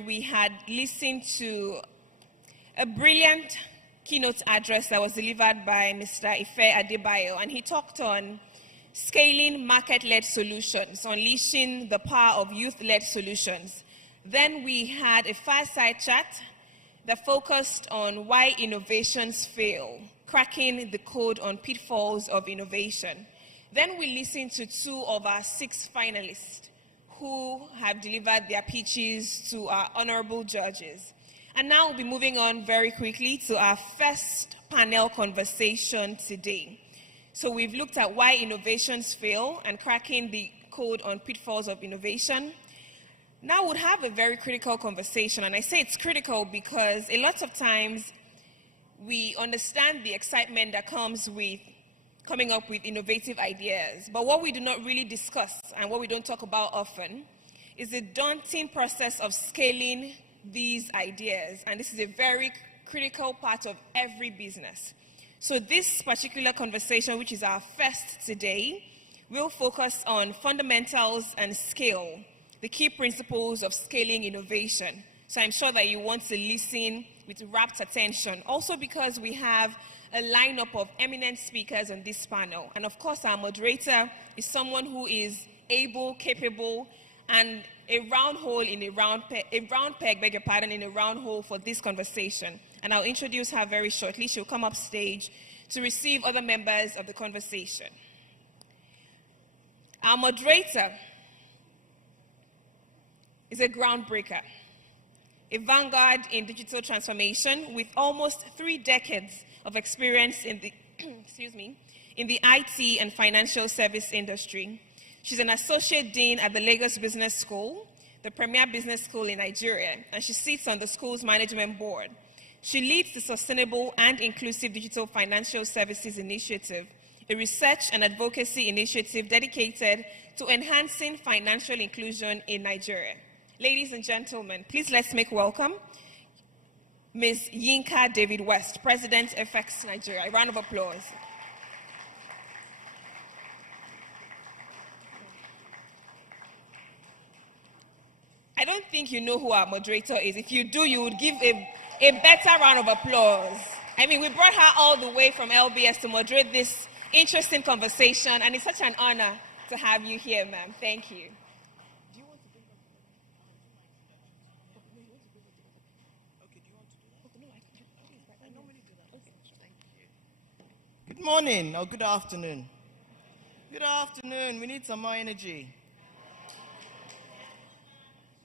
we had listened to a brilliant keynote address that was delivered by Mr. Ife Adebayo, and he talked on scaling market-led solutions, unleashing the power of youth-led solutions. Then we had a fireside chat that focused on why innovations fail, cracking the code on pitfalls of innovation. Then we listened to 2 of our 6 finalists who have delivered their pitches to our honorable judges. And now we'll be moving on very quickly to our first panel conversation today. So we've looked at why innovations fail and cracking the code on pitfalls of innovation. Now we'll have a very critical conversation, and I say it's critical because a lot of times we understand the excitement that comes with coming up with innovative ideas, but what we do not really discuss and what we don't talk about often is the daunting process of scaling these ideas, and this is a very critical part of every business. So this particular conversation, which is our first today, will focus on fundamentals and scale, the key principles of scaling innovation. So I'm sure that you want to listen with rapt attention, also because we have a lineup of eminent speakers on this panel. And of course, our moderator is someone who is able, capable, and a round peg, beg your pardon, in a round hole for this conversation. And I'll introduce her very shortly. She'll come up stage to receive other members of the conversation. Our moderator is a groundbreaker, a vanguard in digital transformation with almost 3 decades of experience in the, in the IT and financial service industry. She's an associate dean at the Lagos Business School, the premier business school in Nigeria, and she sits on the school's management board. She leads the Sustainable and Inclusive Digital Financial Services Initiative, a research and advocacy initiative dedicated to enhancing financial inclusion in Nigeria. Ladies and gentlemen, please let's make welcome Ms. Yinka David West, President, FX Nigeria. A round of applause. I don't think you know who our moderator is. If you do, you would give a better round of applause. I mean, we brought her all the way from LBS to moderate this interesting conversation, and it's such an honor to have you here, ma'am. Thank you. Good morning or good afternoon. Good afternoon. We need some more energy.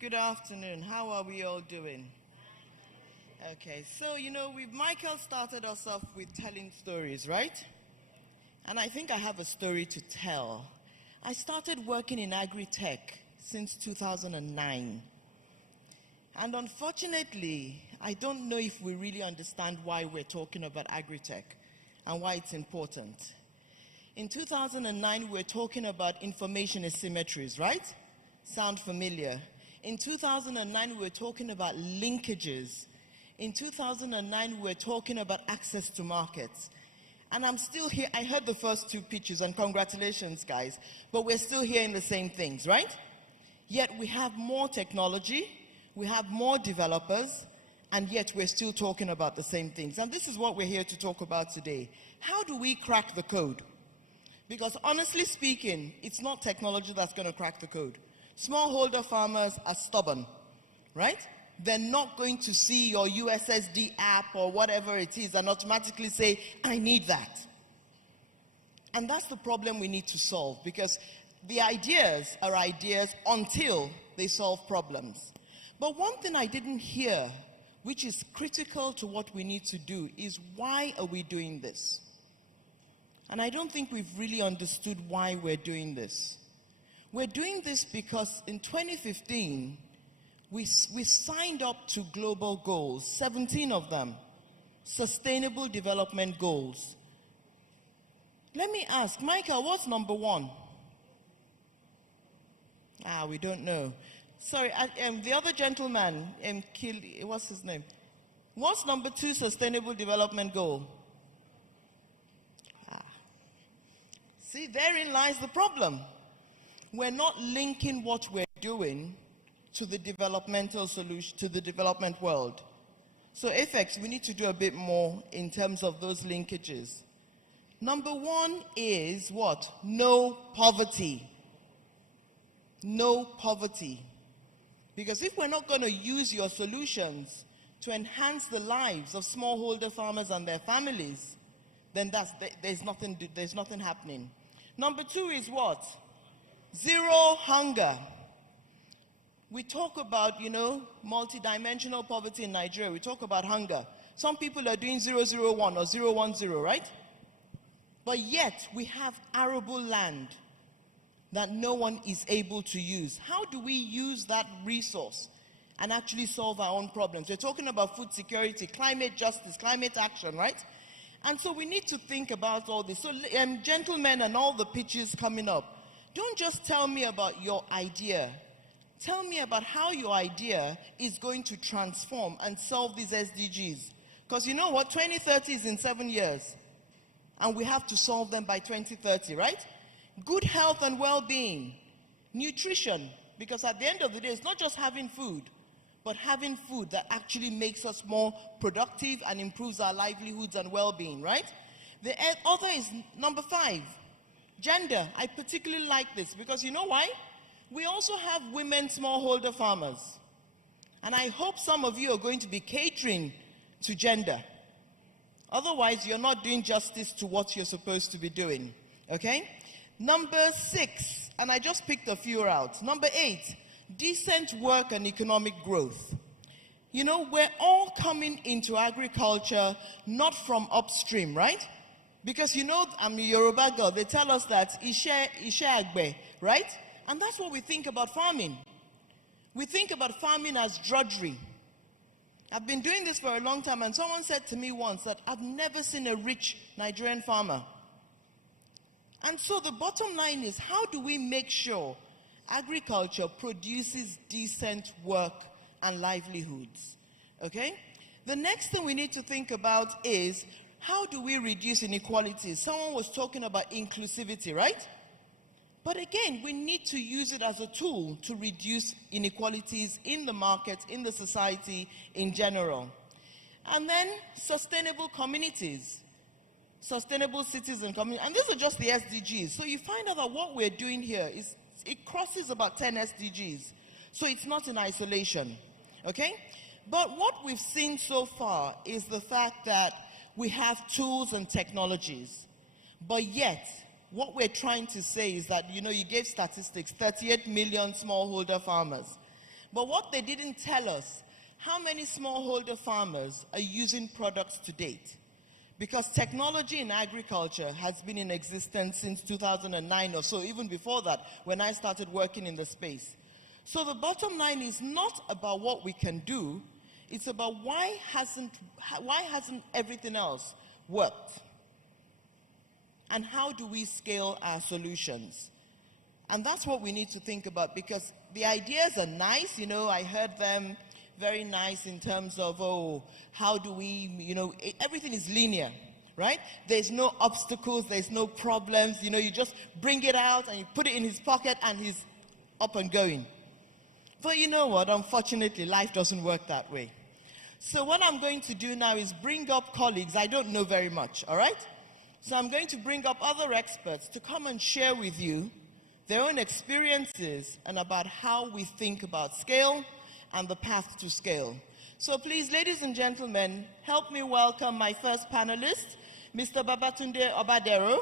Good afternoon. How are we all doing? Okay, so Michael started us off with telling stories, right? And I think I have a story to tell. I started working in agri-tech since 2009. And unfortunately, I don't know if we really understand why we're talking about agri-tech and why it's important. In 2009, we were talking about information asymmetries, right? Sound familiar? In 2009, we were talking about linkages. In 2009, we were talking about access to markets. And I'm still here. I heard the first 2 pitches, and congratulations, guys. But we're still hearing the same things, right? Yet we have more technology, we have more developers, and yet we're still talking about the same things. And this is what we're here to talk about today. How do we crack the code? Because honestly speaking, it's not technology that's going to crack the code. Smallholder farmers are stubborn, right? They're not going to see your USSD app or whatever it is and automatically say, I need that. And that's the problem we need to solve, because the ideas are ideas until they solve problems. But one thing I didn't hear, which is critical to what we need to do, is why are we doing this? And I don't think we've really understood why we're doing this. We're doing this because in 2015, we signed up to global goals, 17 of them, sustainable development goals. Let me ask, Michael, what's number 1? We don't know. Sorry, the other gentleman, what's his name? What's number 2 sustainable development goal? See, therein lies the problem. We're not linking what we're doing to the developmental solution, to the development world. So AFEX, we need to do a bit more in terms of those linkages. Number one is what? No poverty. No poverty. Because if we're not going to use your solutions to enhance the lives of smallholder farmers and their families, then there's nothing happening. Number two is what? Zero hunger. We talk about, multidimensional poverty in Nigeria. We talk about hunger. Some people are doing 001 or 010, right? But yet we have arable land that no one is able to use. How do we use that resource and actually solve our own problems? We're talking about food security, climate justice, climate action, right? And so we need to think about all this. So gentlemen and all the pitches coming up, don't just tell me about your idea. Tell me about how your idea is going to transform and solve these SDGs. Because you know what? 2030 is in 7 years. And we have to solve them by 2030, right? Good health and well-being. Nutrition. Because at the end of the day, it's not just having food, but having food that actually makes us more productive and improves our livelihoods and well-being, right? The other is number 5, gender. I particularly like this because you know why? We also have women smallholder farmers. And I hope some of you are going to be catering to gender. Otherwise, you're not doing justice to what you're supposed to be doing, okay? Number 6, and I just picked a few out. Number 8, decent work and economic growth. You know, we're all coming into agriculture not from upstream, right? Because I'm a Yoruba girl, they tell us that Ishe Agbe, right? And that's what we think about farming. We think about farming as drudgery. I've been doing this for a long time, and someone said to me once that I've never seen a rich Nigerian farmer. And so the bottom line is, how do we make sure agriculture produces decent work and livelihoods? Okay? The next thing we need to think about is, how do we reduce inequalities? Someone was talking about inclusivity, right? But again, we need to use it as a tool to reduce inequalities in the market, in the society in general. And then sustainable communities, sustainable cities and communities. And these are just the SDGs. So you find out that what we're doing here it crosses about 10 SDGs. So it's not in isolation, okay? But what we've seen so far is the fact that we have tools and technologies, but yet what we're trying to say is that, you gave statistics, 38 million smallholder farmers. But what they didn't tell us, how many smallholder farmers are using products to date? Because technology in agriculture has been in existence since 2009 or so, even before that, when I started working in the space. So the bottom line is not about what we can do, it's about why hasn't everything else worked? And how do we scale our solutions? And that's what we need to think about, because the ideas are nice. I heard them very nice in terms of, how do we, everything is linear, right? There's no obstacles, there's no problems. You just bring it out and you put it in his pocket and he's up and going. But you know what? Unfortunately, life doesn't work that way. So what I'm going to do now is bring up colleagues. I don't know very much, all right? So I'm going to bring up other experts to come and share with you their own experiences and about how we think about scale and the path to scale. So please, ladies and gentlemen, help me welcome my first panelist, Mr. Babatunde Obadero.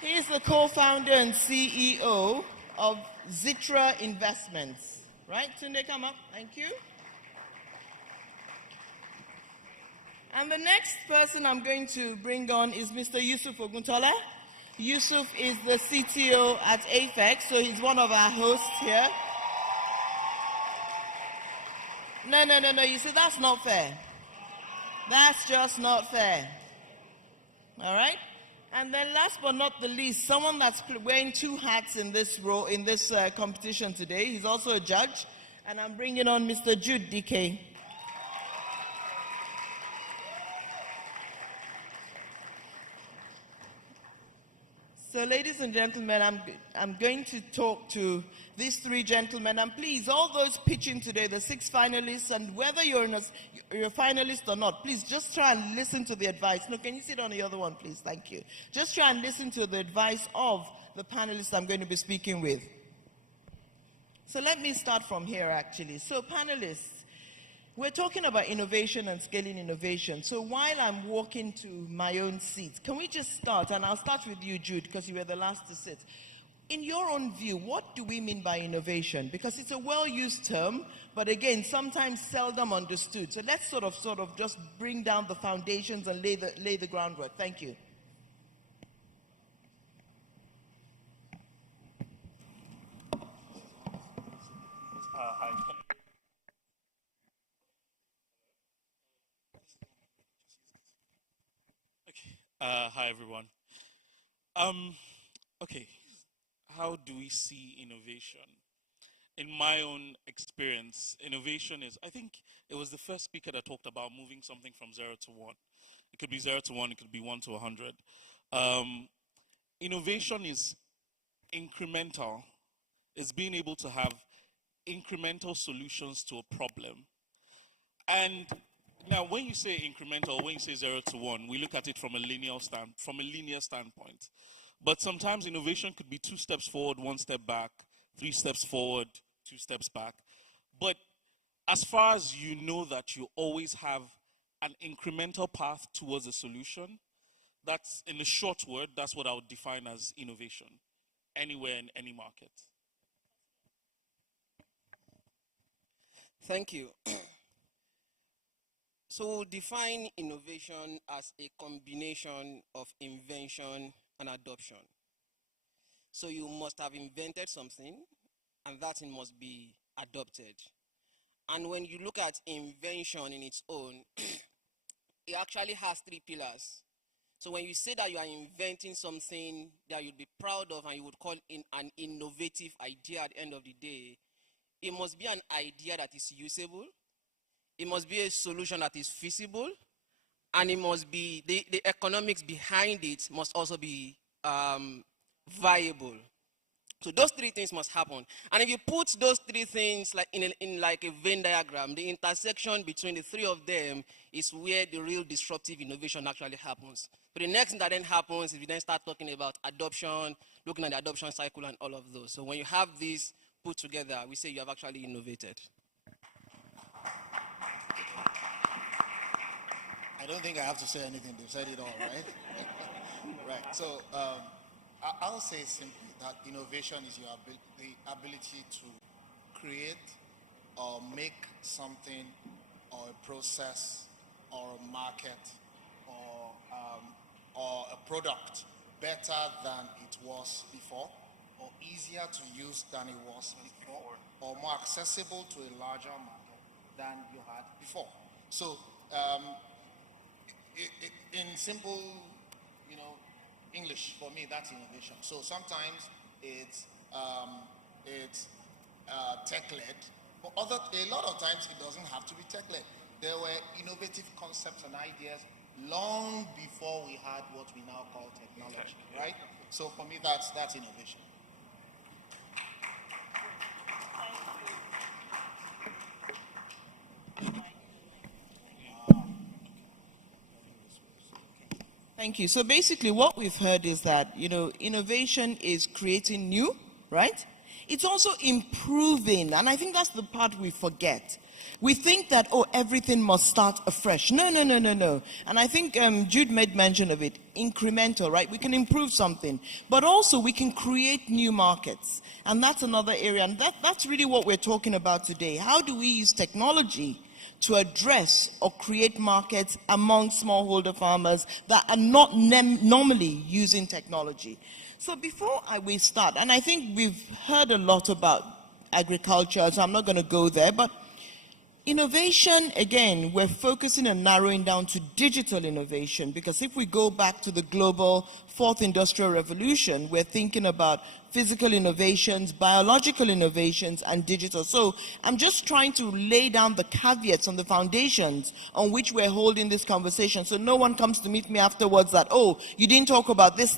He is the co-founder and CEO of Zitra Investments. Right, Tunde, come up. Thank you. And the next person I'm going to bring on is Mr. Yusuf Oguntola. Yusuf is the CTO at AFEX, so he's one of our hosts here. No, you see, that's not fair. That's just not fair. All right? And then last but not the least, someone that's wearing 2 hats in this competition today. He's also a judge. And I'm bringing on Mr. Jude DK. So, ladies and gentlemen, I'm going to talk to these three gentlemen. And please, all those pitching today, the 6 finalists, and whether you're a finalist or not, please just try and listen to the advice. No, can you sit on the other one, please? Thank you. Just try and listen to the advice of the panelists I'm going to be speaking with. So let me start from here, actually. So, panelists, we're talking about innovation and scaling innovation. So while I'm walking to my own seat, can we just start? And I'll start with you, Jude, because you were the last to sit. In your own view, what do we mean by innovation? Because it's a well-used term, but again, sometimes seldom understood. So let's sort of just bring down the foundations and lay the groundwork. Thank you. Hi, everyone. Okay, how do we see innovation? In my own experience, innovation is, I think it was the first speaker that talked about moving something from 0 to 1. It could be 0 to 1, it could be 1 to 100. Innovation is incremental. It's being able to have incremental solutions to a problem. And now, when you say incremental, when you say 0 to 1, we look at it from a linear standpoint. But sometimes innovation could be 2 steps forward, 1 step back, 3 steps forward, 2 steps back. But as far as you know that you always have an incremental path towards a solution, that's, in a short word, that's what I would define as innovation, anywhere in any market. Thank you. So we'll define innovation as a combination of invention and adoption. So you must have invented something, and that thing must be adopted. And when you look at invention in its own, it actually has 3 pillars. So when you say that you are inventing something that you'd be proud of and you would call an innovative idea at the end of the day, it must be an idea that is usable. It must be a solution that is feasible, and it must be, the economics behind it must also be viable. So those 3 things must happen. And if you put those 3 things like in like a Venn diagram, the intersection between the 3 of them is where the real disruptive innovation actually happens. But the next thing that then happens is we then start talking about adoption, looking at the adoption cycle and all of those. So when you have these put together, we say you have actually innovated. I don't think I have to say anything. They've said it all, right? Right. So I'll say simply that innovation is the ability to create or make something or a process or a market or a product better than it was before, or easier to use than it was before, or more accessible to a larger market than you had before. So in simple, English, for me, that's innovation. So sometimes it's tech-led, but a lot of times it doesn't have to be tech-led. There were innovative concepts and ideas long before we had what we now call technology, right? So for me, that's innovation. Thank you. So basically what we've heard is that, innovation is creating new, right? It's also improving, and I think that's the part we forget. We think that, everything must start afresh. No. And I think Jude made mention of it, incremental, right? We can improve something, but also we can create new markets. And that's another area, and that's really what we're talking about today. How do we use technology to address or create markets among smallholder farmers that are not normally using technology? So before we start, and I think we've heard a lot about agriculture, so I'm not going to go there, but innovation, again, we're focusing and narrowing down to digital innovation, because if we go back to the global 4th industrial revolution, we're thinking about physical innovations, biological innovations, and digital. So I'm just trying to lay down the caveats on the foundations on which we're holding this conversation, so no one comes to meet me afterwards that, oh, you didn't talk about this,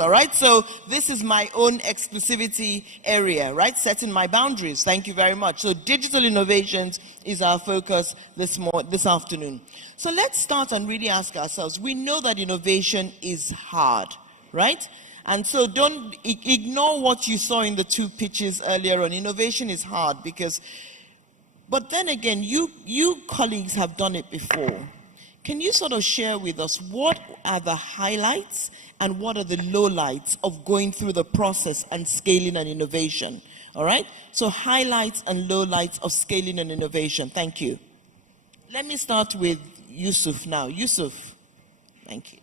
all right? So this is my own exclusivity area, right? Setting my boundaries. Thank you very much. So digital innovations is our focus this afternoon. So let's start and really ask ourselves, we know that innovation is hard, right? And so don't ignore what you saw in the two pitches earlier on. Innovation is hard but then again, you colleagues have done it before. Can you sort of share with us what are the highlights and what are the lowlights of going through the process and scaling an innovation? All right? So highlights and lowlights of scaling an innovation. Thank you. Let me start with Yusuf now. Yusuf, thank you.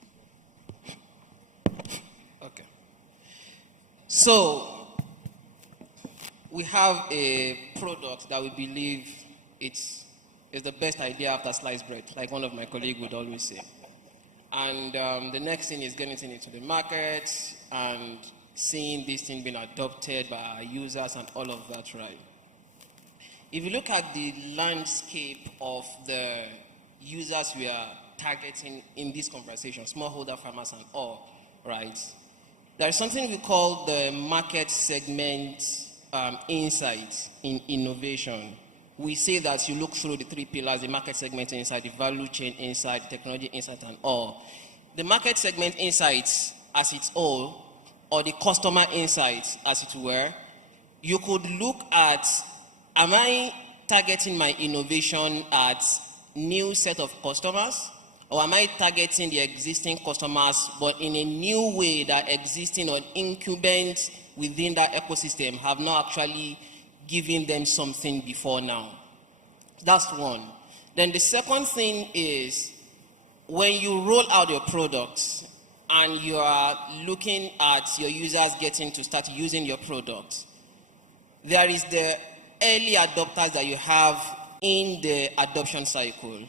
Okay. So, we have a product that we believe is the best idea after sliced bread, like one of my colleagues would always say. And the next thing is getting it into the market and seeing this thing being adopted by our users and all of that, right? If you look at the landscape of the users we are targeting in this conversation, smallholder farmers and all, right? There is something we call the market segment insight in innovation. We say that you look through the three pillars: the market segment insight, the value chain insight, the technology insight, and all. The market segment insights as its whole, or the customer insights as it were, you could look at, am I targeting my innovation at new set of customers, or am I targeting the existing customers but in a new way that existing or incumbents within that ecosystem have not actually given them something before now? That's one. Then the second thing is, when you roll out your products and you are looking at your users getting to start using your products, there is the early adopters that you have in the adoption cycle.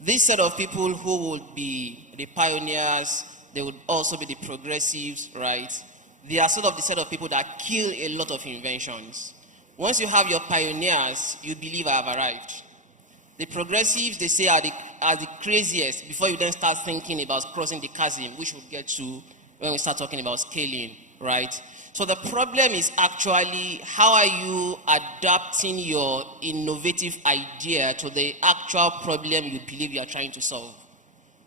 This set of people who would be the pioneers, they would also be the progressives, right? They are sort of the set of people that kill a lot of inventions. Once you have your pioneers, you believe I have arrived. The progressives, they say, are the craziest before you then start thinking about crossing the chasm, which we'll get to when we start talking about scaling, right? So the problem is actually, how are you adapting your innovative idea to the actual problem you believe you are trying to solve?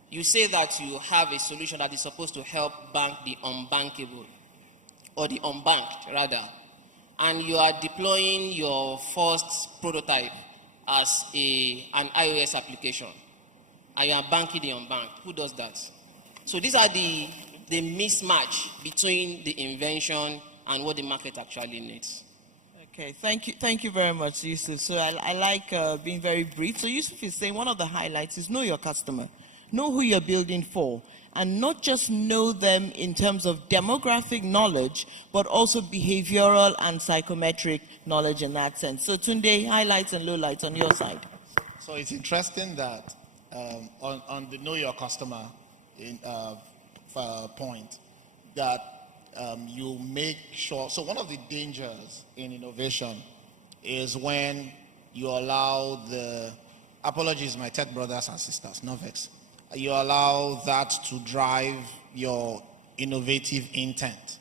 You say that you have a solution that is supposed to help bank the unbankable, or the unbanked rather, and you are deploying your first prototype as an iOS application, and you are banking the unbanked. Who does that? So these are the mismatch between the invention and what the market actually needs. Okay, thank you very much, Yusuf. So I like being very brief. So Yusuf is saying one of the highlights is know your customer, know who you're building for, and not just know them in terms of demographic knowledge, but also behavioral and psychometric knowledge in that sense. So Tunde, highlights and lowlights on your side. So it's interesting that on the know your customer point, that you make sure. So one of the dangers in innovation is when you allow the, apologies my tech brothers and sisters, no vex, you allow that to drive your innovative intent,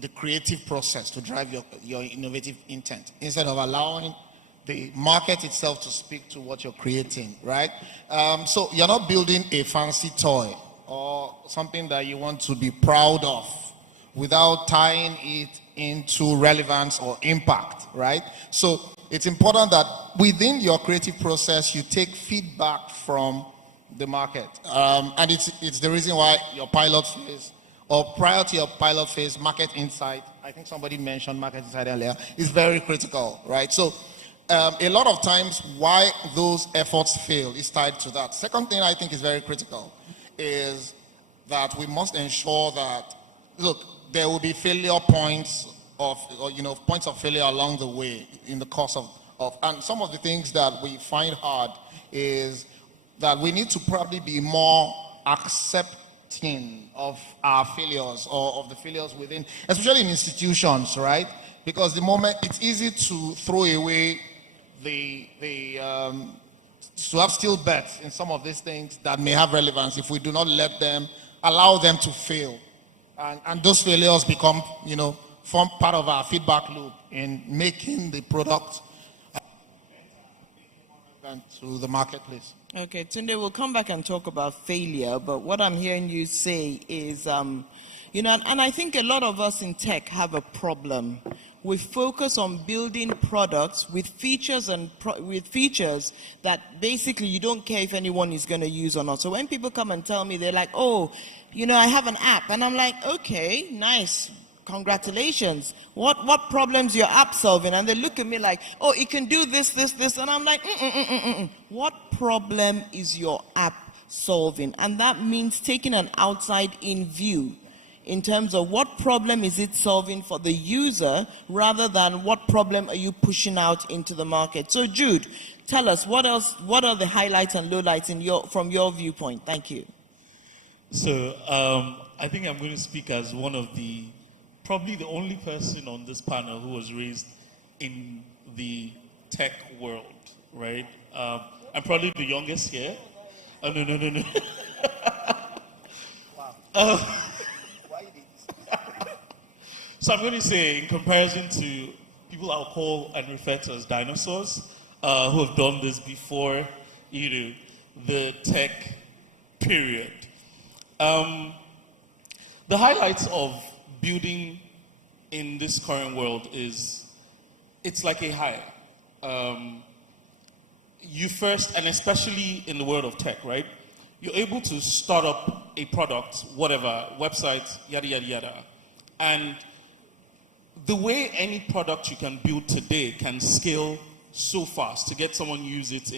the creative process to drive your innovative intent, instead of allowing the market itself to speak to what you're creating, right? So you're not building a fancy toy or something that you want to be proud of without tying it into relevance or impact, right? So it's important that within your creative process, you take feedback from the market. And it's the reason why your pilot phase, or prior to your pilot phase, market insight, I think somebody mentioned market insight earlier, is very critical, right? So a lot of times why those efforts fail is tied to that. Second thing I think is very critical is that we must ensure that, look, there will be failure points points of failure along the way in the course of, and some of the things that we find hard is that we need to probably be more of our failures or of the failures within, especially in institutions, right? Because the moment it's easy to throw away to have still bets in some of these things that may have relevance if we do not allow them to fail. And those failures become, form part of our feedback loop in making the product to the marketplace. Okay, Tunde, we'll come back and talk about failure, but what I'm hearing you say is, and I think a lot of us in tech have a problem. We focus on building products with features that basically you don't care if anyone is going to use or not. So when people come and tell me, they're like, oh, I have an app. And I'm like, okay, nice. Congratulations. What problems your app solving? And they look at me like, oh, it can do this. And I'm like, What problem is your app solving? And that means taking an outside-in view in terms of what problem is it solving for the user rather than what problem are you pushing out into the market. So Jude, tell us what are the highlights and lowlights from your viewpoint? Thank you. So I think I'm going to speak as one of probably the only person on this panel who was raised in the tech world, right? I'm probably the youngest here. Oh, no. So I'm going to say, in comparison to people I'll call and refer to as dinosaurs, who have done this before, the tech period. The highlights of building in this current world is, it's like a hire. You first, and especially in the world of tech, right? You're able to start up a product, whatever, website, yada, yada, yada. And the way any product you can build today can scale so fast to get someone use it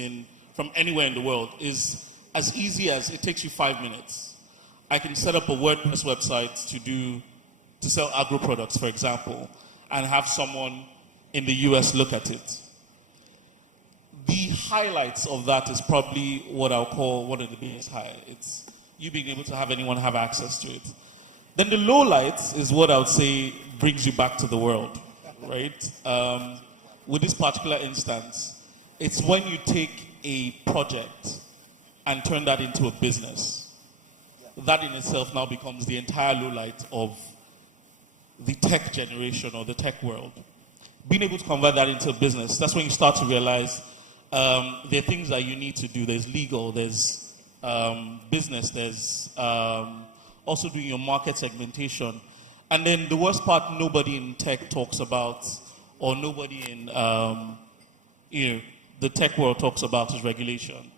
from anywhere in the world is as easy as it takes you 5 minutes. I can set up a WordPress website to sell agro products, for example, and have someone in the US look at it. The highlights of that is probably what I'll call one of the biggest highlights. It's you being able to have anyone have access to it. Then the lowlights is what I would say brings you back to the world, right? With this particular instance, it's when you take a project and turn that into a business. That in itself now becomes the entire lowlight of the tech generation or the tech world. Being able to convert that into a business, that's when you start to realize there are things that you need to do. There's legal, there's business, there's also doing your market segmentation. And then the worst part nobody in tech talks about, or nobody in the tech world talks about, is regulation.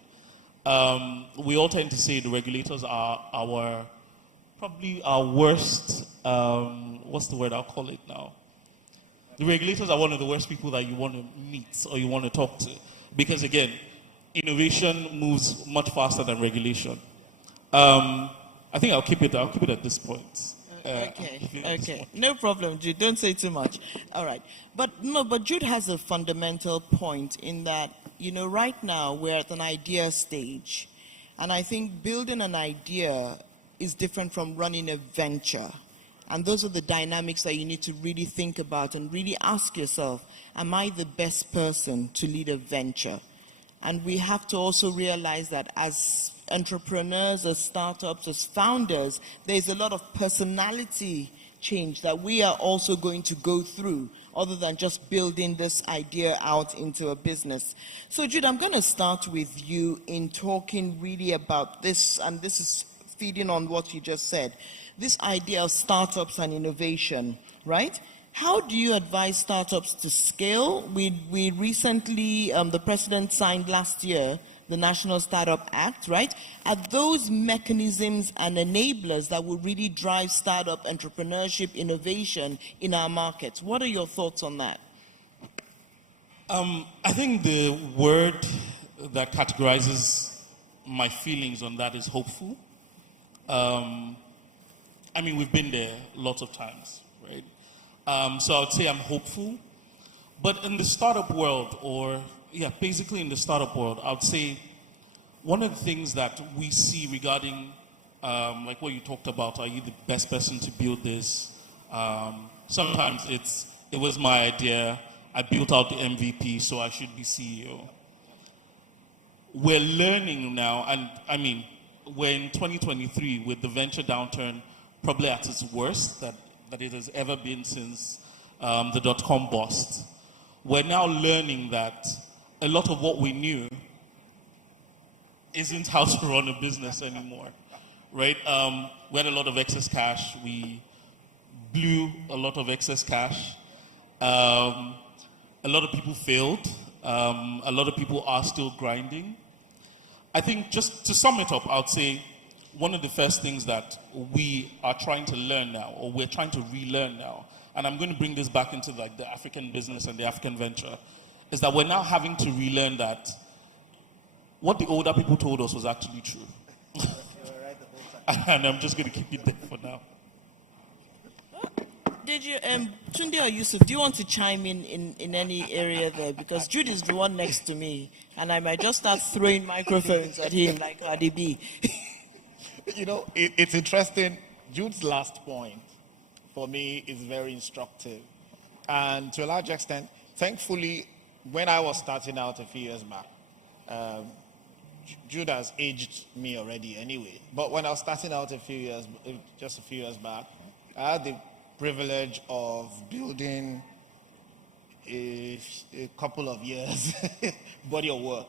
We all tend to say the regulators are probably our worst, what's the word I'll call it now? The regulators are one of the worst people that you want to meet or you want to talk to. Because again, innovation moves much faster than regulation. I think I'll keep it at this point. Okay. No problem, Jude. Don't say too much. All right. But Jude has a fundamental point in that, right now we're at an idea stage. And I think building an idea is different from running a venture. And those are the dynamics that you need to really think about and really ask yourself, am I the best person to lead a venture? And we have to also realize that as entrepreneurs, as startups, as founders, there's a lot of personality change that we are also going to go through, other than just building this idea out into a business. So Jude, I'm going to start with you in talking really about this, and this is feeding on what you just said. This idea of startups and innovation, right? How do you advise startups to scale? We recently, the president signed last year the National Startup Act, right? Are those mechanisms and enablers that will really drive startup entrepreneurship innovation in our markets? What are your thoughts on that? I think the word that categorizes my feelings on that is hopeful. We've been there lots of times, right? So I would say I'm hopeful. But in the startup world, basically in the startup world, I would say one of the things that we see regarding like what you talked about, are you the best person to build this? Sometimes it was my idea, I built out the MVP, so I should be CEO. We're learning now, and I mean, we're in 2023 with the venture downturn probably at its worst that it has ever been since the dot-com bust. We're now learning that a lot of what we knew isn't how to run a business anymore, right? We had a lot of excess cash. We blew a lot of excess cash. A lot of people failed. A lot of people are still grinding. I think just to sum it up, I would say one of the first things that we are trying to learn now, or we're trying to relearn now, and I'm going to bring this back into like the African business and the African venture, is that we're now having to relearn that what the older people told us was actually true. And I'm just going to keep it there for now. Did you, Tunde or Yusuf, do you want to chime in any area there? Because Jude is the one next to me, and I might just start throwing microphones at him like Cardi B. You know, it's interesting. Jude's last point, for me, is very instructive. And to a large extent, thankfully, when I was starting out a few years back, Jude has aged me already anyway. But when I was starting out just a few years back, I had the privilege of building a couple of years body of work.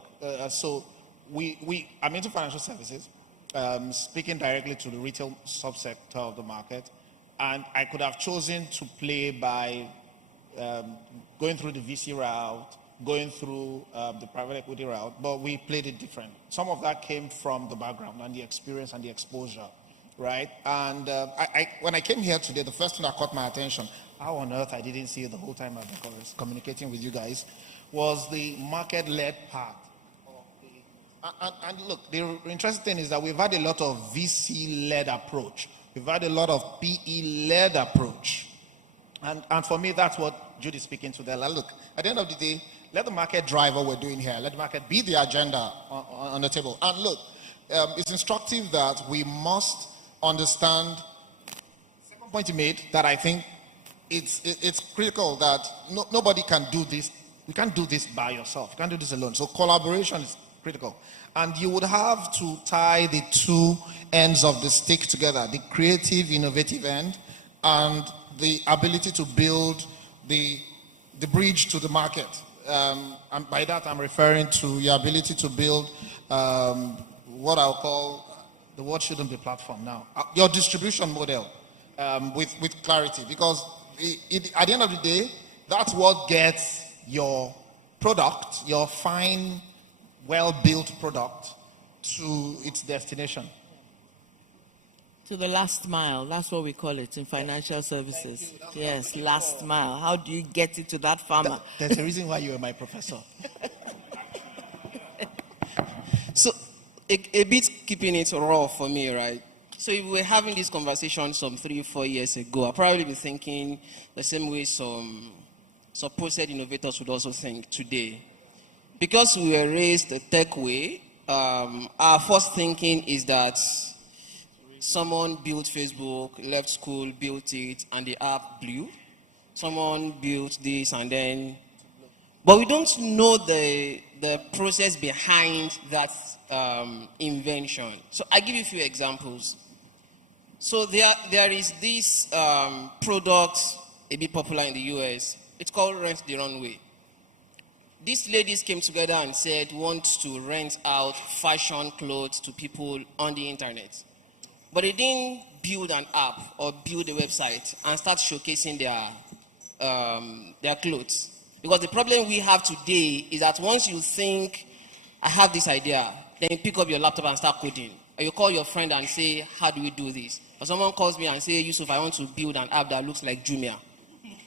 So I'm into financial services, speaking directly to the retail subsector of the market, and I could have chosen to play by going through the VC route, going through the private equity route, but we played it different. Some of that came from the background and the experience and the exposure, right? And when I came here today, the first thing that caught my attention, how on earth I didn't see it the whole time I've been communicating with you guys, was the market-led part. And look, the interesting thing is that we've had a lot of VC-led approach. We've had a lot of PE-led approach. And for me, that's what Jude is speaking to there. Like, look, at the end of the day, let the market drive what we're doing here. Let the market be the agenda on the table. And look, it's instructive that we must understand, second point you made, that I think it's critical that nobody can do this. You can't do this by yourself. You can't do this alone. So collaboration is critical. And you would have to tie the two ends of the stick together, the creative, innovative end, and the ability to build the bridge to the market. And by that, I'm referring to your ability to build what I'll call, the word shouldn't be platform now, your distribution model with clarity. Because at the end of the day, that's what gets your product, your fine, well-built product, to its destination. To the last mile, that's what we call it in financial services. Yes, last mile. How do you get it to that farmer? There's a reason why you are my professor. So, a bit keeping it raw for me, right? So if we were having this conversation some 3-4 years ago, I'd probably be thinking the same way some supposed innovators would also think today. Because we were raised the tech way, our first thinking is that someone built Facebook, left school, built it, and the app blew. Someone built this and then... But we don't know the process behind that invention. So I give you a few examples. So there is this product, a bit popular in the US. It's called Rent the Runway. These ladies came together and said, want to rent out fashion clothes to people on the internet. But they didn't build an app or build a website and start showcasing their clothes. Because the problem we have today is that once you think, I have this idea, then you pick up your laptop and start coding. Or you call your friend and say, how do we do this? Or someone calls me and say, Yusuf, I want to build an app that looks like Jumia.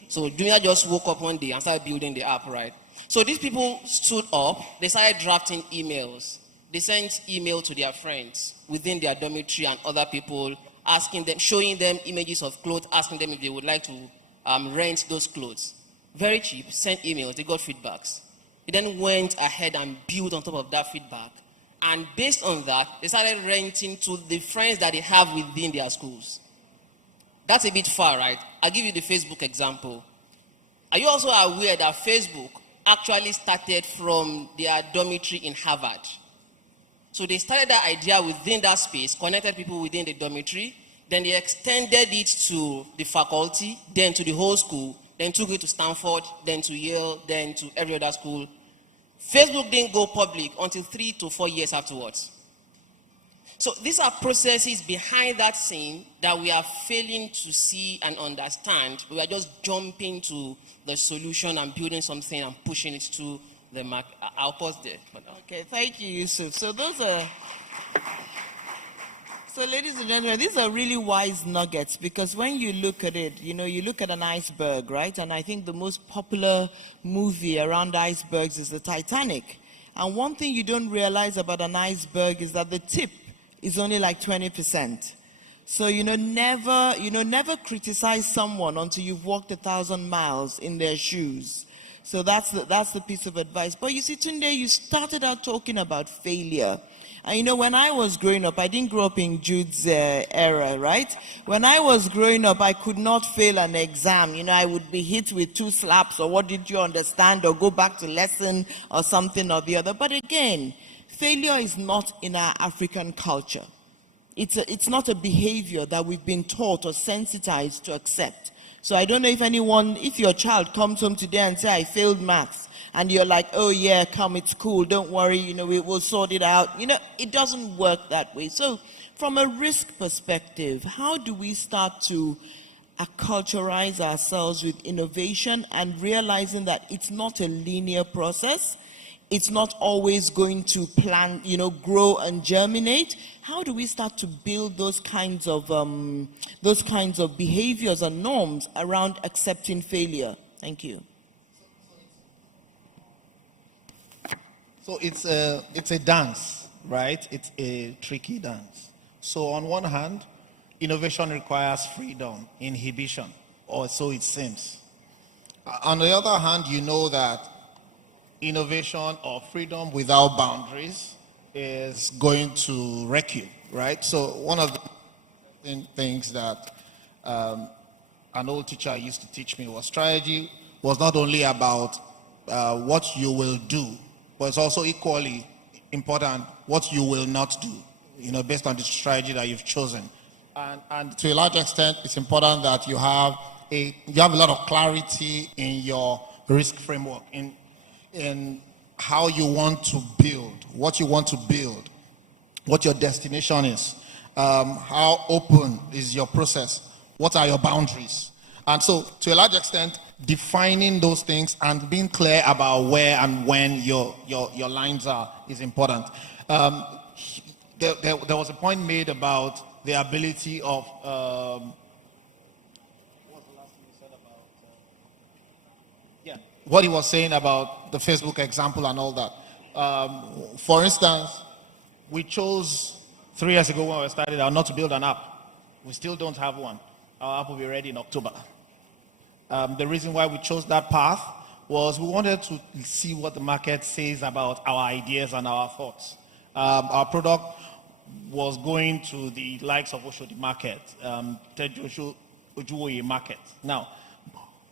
So Jumia just woke up one day and started building the app, right? So these people stood up, they started drafting emails. They sent email to their friends within their dormitory and other people, asking them, showing them images of clothes, asking them if they would like to rent those clothes. Very cheap, sent emails, they got feedbacks. They then went ahead and built on top of that feedback And based on that, they started renting to the friends that they have within their schools. That's a bit far, right? I'll give you the Facebook example. Are you also aware that Facebook actually started from their dormitory in Harvard? So they started that idea within that space, connected people within the dormitory, then they extended it to the faculty, then to the whole school, then took it to Stanford, then to Yale, then to every other school. Facebook didn't go public until 3 to 4 years afterwards. So these are processes behind that scene that we are failing to see and understand. We are just jumping to the solution and building something and pushing it to the market. I'll pause there for now. Okay, thank you, Yusuf. So ladies and gentlemen, these are really wise nuggets, because when you look at it, you look at an iceberg, right? And I think the most popular movie around icebergs is the Titanic. And one thing you don't realize about an iceberg is that the tip is only like 20%. So, never criticize someone until you've walked 1,000 miles in their shoes. So that's the piece of advice. But you see, Tunde, you started out talking about failure. And when I was growing up, I didn't grow up in Jude's era, right? When I was growing up, I could not fail an exam. I would be hit with 2 slaps, or what did you understand, or go back to lesson, or something or the other. But again, failure is not in our African culture. It's not a behavior that we've been taught or sensitized to accept. So I don't know if your child comes home today and say, I failed maths, and you're like, oh yeah, come, it's cool, don't worry, we will sort it out. It doesn't work that way. So from a risk perspective, how do we start to acculturize ourselves with innovation and realizing that it's not a linear process? It's not always going to plant, grow and germinate. How do we start to build those kinds of behaviors and norms around accepting failure? Thank you. So it's a dance, right? It's a tricky dance. So on one hand, innovation requires freedom, inhibition, or so it seems. On the other hand, you know that innovation or freedom without boundaries is going to wreck you, right? So one of the things that an old teacher used to teach me was strategy was not only about what you will do, but it's also equally important what you will not do, based on the strategy that you've chosen. And to a large extent, it's important that you have a lot of clarity in your risk framework, in how you want to build, what you want to build, what your destination is, how open is your process, what are your boundaries. And so, to a large extent, defining those things and being clear about where and when your lines are is important. There was a point made about the ability of what he was saying about the Facebook example and all that. For instance, we chose 3 years ago when we started out not to build an app. We still don't have one. Our app will be ready in October. The reason why we chose that path was we wanted to see what the market says about our ideas and our thoughts. Our product was going to the likes of Oshodi Market, Ojuwoye Market. Now,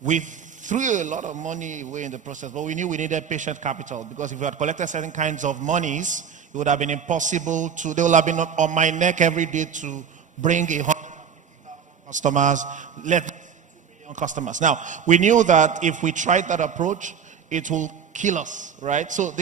we threw a lot of money away in the process, but we knew we needed patient capital, because if we had collected certain kinds of monies, it would have been impossible they would have been on my neck every day to bring 100,000 customers, let 2 million customers. Now, we knew that if we tried that approach, it will kill us, right? So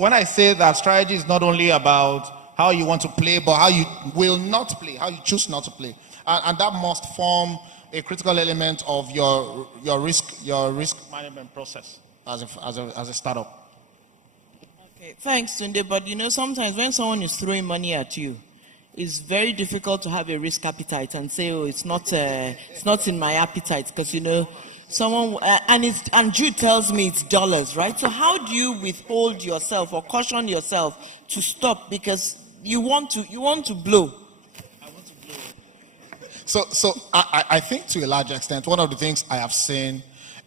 when I say that strategy is not only about how you want to play, but how you will not play, how you choose not to play. And that must form a critical element of your risk management process as a startup. Okay, thanks, Tunde. But sometimes when someone is throwing money at you, it's very difficult to have a risk appetite and say, oh, it's not in my appetite, because someone and Jude tells me it's dollars, right? So how do you withhold yourself or caution yourself to stop because you want to blow? So I think to a large extent, one of the things I have seen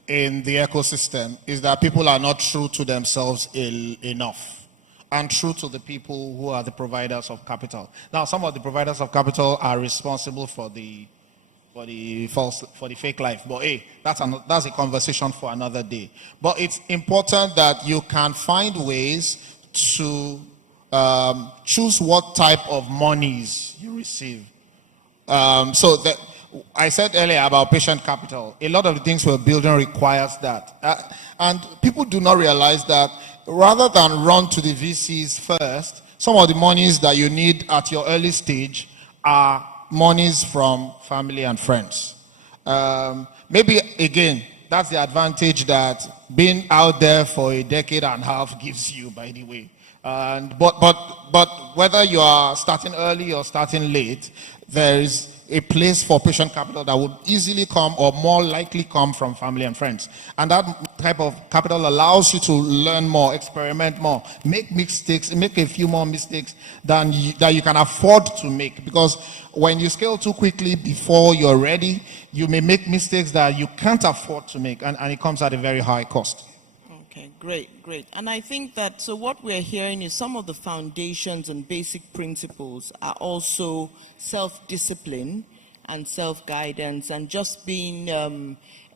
in the ecosystem is that people are not true to themselves enough. and true to the people who are the providers of capital. Now, some of the providers of capital are responsible for the fake life. But hey, that's a conversation for another day. But it's important that you can find ways to choose what type of monies you receive. So that I said earlier about patient capital. A lot of the things we're building requires that. And people do not realize that rather than run to the VCs first, some of the monies that you need at your early stage are monies from family and friends. Maybe, again, that's the advantage that being out there for a decade and a half gives you, by the way. But whether you are starting early or starting late, there is a place for patient capital that would easily come or more likely come from family and friends. And that type of capital allows you to learn more, experiment more, make mistakes, make a few more mistakes than that you can afford to make. Because when you scale too quickly before you're ready, you may make mistakes that you can't afford to make, and it comes at a very high cost. Okay, great. And I think that, so what we're hearing is some of the foundations and basic principles are also self-discipline and self-guidance and just being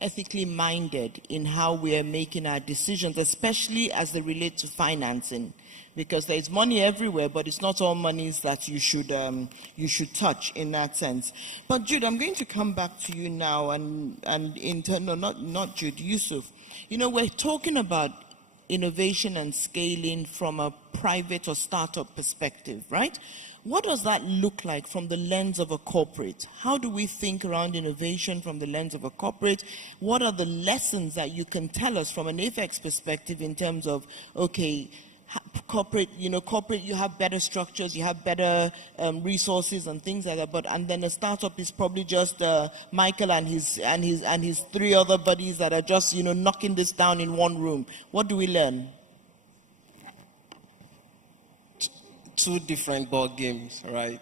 ethically minded in how we are making our decisions, especially as they relate to financing. Because there's money everywhere, but it's not all monies that you should touch in that sense. But Jude, I'm going to come back to you now, and not Jude, Yusuf. You know, we're talking about innovation and scaling from a private or startup perspective, right? What does that look like from the lens of a corporate? How do we think around innovation from the lens of a corporate? What are the lessons that you can tell us from an AFEX perspective in terms of, okay, corporate, you have better structures, you have better resources and things like that. And then a startup is probably just Michael and his three other buddies that are just knocking this down in one room. What do we learn? Two different ball games, right?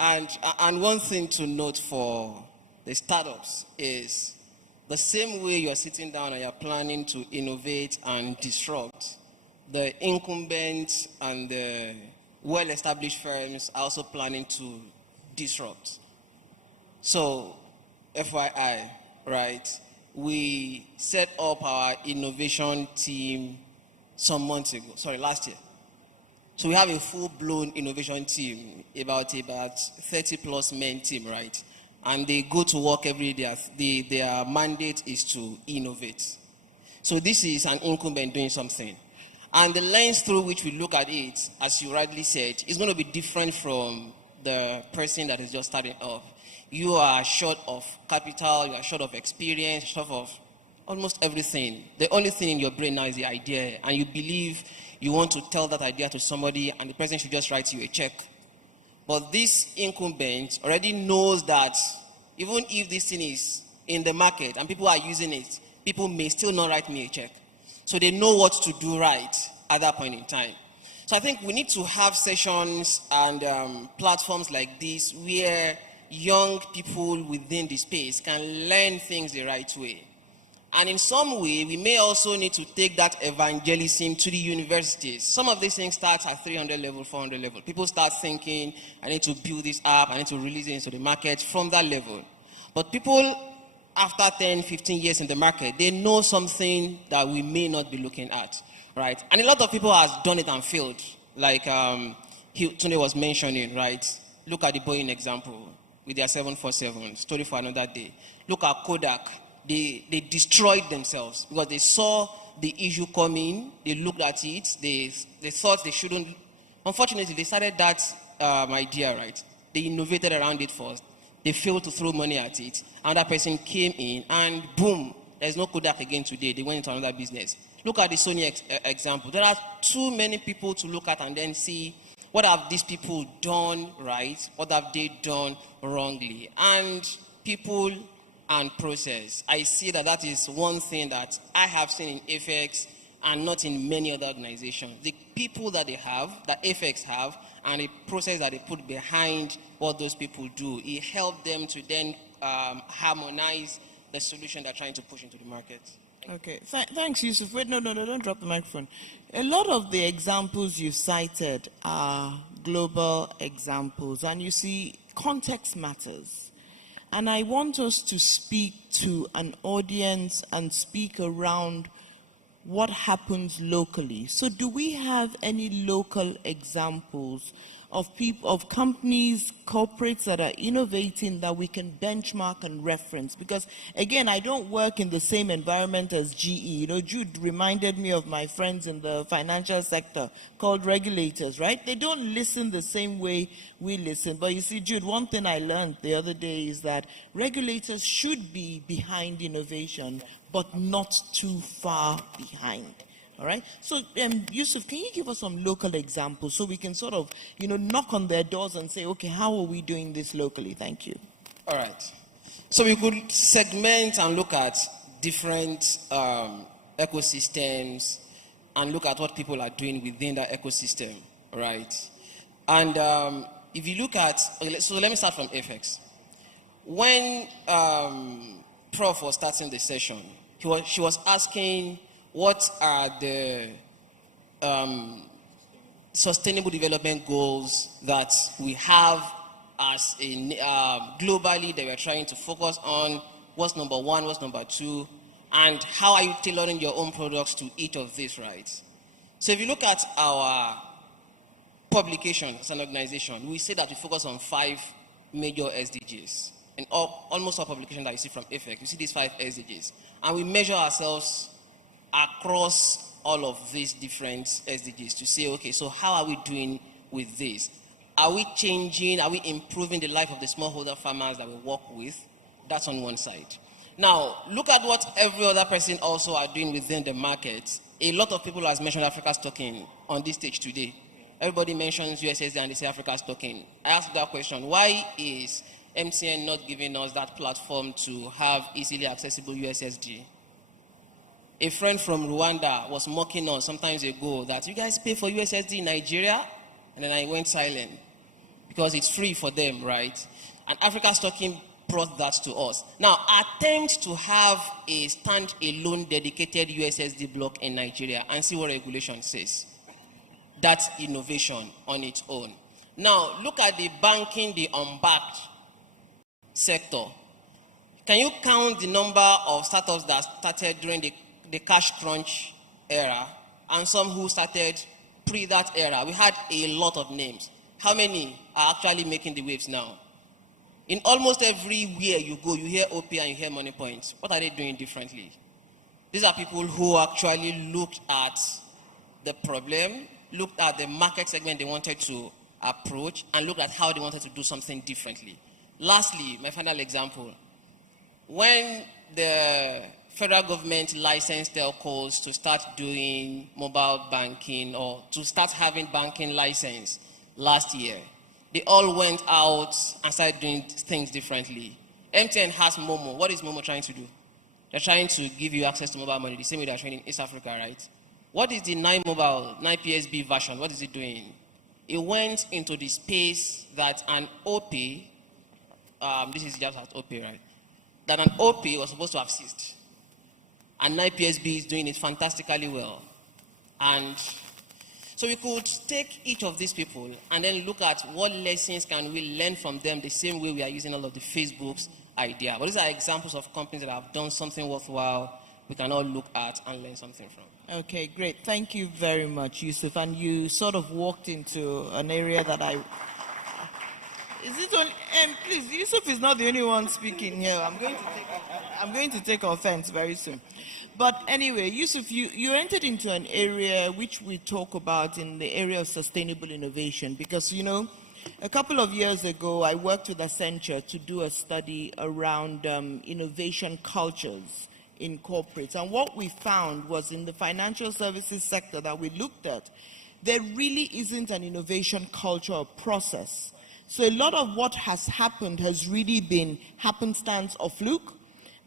and one thing to note for the startups is the same way you're sitting down and you're planning to innovate and disrupt, the incumbents and the well-established firms are also planning to disrupt. So, FYI, right, we set up our innovation team some months ago, last year. So we have a full-blown innovation team, about 30-plus men team, right? And they go to work every day. Their mandate is to innovate. So this is an incumbent doing something. And the lens through which we look at it, as you rightly said, is going to be different from the person that is just starting off. You are short of capital, you are short of experience, short of almost everything. The only thing in your brain now is the idea, and you believe you want to tell that idea to somebody, and the person should just write you a check. But this incumbent already knows that even if this thing is in the market and people are using it, people may still not write me a check. So they know what to do right at that point in time. So I think we need to have sessions and platforms like this where young people within the space can learn things the right way. And in some way, we may also need to take that evangelism to the universities. Some of these things start at 300 level, 400 level. People start thinking, I need to build this app, I need to release it into the market from that level. But people, after 10, 15 years in the market, they know something that we may not be looking at, right? And a lot of people have done it and failed, like Tunde was mentioning, right? Look at the Boeing example with their 747, story for another day. Look at Kodak. They destroyed themselves because they saw the issue coming, they looked at it, they thought they shouldn't. Unfortunately, they started that idea, right? They innovated around it first. They failed to throw money at it. Another person came in and boom, there's no Kodak again today. They went into another business. Look at the Sony example. There are too many people to look at and then see what have these people done right, what have they done wrongly. And people and process. I see that is one thing that I have seen in FX and not in many other organizations. The people that they have, that FX have, and the process that they put behind what those people do, it helped them to then harmonize the solution they're trying to push into the market. Okay, thanks, Yusuf. Wait, no, don't drop the microphone. A lot of the examples you cited are global examples, and you see, context matters. And I want us to speak to an audience and speak around what happens locally. So do we have any local examples of people, of companies, corporates that are innovating that we can benchmark and reference? Because again, I don't work in the same environment as GE. You know, Jude reminded me of my friends in the financial sector called regulators, right? They don't listen the same way we listen. But you see, Jude, one thing I learned the other day is that regulators should be behind innovation, but not too far behind. All right. So, Yusuf, can you give us some local examples so we can sort of, you know, knock on their doors and say, okay, how are we doing this locally? Thank you. All right. So we could segment and look at different ecosystems and look at what people are doing within that ecosystem. All right. And if you look at, so let me start from FX. When Prof was starting the session, she was asking, what are the sustainable development goals that we have as in globally that we're trying to focus on? What's number one, what's number two, and how are you tailoring your own products to each of these, right? So if you look at our publication as an organization, we say that we focus on 5 major SDGs. And almost all publications that you see from FX, you see these 5 SDGs. And we measure ourselves across all of these different SDGs to say, okay, so how are we doing with this? Are we changing, are we improving the life of the smallholder farmers that we work with? That's on one side. Now, look at what every other person also are doing within the market. A lot of people has mentioned Africa's talking on this stage today. Everybody mentions USSD and they say Africa's talking. I asked that question, why is MTN not giving us that platform to have easily accessible USSD? A friend from Rwanda was mocking us sometimes ago that you guys pay for USSD in Nigeria, and then I went silent because it's free for them, right? And Africa's Talking brought that to us. Now, attempt to have a stand-alone dedicated USSD block in Nigeria and see what regulation says. That's innovation on its own. Now, look at the banking, the unbacked sector. Can you count the number of startups that started during the cash crunch era and some who started pre that era? We had a lot of names. How many are actually making the waves now? In almost everywhere you go, you hear OP and you hear Money Points. What are they doing differently? These are people who actually looked at the problem, looked at the market segment they wanted to approach, and looked at how they wanted to do something differently. Lastly, my final example. When the federal government licensed telcos to start doing mobile banking or to start having banking license last year, they all went out and started doing things differently. MTN has Momo. What is Momo trying to do? They're trying to give you access to mobile money the same way they're trying in East Africa, right? What is the 9 mobile, 9 PSB version? What is it doing? It went into the space that an OP, this is just at OP, right? That an OP was supposed to have ceased. And 9 PSB is doing it fantastically well. And so we could take each of these people and then look at what lessons can we learn from them the same way we are using all of the Facebook's idea. But these are examples of companies that have done something worthwhile we can all look at and learn something from. Okay, great. Thank you very much, Yusuf. And you sort of walked into an area that I... Is it only... please, Yusuf is not the only one speaking here. I'm going to take offense very soon. But anyway, Yusuf, you entered into an area which we talk about in the area of sustainable innovation because, you know, a couple of years ago, I worked with Accenture to do a study around innovation cultures in corporates. And what we found was in the financial services sector that we looked at, there really isn't an innovation culture or process. So a lot of what has happened has really been happenstance or fluke.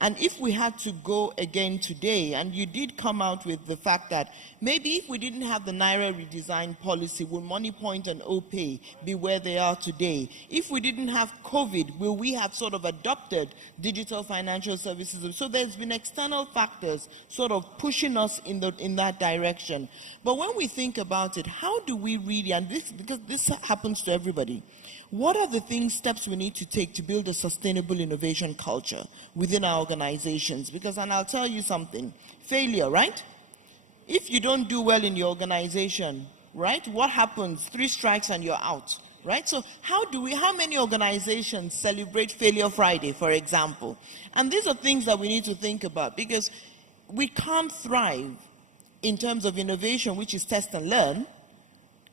And if we had to go again today, and you did come out with the fact that maybe if we didn't have the Naira redesign policy, will MoneyPoint and OPay be where they are today? If we didn't have COVID, will we have sort of adopted digital financial services? So there's been external factors sort of pushing us in that direction. But when we think about it, how do we really, and this, because this happens to everybody, what are the steps we need to take to build a sustainable innovation culture within our organizations? Because, and I'll tell you something, failure, right? If you don't do well in your organization, right, what happens? 3 strikes and you're out, right? So how many organizations celebrate Failure Friday, for example? And these are things that we need to think about, because we can't thrive in terms of innovation, which is test and learn,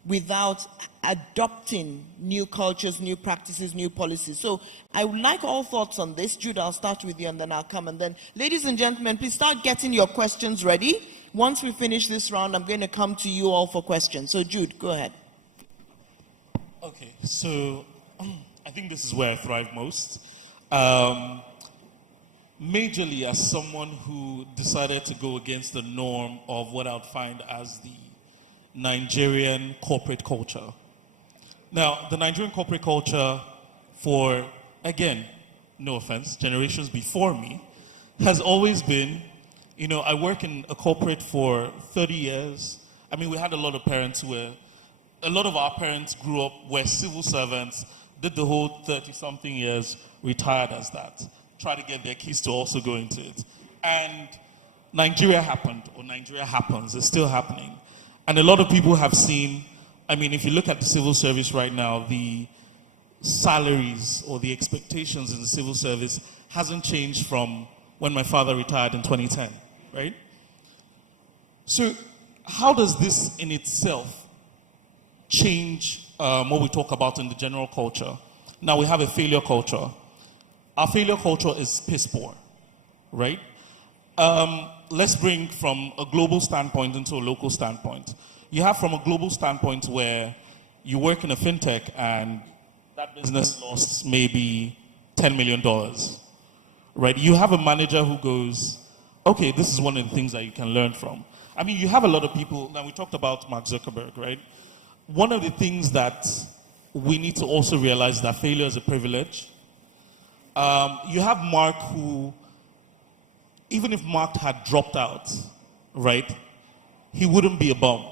without adopting new cultures, new practices, new policies. So I would like all thoughts on this. Jude, I'll start with you and then I'll come. And then, ladies and gentlemen, please start getting your questions ready. Once we finish this round, I'm going to come to you all for questions. So Jude, go ahead. Okay, so I think this is where I thrive most. Majorly as someone who decided to go against the norm of what I would find as the Nigerian corporate culture. Now, the Nigerian corporate culture, for, again, no offense, generations before me, has always been, you know, I work in a corporate for 30 years. I mean, we had a lot of parents a lot of our parents grew up, were civil servants, did the whole 30-something years, retired as that, tried to get their kids to also go into it. And Nigeria happened, or Nigeria happens, it's still happening. And a lot of people have seen, I mean, if you look at the civil service right now, the salaries or the expectations in the civil service hasn't changed from when my father retired in 2010, right? So how does this in itself change what we talk about in the general culture? Now we have a failure culture. Our failure culture is piss poor, right? Let's bring from a global standpoint into a local standpoint. You have from a global standpoint where you work in a fintech and that business lost maybe $10 million, right? You have a manager who goes, okay, this is one of the things that you can learn from. I mean, you have a lot of people, now we talked about Mark Zuckerberg, right? One of the things that we need to also realize is that failure is a privilege. You have Mark who, even if Mark had dropped out, right, he wouldn't be a bum.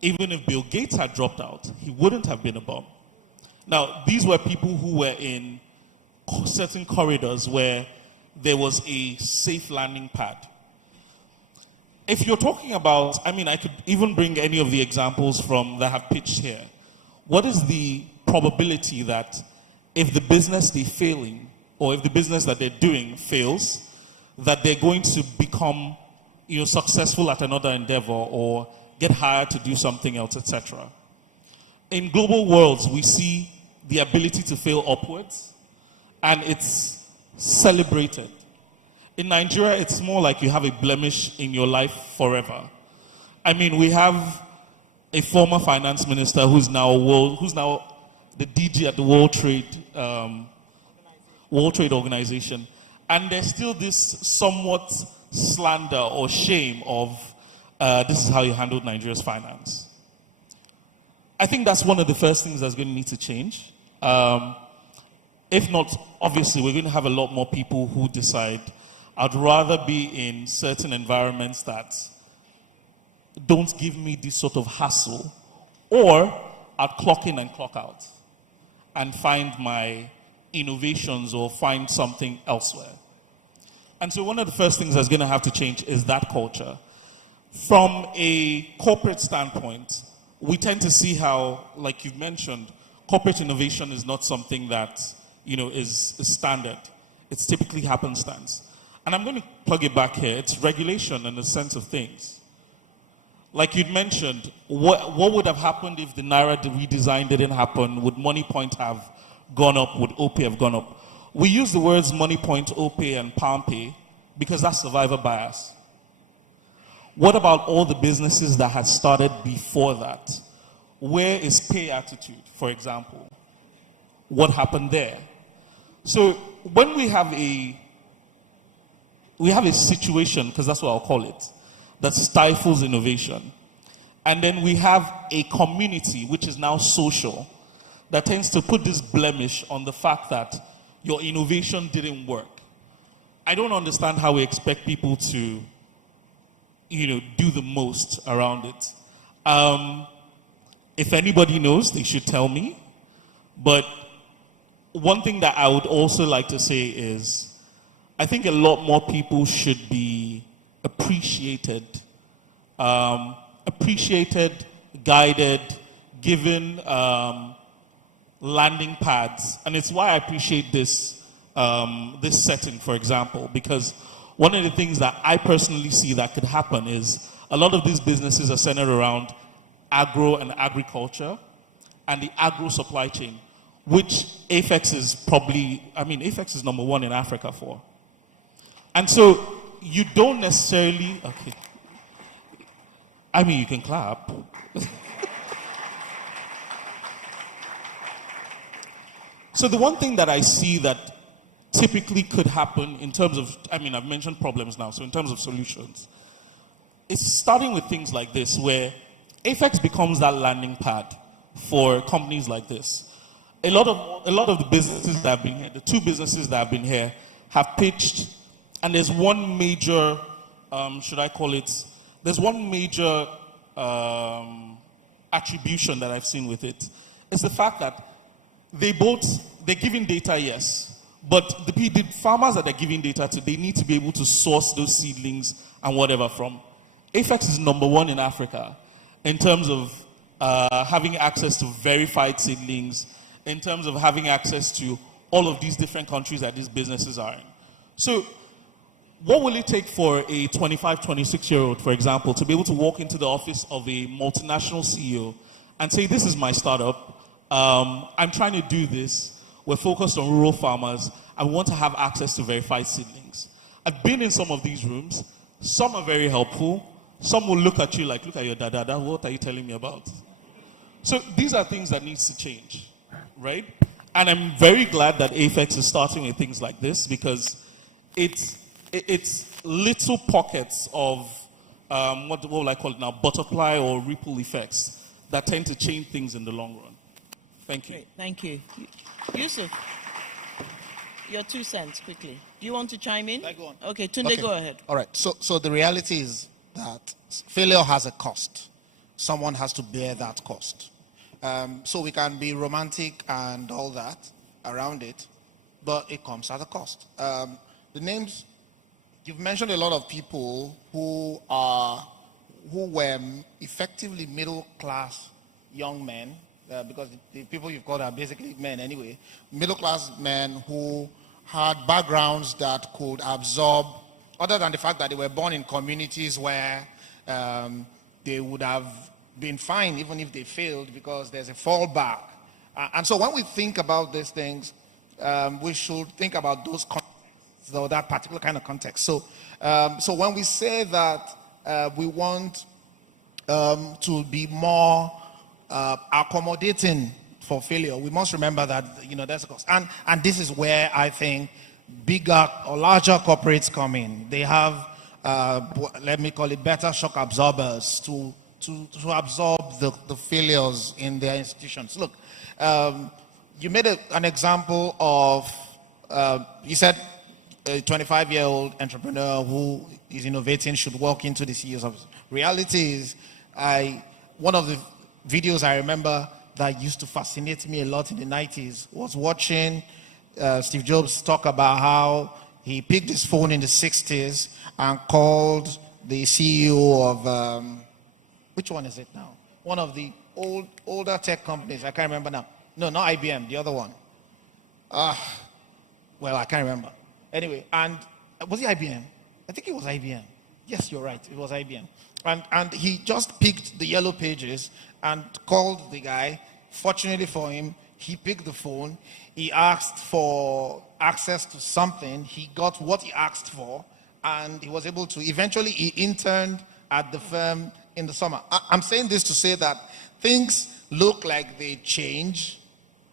Even if Bill Gates had dropped out, he wouldn't have been a bum. Now, these were people who were in certain corridors where there was a safe landing pad. If you're talking about, I mean, I could even bring any of the examples from that have pitched here. What is the probability that if the business they're failing, or if the business that they're doing fails, that they're going to become, you know, successful at another endeavor or get hired to do something else, etc. In global worlds, we see the ability to fail upwards, and it's celebrated. In Nigeria, it's more like you have a blemish in your life forever. I mean, we have a former finance minister who's now the DG at the World Trade Organization. And there's still this somewhat slander or shame of this is how you handled Nigeria's finance. I think that's one of the first things that's going to need to change. If not, obviously, we're going to have a lot more people who decide, I'd rather be in certain environments that don't give me this sort of hassle, or I'd clock in and clock out and find my innovations or find something elsewhere. And so one of the first things that's going to have to change is that culture. From a corporate standpoint, we tend to see how, like you've mentioned, corporate innovation is not something that, you know, is standard. It's typically happenstance. And I'm going to plug it back here. It's regulation in the sense of things. Like you'd mentioned, what would have happened if the Naira redesign didn't happen? Would MoneyPoint have gone up? Would OPay have gone up? We use the words MoneyPoint, OPay, and PalmPay because that's survivor bias. What about all the businesses that had started before that? Where is pay attitude, for example? What happened there? So when we have a we have a situation, because that's what I'll call it, that stifles innovation. And then we have a community, which is now social, that tends to put this blemish on the fact that your innovation didn't work. I don't understand how we expect people to, do the most around it. If anybody knows, they should tell me. But one thing that I would also like to say is, I think a lot more people should be appreciated, guided, given landing pads. And it's why I appreciate this setting, for example, because one of the things that I personally see that could happen is a lot of these businesses are centered around agro and agriculture and the agro supply chain, which Apex is Apex is number one in Africa for. And so you don't necessarily, okay. You can clap. So the one thing that I see that typically could happen in terms of, I've mentioned problems now, so in terms of solutions, it's starting with things like this, where Apex becomes that landing pad for companies like this. A lot of the businesses that have been here, the two businesses that have been here, have pitched, and there's one major, there's one major attribution that I've seen with it. It's the fact that they're giving data, yes, but the farmers that they're giving data to, they need to be able to source those seedlings and whatever from. Apex is number one in Africa in terms of having access to verified seedlings, in terms of having access to all of these different countries that these businesses are in. So what will it take for a 25, 26-year-old, for example, to be able to walk into the office of a multinational CEO and say, this is my startup, I'm trying to do this, we're focused on rural farmers, I want to have access to verified seedlings. I've been in some of these rooms, some are very helpful, some will look at you like, look at your dada, what are you telling me about? So these are things that needs to change, right? And I'm very glad that Apex is starting with things like this, because it's little pockets of what will I call it now, butterfly or ripple effects that tend to change things in the long run. Thank you. Great, thank you. Yusuf, your 2 cents quickly. Do you want to chime in? I go on. Okay, Tunde, go ahead. All right. So the reality is that failure has a cost. Someone has to bear that cost. So we can be romantic and all that around it, but it comes at a cost. The names, you've mentioned a lot of people who were effectively middle-class young men, because the people you've called are basically men anyway, middle-class men who had backgrounds that could absorb, other than the fact that they were born in communities where they would have been fine even if they failed, because there's a fallback. And so when we think about these things, we should think about those contexts, or that particular kind of context. So when we say that we want to be more accommodating for failure, we must remember that there's a cost. And this is where I think bigger or larger corporates come in. They have let me call it better shock absorbers to absorb the failures in their institutions. Look, you made an example of you said a 25-year-old entrepreneur who is innovating should walk into the CEO's office. Reality is, one of the videos I remember that used to fascinate me a lot in the 90s was watching Steve Jobs talk about how he picked his phone in the 60s and called the CEO of, which one is it now? One of the older tech companies, I can't remember now. No, not IBM, the other one. Well, I can't remember. Anyway, and was it IBM? I think it was IBM. Yes, you're right, it was IBM. And he just picked the yellow pages and called the guy. Fortunately for him, he picked the phone. He asked for access to something. He got what he asked for, and he was able to, eventually he interned at the firm in the summer. I'm saying this to say that things look like they change,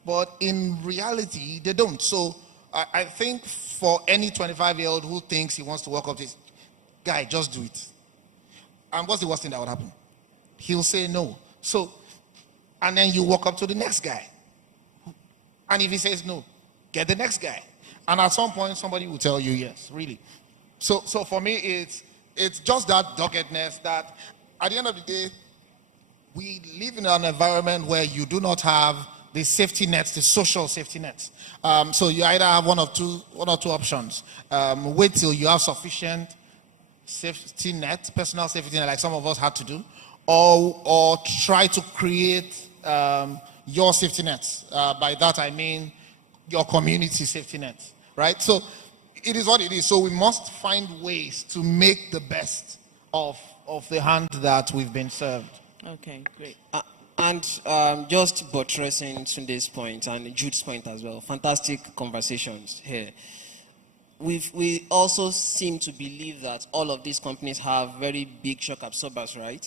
but in reality, they don't. So I think for any 25-year-old who thinks he wants to walk up to this guy, just do it. And what's the worst thing that would happen? He'll say no. So, and then you walk up to the next guy. And if he says no, get the next guy. And at some point, somebody will tell you yes, really. So for me, it's just that doggedness that at the end of the day, we live in an environment where you do not have the safety nets, the social safety nets. So you either have one or two options. Wait till you have sufficient safety net, personal safety net, like some of us had to do, or try to create your safety nets. By that I mean your community safety nets, right? So it is what it is. So we must find ways to make the best of the hand that we've been served. Okay, great. And just buttressing Tunde's point and Jude's point as well, fantastic conversations here. We also seem to believe that all of these companies have very big shock absorbers, right?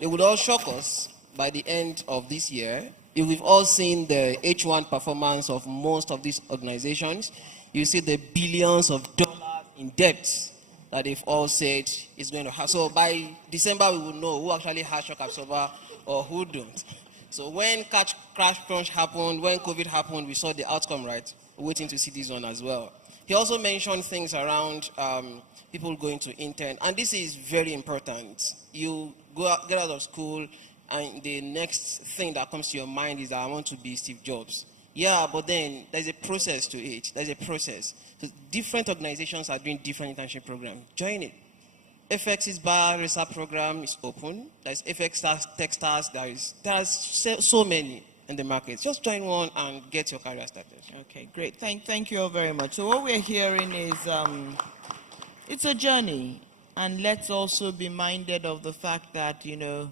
It would all shock us by the end of this year. If we've all seen the H1 performance of most of these organizations, you see the billions of dollars in debt that they've all said is going to have. So by December, we will know who actually has shock absorber or who don't. So when crash crunch happened, when COVID happened, we saw the outcome, right? We're waiting to see this one as well. He also mentioned things around people going to intern, and this is very important. You get out of school, and the next thing that comes to your mind is that I want to be Steve Jobs. Yeah, but then there's a process to it. There's a process. So different organizations are doing different internship programs. Join it. FX's Buyer Research program is open. There's FX Techstars. There are so many in the market. Just join one and get your career started. Okay, great. Thank you all very much. So what we're hearing is it's a journey, and let's also be minded of the fact that, you know,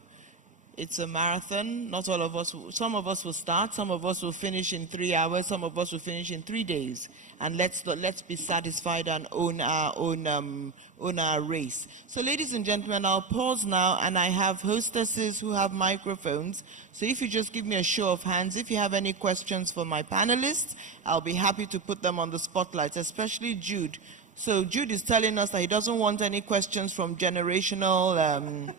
it's a marathon. Not all of us, some of us will start, some of us will finish in 3 hours, some of us will finish in 3 days. And let's be satisfied and own our race. So ladies and gentlemen, I'll pause now, and I have hostesses who have microphones. So if you just give me a show of hands, if you have any questions for my panelists, I'll be happy to put them on the spotlight, especially Jude. So Jude is telling us that he doesn't want any questions from generational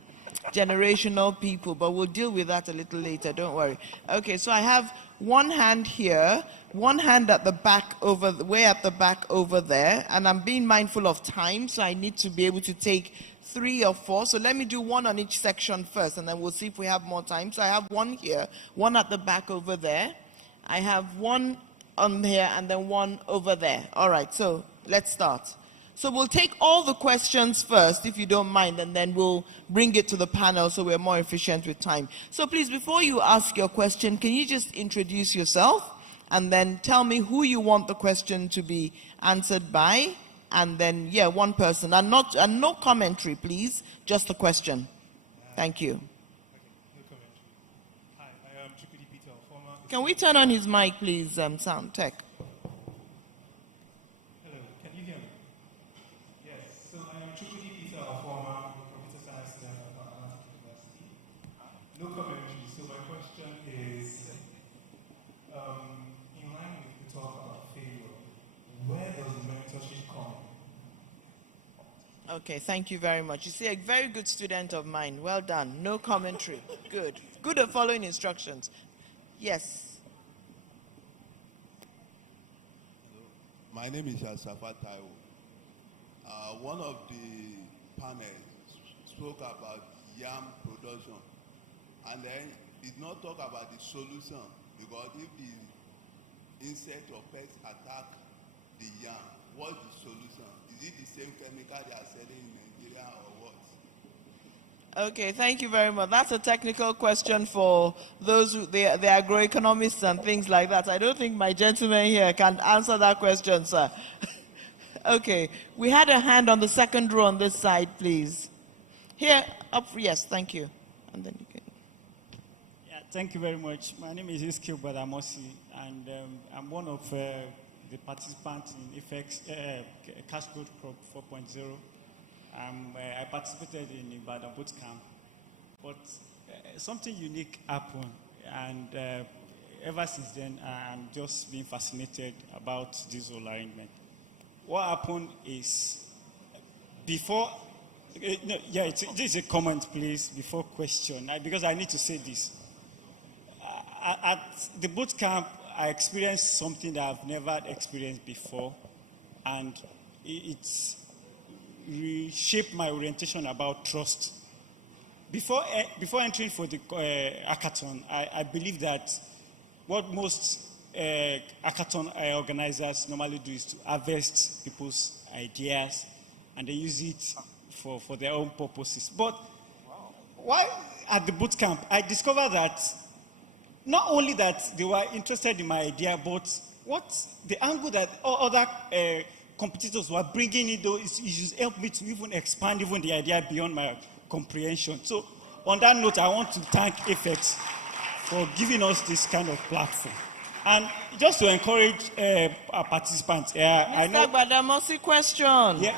people, but we'll deal with that a little later, don't worry. Okay, so I have one hand here, one hand at the back way at the back over there, and I'm being mindful of time, so I need to be able to take 3 or 4. So let me do one on each section first, and then we'll see if we have more time. So I have one here, one at the back over there. I have one on here, and then one over there. All right, so let's start. So we'll take all the questions first, if you don't mind, and then we'll bring it to the panel so we're more efficient with time. So please, before you ask your question, can you just introduce yourself and then tell me who you want the question to be answered by, and then, yeah, one person. And no commentary, please, just the question. Thank you. Okay, no commentary. Hi, I am Chukudi Peter, former... Can we turn on his mic, please, sound tech? No commentary. So my question is, in line with the talk about failure, where does mentorship come in? Okay, thank you very much. You see, a very good student of mine. Well done. No commentary. Good. Good at following instructions. Yes. Hello. My name is Yasafat Taiwo. One of the panels spoke about yam production. And then did not talk about the solution, because if the insect or pest attack the yam, what's the solution? Is it the same chemical they are selling in Nigeria or what? Okay, thank you very much. That's a technical question for those who, the agroeconomists and things like that. I don't think my gentleman here can answer that question, sir. Okay, we had a hand on the second row on this side, please. Here, up, yes, thank you. And then you can. Thank you very much. My name is Iskil Badamosi, and I'm one of the participants in FX Cash Growth Crop 4.0. I participated in Ibadan Boot Camp, but something unique happened, and ever since then, I'm just being fascinated about this whole arrangement. What happened is, before, this is a comment, please, before question, because I need to say this. At the boot camp, I experienced something that I've never experienced before, and it's reshaped my orientation about trust. Before entering for the hackathon, I believe that what most hackathon organizers normally do is to harvest people's ideas and they use it for their own purposes. But while at the boot camp, I discovered that not only that they were interested in my idea, but what the angle that other competitors were bringing in, though, is helped me to even expand even the idea beyond my comprehension. So on that note, I want to thank FX for giving us this kind of platform. And just to encourage our participants, I know... Mr. Badamosi, question.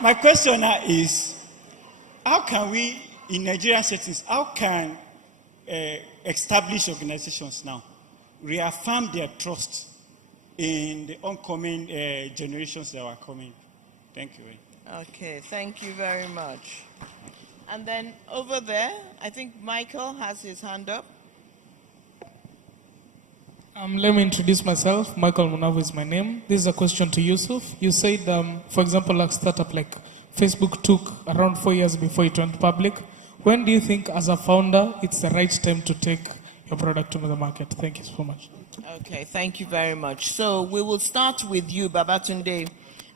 My question now is, how can we, in Nigerian settings, how can established organizations now reaffirm their trust in the oncoming generations that are coming? Thank you. Okay, thank you very much. And then over there, I think Michael has his hand up. Let me introduce myself. Michael Munavu is my name. This is a question to Yusuf. You said, for example, a startup like Facebook took around 4 years before it went public. When do you think, as a founder, it's the right time to take your product to the market? Thank you so much. Okay, thank you very much. So we will start with you, Babatunde,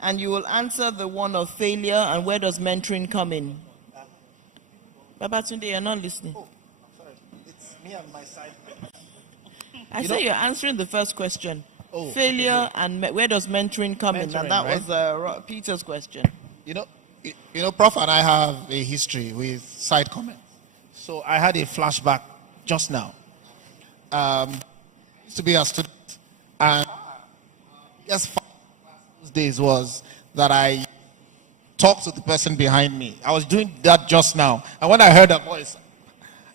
and you will answer the one of failure and where does mentoring come in. Babatunde, you're not listening. Oh, sorry. It's me and my side. I said you're answering the first question. Oh, failure okay. and where does mentoring come in? And that right? was Peter's question. You know, Prof and I have a history with side comments. So I had a flashback just now. Used to be a student, and yes, those days was that I talked to the person behind me. I was doing that just now, and when I heard a voice,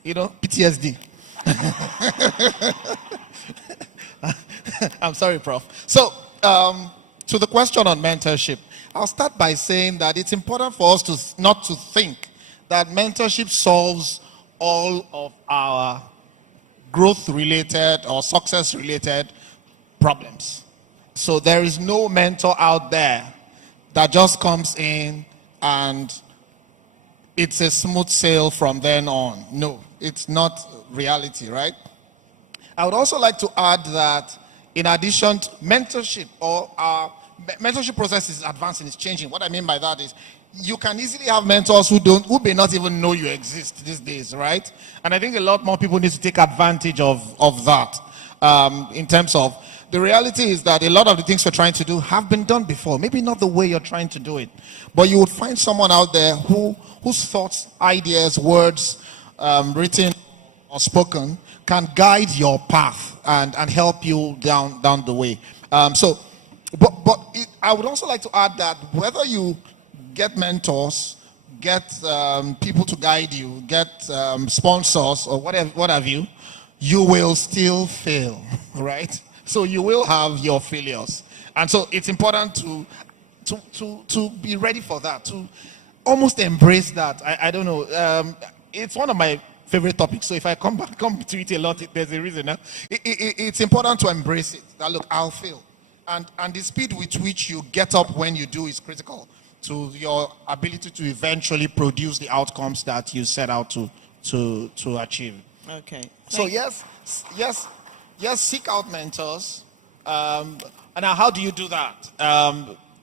PTSD. I'm sorry, Prof. So, to the question on mentorship, I'll start by saying that it's important for us not to think that mentorship solves all of our growth-related or success-related problems. So there is no mentor out there that just comes in and it's a smooth sail from then on. No, it's not reality, right? I would also like to add that in addition to mentorship, or our mentorship process is advancing, it's changing. What I mean by that is you can easily have mentors who may not even know you exist these days, right? And I think a lot more people need to take advantage of that in terms of the reality is that a lot of the things we're trying to do have been done before. Maybe not the way you're trying to do it, but you would find someone out there whose thoughts, ideas, words, written or spoken, can guide your path and help you down the way. I would also like to add that whether you get mentors, get people to guide you, get sponsors or what have you, you will still fail, right? So you will have your failures. And so it's important to be ready for that, to almost embrace that. I don't know. It's one of my favorite topics. So if I come to it a lot, there's a reason. Huh? It's important to embrace it. That look, I'll fail. And the speed with which you get up when you do is critical to your ability to eventually produce the outcomes that you set out to achieve. Okay. So yes, seek out mentors. And now how do you do that?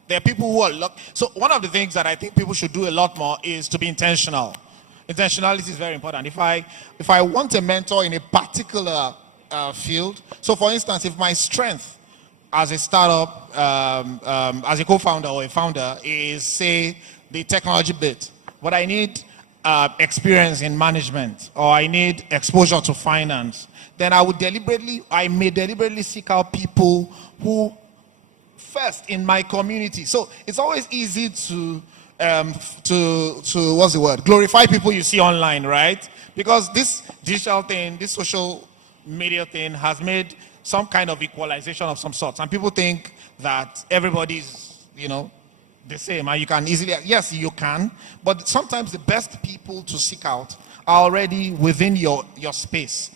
There are people who are so one of the things that I think people should do a lot more is to be intentional. Intentionality is very important. If I want a mentor in a particular field, so for instance, if my strength as a startup, as a co-founder or a founder is, say, the technology bit, but I need experience in management, or I need exposure to finance, then I may deliberately seek out people who first in my community. So it's always easy to what's the word? Glorify people you see online, right? Because this digital thing, this social media thing has made some kind of equalization of some sort. And people think that everybody's, the same. And you can easily, yes, you can. But sometimes the best people to seek out are already within your space.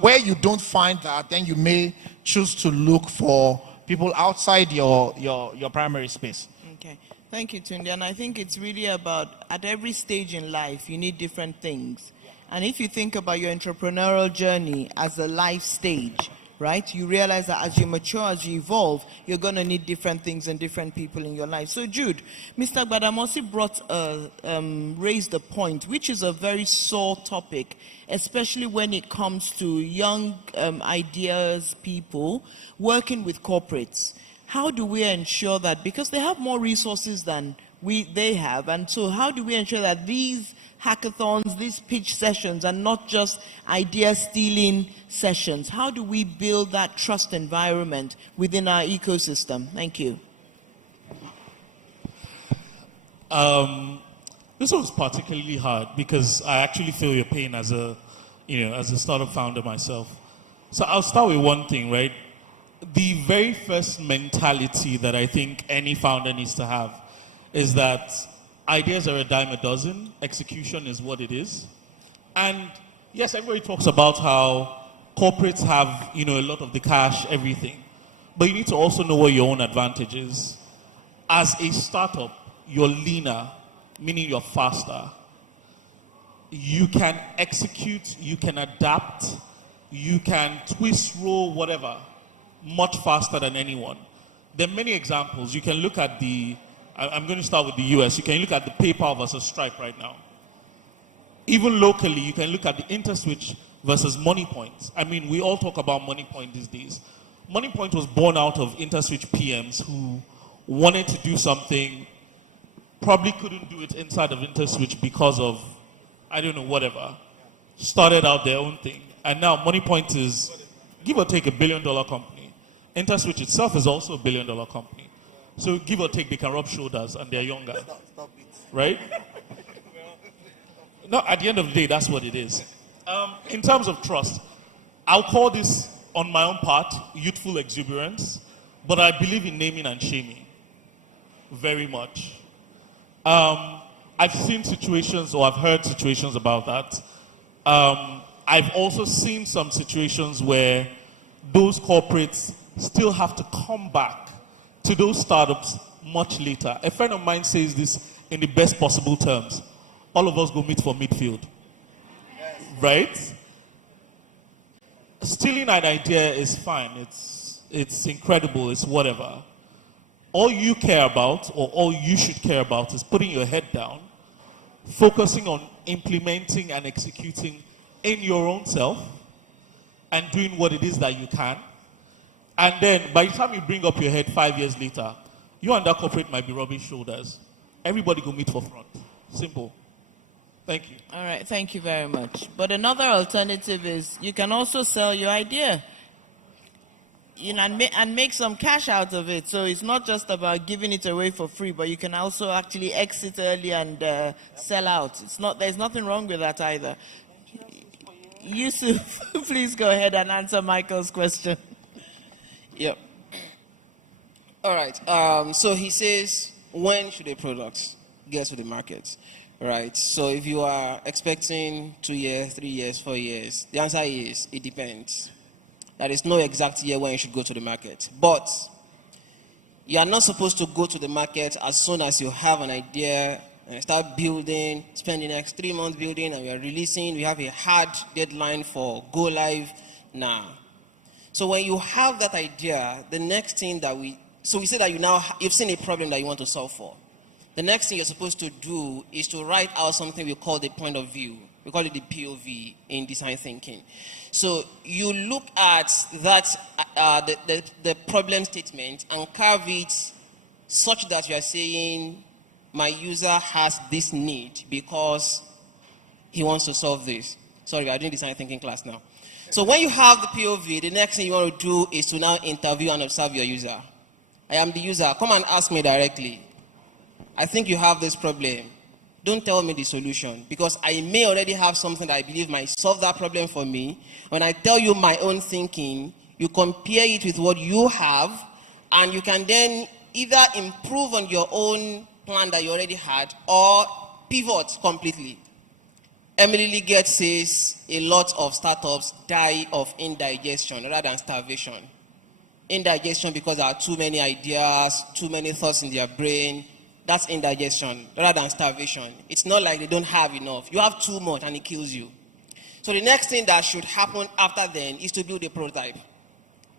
Where you don't find that, then you may choose to look for people outside your primary space. Okay. Thank you, Tunde. And I think it's really about, at every stage in life, you need different things. And if you think about your entrepreneurial journey as a life stage, right, you realize that as you mature, as you evolve, you're going to need different things and different people in your life. So, Jude, Mr. Gbadamosi raised a point, which is a very sore topic, especially when it comes to young ideas people working with corporates. How do we ensure that, because they have more resources than they have, and so how do we ensure that these hackathons, these pitch sessions are not just idea stealing sessions? How do we build that trust environment within our ecosystem? Thank you. This was particularly hard because I actually feel your pain as a startup founder myself. So I'll start with one thing, right? The very first mentality that I think any founder needs to have is that ideas are a dime a dozen. Execution is what it is. And yes, everybody talks about how corporates have, a lot of the cash, everything. But you need to also know what your own advantage is. As a startup, you're leaner, meaning you're faster. You can execute, you can adapt, you can twist, roll, whatever, much faster than anyone. There are many examples. You can look at I'm going to start with the US. You can look at the PayPal versus Stripe right now. Even locally, you can look at the InterSwitch versus MoneyPoint. I mean, we all talk about MoneyPoint these days. MoneyPoint was born out of InterSwitch PMs who wanted to do something, probably couldn't do it inside of InterSwitch because of, I don't know, whatever. Started out their own thing. And now MoneyPoint is, give or take, $1 billion company. InterSwitch itself is also $1 billion company. So give or take, they can rub shoulders and they're younger. Stop it. Right? No, at the end of the day, that's what it is. In terms of trust, I'll call this, on my own part, youthful exuberance, but I believe in naming and shaming very much. I've seen situations, or I've heard situations about that. I've also seen some situations where those corporates still have to come back to those startups much later. A friend of mine says this in the best possible terms. All of us go meet for midfield. Yes. Right? Stealing an idea is fine. It's incredible. It's whatever. All you care about, or all you should care about, is putting your head down, focusing on implementing and executing in your own self, and doing what it is that you can. And then, by the time you bring up your head 5 years later, you and that corporate might be rubbing shoulders. Everybody go meet for front. Simple. Thank you. All right, thank you very much. But another alternative is you can also sell your idea, and make some cash out of it. So it's not just about giving it away for free, but you can also actually exit early and sell out. There's nothing wrong with that either. Yusuf, please go ahead and answer Michael's question. Yep. All right. So he says, when should a product get to the market? Right. So if you are expecting 2 years, 3 years, 4 years, the answer is it depends. There is no exact year when you should go to the market. But you are not supposed to go to the market as soon as you have an idea and start building, spend the next 3 months building, and we are releasing. We have a hard deadline for go live now. So when you have that idea, the next thing that we say that you've seen a problem that you want to solve for. The next thing you're supposed to do is to write out something we call the point of view. We call it the POV in design thinking. So you look at that, the problem statement and carve it such that you are saying, my user has this need because he wants to solve this. Sorry, we are doing design thinking class now. So when you have the POV, the next thing you want to do is to now interview and observe your user. I am the user. Come and ask me directly. I think you have this problem. don't tell me the solution, because I may already have something that I believe might solve that problem for me. When I tell you my own thinking, you compare it with what you have, and you can then either improve on your own plan that you already had or pivot completely. Emily Liggett says a lot of startups die of indigestion rather than starvation. Indigestion because there are too many ideas, too many thoughts in their brain. That's indigestion rather than starvation. It's not like they don't have enough. You have too much and it kills you. So the next thing that should happen after then is to build a prototype.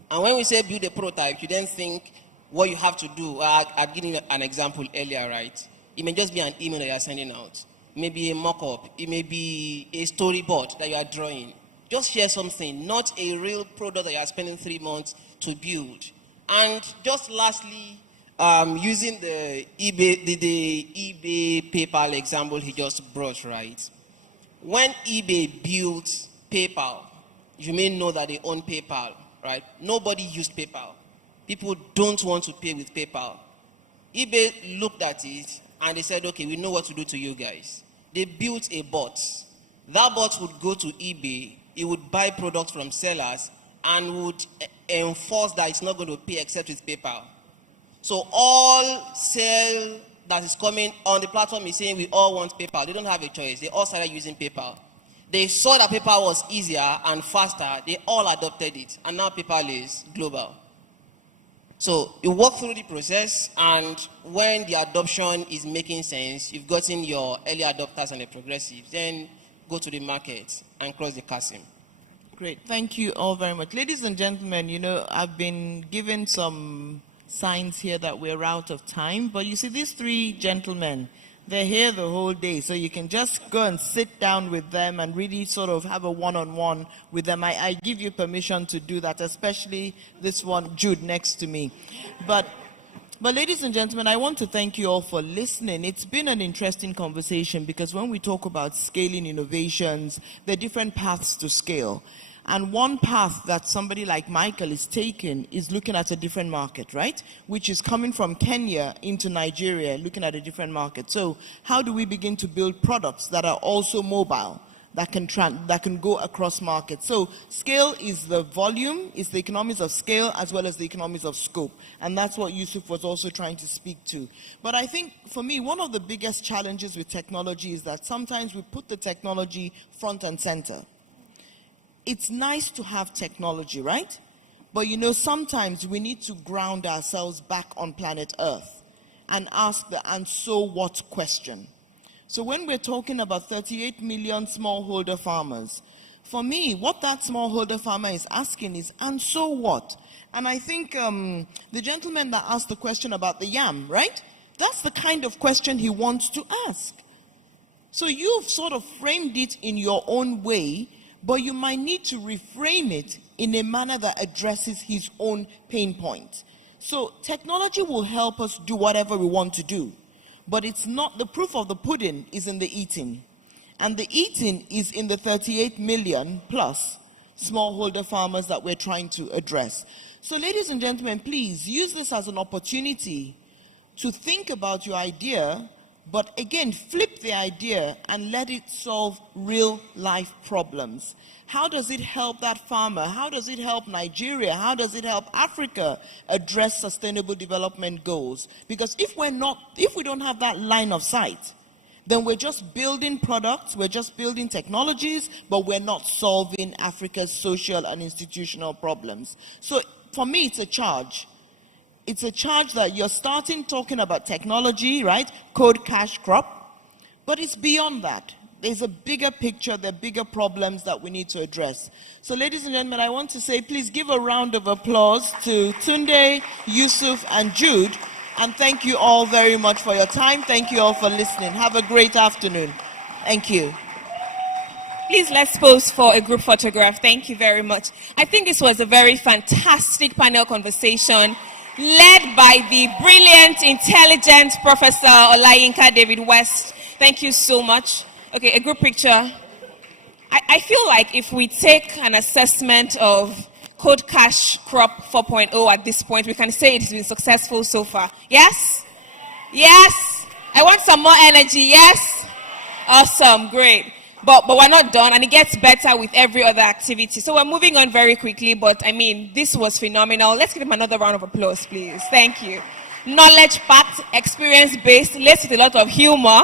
And when we say build a prototype, you then think what you have to do. I've given you an example earlier, right? It may just be an email that you're sending out. It may be a mock-up. It may be a storyboard that you are drawing. Just share something, not a real product that you are spending 3 months to build. And just lastly, using the eBay PayPal example he just brought, right? When eBay built PayPal, you may know that they own PayPal, right? Nobody used PayPal. People don't want to pay with PayPal. eBay looked at it and they said, okay, we know what to do to you guys. They built a bot. That bot would go to eBay, it would buy products from sellers and would enforce that it's not going to pay except with PayPal. So all sale that is coming on the platform is saying we all want PayPal. They don't have a choice. They all started using PayPal. They saw that PayPal was easier and faster. They all adopted it. And now PayPal is global. So you walk through the process, and when the adoption is making sense, you've gotten your early adopters and the progressives, then go to the market and cross the chasm. Great. Thank you all very much. Ladies and gentlemen, you know, I've been given some signs here that we're out of time, but you see these three gentlemen, they're here the whole day, so you can just go and sit down with them and really sort of have a one-on-one with them. I give you permission to do that, especially this one, Jude, next to me. But ladies and gentlemen, I want to thank you all for listening. It's been an interesting conversation because when we talk about scaling innovations, there are different paths to scale. And one path that somebody like Michael is taking is looking at a different market, right? Which is coming from Kenya into Nigeria, looking at a different market. So how do we begin to build products that are also mobile, that can go across markets? So scale is the volume, is the economies of scale as well as the economies of scope. And that's what Yusuf was also trying to speak to. But I think for me, one of the biggest challenges with technology is that sometimes we put the technology front and center. It's nice to have technology, right? But you know, sometimes we need to ground ourselves back on planet Earth and ask the "and so what" question. So when we're talking about 38 million smallholder farmers, for me, what that smallholder farmer is asking is, and so what? And I think the gentleman that asked the question about the yam, right? That's the kind of question he wants to ask. So you've sort of framed it in your own way, but you might need to reframe it in a manner that addresses his own pain point. So technology will help us do whatever we want to do, but it's not, the proof of the pudding is in the eating. And the eating is in the 38 million plus smallholder farmers that we're trying to address. So ladies and gentlemen, please use this as an opportunity to think about your idea, but again, flip the idea and let it solve real life problems. How does it help that farmer? How does it help Nigeria? How does it help Africa address sustainable development goals? Because if we don't have that line of sight, then we're just building products, we're just building technologies, but we're not solving Africa's social and institutional problems. So for me, it's a charge. It's a charge that you're starting talking about technology, right? Code, cash, crop. But it's beyond that. There's a bigger picture, there are bigger problems that we need to address. So ladies and gentlemen, I want to say, please give a round of applause to Tunde, Yusuf, and Jude. And thank you all very much for your time. Thank you all for listening. Have a great afternoon. Thank you. Please, let's pose for a group photograph. Thank you very much. I think this was a very fantastic panel conversation, led by the brilliant, intelligent Professor Olayinka David West. Thank you so much. Okay, a group picture. I feel like if we take an assessment of Code Cash Crop 4.0 at this point, we can say it's been successful so far. Yes? Yes? I want some more energy. Yes? Awesome, great. But we're not done, and it gets better with every other activity. So we're moving on very quickly, but I mean, this was phenomenal. Let's give him another round of applause, please. Thank you. Knowledge-packed, experience-based, laced with a lot of humor,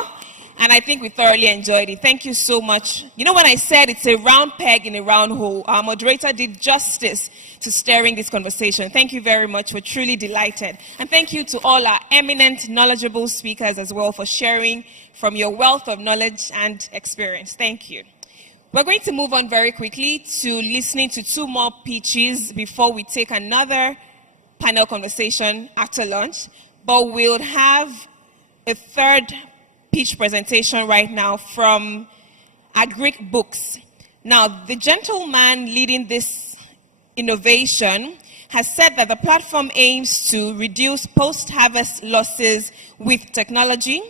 and I think we thoroughly enjoyed it. Thank you so much. You know, when I said it's a round peg in a round hole, our moderator did justice to steering this conversation. Thank you very much. We're truly delighted. And thank you to all our eminent, knowledgeable speakers as well for sharing from your wealth of knowledge and experience. Thank you. We're going to move on very quickly to listening to 2 more pitches before we take another panel conversation after lunch. But we'll have a third pitch presentation right now from AgricBox. Now, the gentleman leading this innovation has said that the platform aims to reduce post-harvest losses with technology,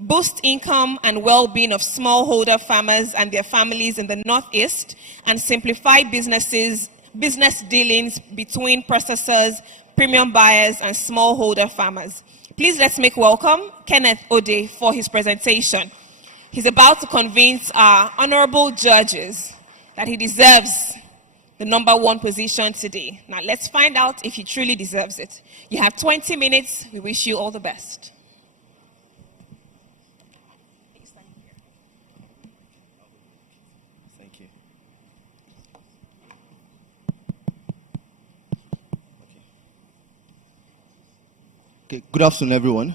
boost income and well-being of smallholder farmers and their families in the Northeast, and simplify business dealings between processors, premium buyers, and smallholder farmers. Please let's make welcome Kenneth Ode for his presentation. He's about to convince our honorable judges that he deserves the #1 position today. Now let's find out if he truly deserves it. You have 20 minutes. We wish you all the best. Thank you. Okay, good afternoon, everyone.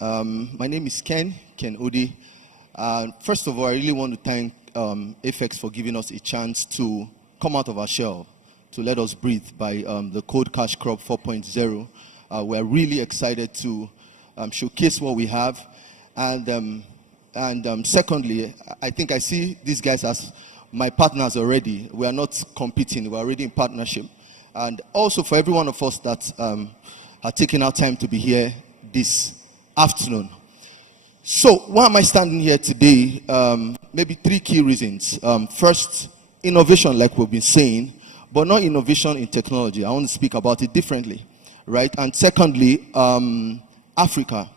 My name is Ken Ode. First of all, I really want to thank FX for giving us a chance to come out of our shell, to let us breathe by the Code Cash Crop 4.0. We're really excited to showcase what we have. And secondly, I think I see these guys as my partners already. We are not competing, we're already in partnership. And also for every one of us that are taking our time to be here this afternoon. So why am I standing here today? Maybe 3 key reasons. First, innovation, like we've been saying, but not innovation in technology. I want to speak about it differently, right? And secondly, Africa.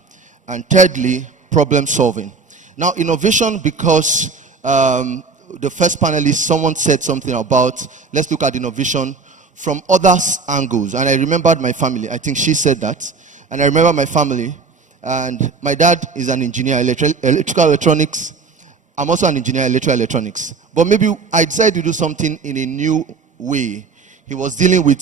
And thirdly, problem solving. Now, innovation because the first panelist, someone said something about, let's look at innovation from other angles. And I remembered my family. I think she said that. And I remember my family. And my dad is an engineer, electrical electronics. I'm also an engineer, electrical electronics. But maybe I decided to do something in a new way. He was dealing with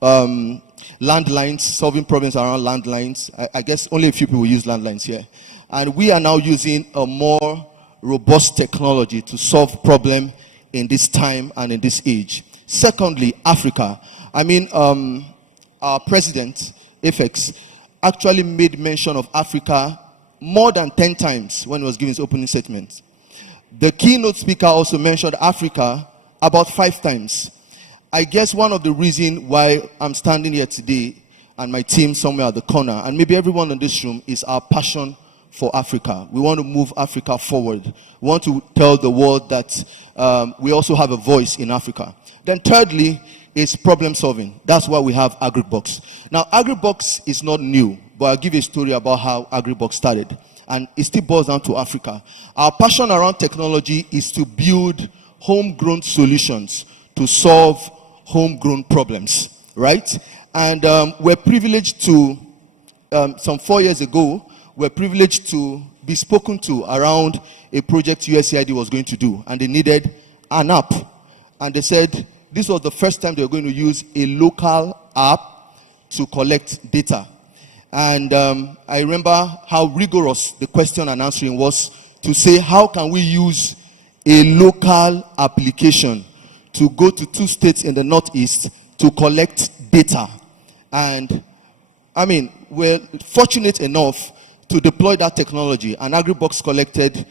landlines, solving problems around landlines. I guess only a few people use landlines here. And we are now using a more robust technology to solve problem in this time and in this age. Secondly, Africa. I mean, our president, FX, actually made mention of Africa more than 10 times when he was giving his opening statement. The keynote speaker also mentioned Africa about 5 times. I guess one of the reasons why I'm standing here today and my team somewhere at the corner, and maybe everyone in this room, is our passion for Africa. We want to move Africa forward. We want to tell the world that we also have a voice in Africa. Then thirdly is problem solving. That's why we have AgricBox. Now, AgricBox is not new, but I'll give you a story about how AgricBox started. And it still boils down to Africa. Our passion around technology is to build homegrown solutions to solve homegrown problems, right? And we're privileged to, some 4 years ago, we're privileged to be spoken to around a project USAID was going to do. And they needed an app. And they said, this was the first time they were going to use a local app to collect data. And I remember how rigorous the question and answering was to say, how can we use a local application to go to 2 states in the Northeast to collect data? And I mean, we're fortunate enough to deploy that technology. And AgricBox collected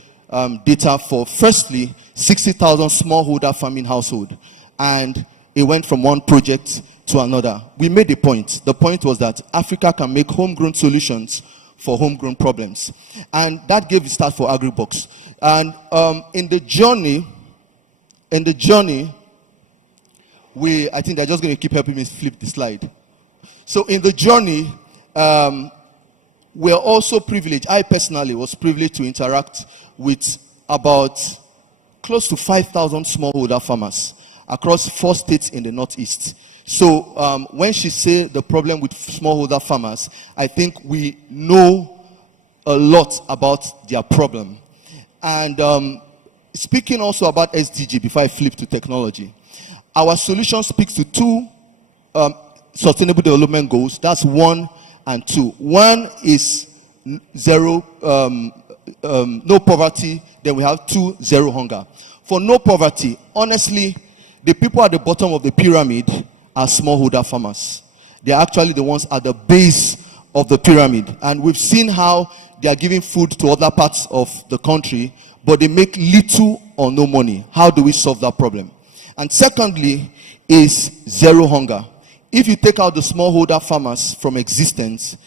data for, firstly, 60,000 smallholder farming household. And it went from one project to another. We made a point. The point was that Africa can make homegrown solutions for homegrown problems. And that gave the start for AgricBox. And in the journey, I think they're just going to keep helping me flip the slide. So in the journey, we're also privileged. I personally was privileged to interact with about close to 5,000 smallholder farmers across 4 states in the Northeast. So when she said the problem with smallholder farmers, I think we know a lot about their problem. And speaking also about SDG, before I flip to technology, our solution speaks to 2 sustainable development goals. That's 1 and 2. 1 is zero, no poverty. Then we have 2, zero hunger. For no poverty, honestly, the people at the bottom of the pyramid are smallholder farmers. They are actually the ones at the base of the pyramid. And we've seen how they are giving food to other parts of the country, but they make little or no money. How do we solve that problem? And secondly is zero hunger. If you take out the smallholder farmers from existence,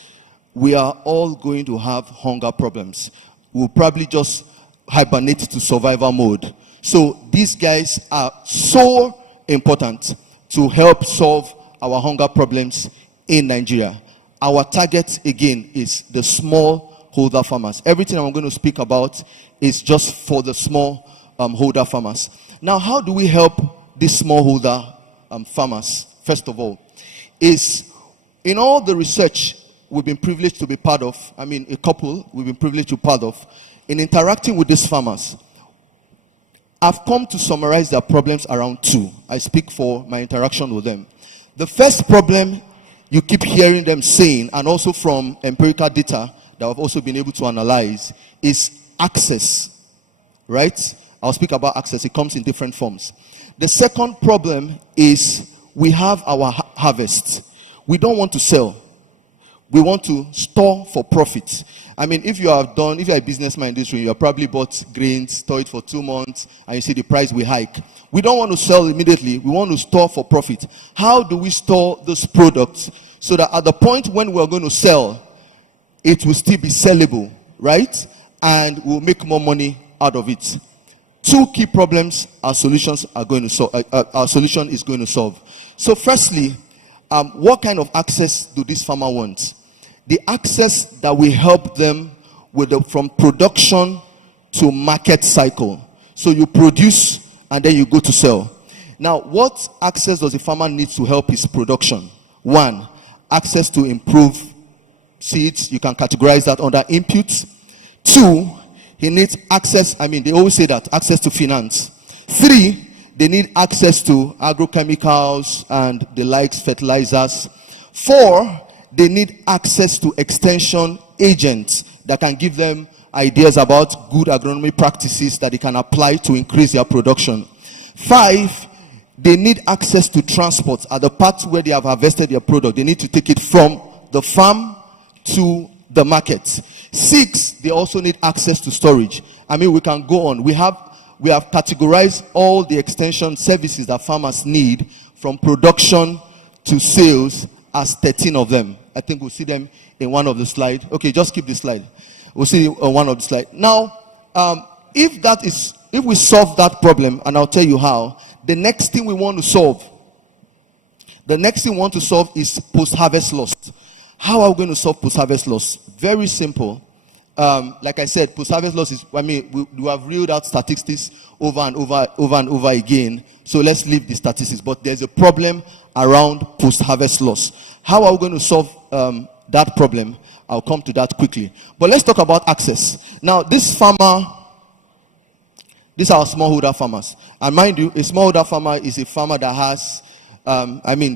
we are all going to have hunger problems. We'll probably just hibernate to survival mode. So these guys are so important to help solve our hunger problems in Nigeria. Our target, again, is the smallholder farmers. Everything I'm going to speak about is just for the small holder farmers. Now, how do we help these smallholder farmers? First of all, is in all the research we've been privileged to be part of, a couple we've been privileged to be part of, in interacting with these farmers, I've come to summarize their problems around 2. I speak for my interaction with them. The first problem you keep hearing them saying, and also from empirical data that I've also been able to analyze, is access. Right? I'll speak about access. It comes in different forms. The second problem is we have our harvest. We don't want to sell. We want to store for profit. If you are a businessman in this room, you have probably bought grains, store it for 2 months, and you see the price will hike. We don't want to sell immediately. We want to store for profit. How do we store those products so that at the point when we're going to sell, it will still be sellable, right? And we'll make more money out of it. 2 key problems our solution is going to solve. So firstly, what kind of access do this farmer want? The access that will help them with from production to market cycle. So you produce and then you go to sell. Now, what access does the farmer need to help his production? 1, access to improve seeds. You can categorize that under inputs. 2, he needs access. They always say that, access to finance. 3, they need access to agrochemicals and the likes, fertilizers. 4, they need access to extension agents that can give them ideas about good agronomy practices that they can apply to increase their production. 5, they need access to transport. At the part where they have harvested their product, they need to take it from the farm to the market. 6, they also need access to storage. We can go on. We have categorized all the extension services that farmers need from production to sales as 13 of them. I think we'll see them in one of the slides. Okay, just keep this slide. We'll see one of the slides. Now, if we solve that problem, and I'll tell you how, the next thing we want to solve is post-harvest loss. How are we going to solve post-harvest loss? Very simple. Like I said, post-harvest loss is, we have reeled out statistics over and over again. So let's leave the statistics. But there's a problem around post-harvest loss. How are we going to solve that problem? I'll come to that quickly. But let's talk about access. Now, these are smallholder farmers. And mind you, a smallholder farmer is a farmer that has,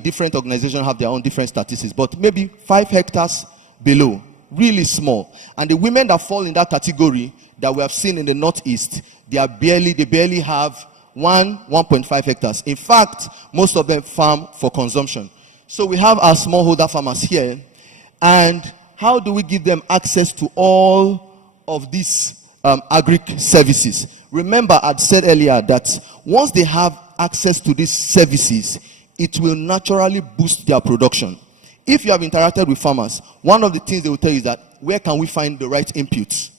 different organizations have their own different statistics, but maybe 5 hectares below. Really small. And the women that fall in that category that we have seen in the Northeast, they barely have 1.5 hectares. In fact, most of them farm for consumption. So we have our smallholder farmers here. And how do we give them access to all of these agric services? Remember, I said earlier that once they have access to these services, it will naturally boost their production. If you have interacted with farmers, one of the things they will tell you is that where can we find the right inputs?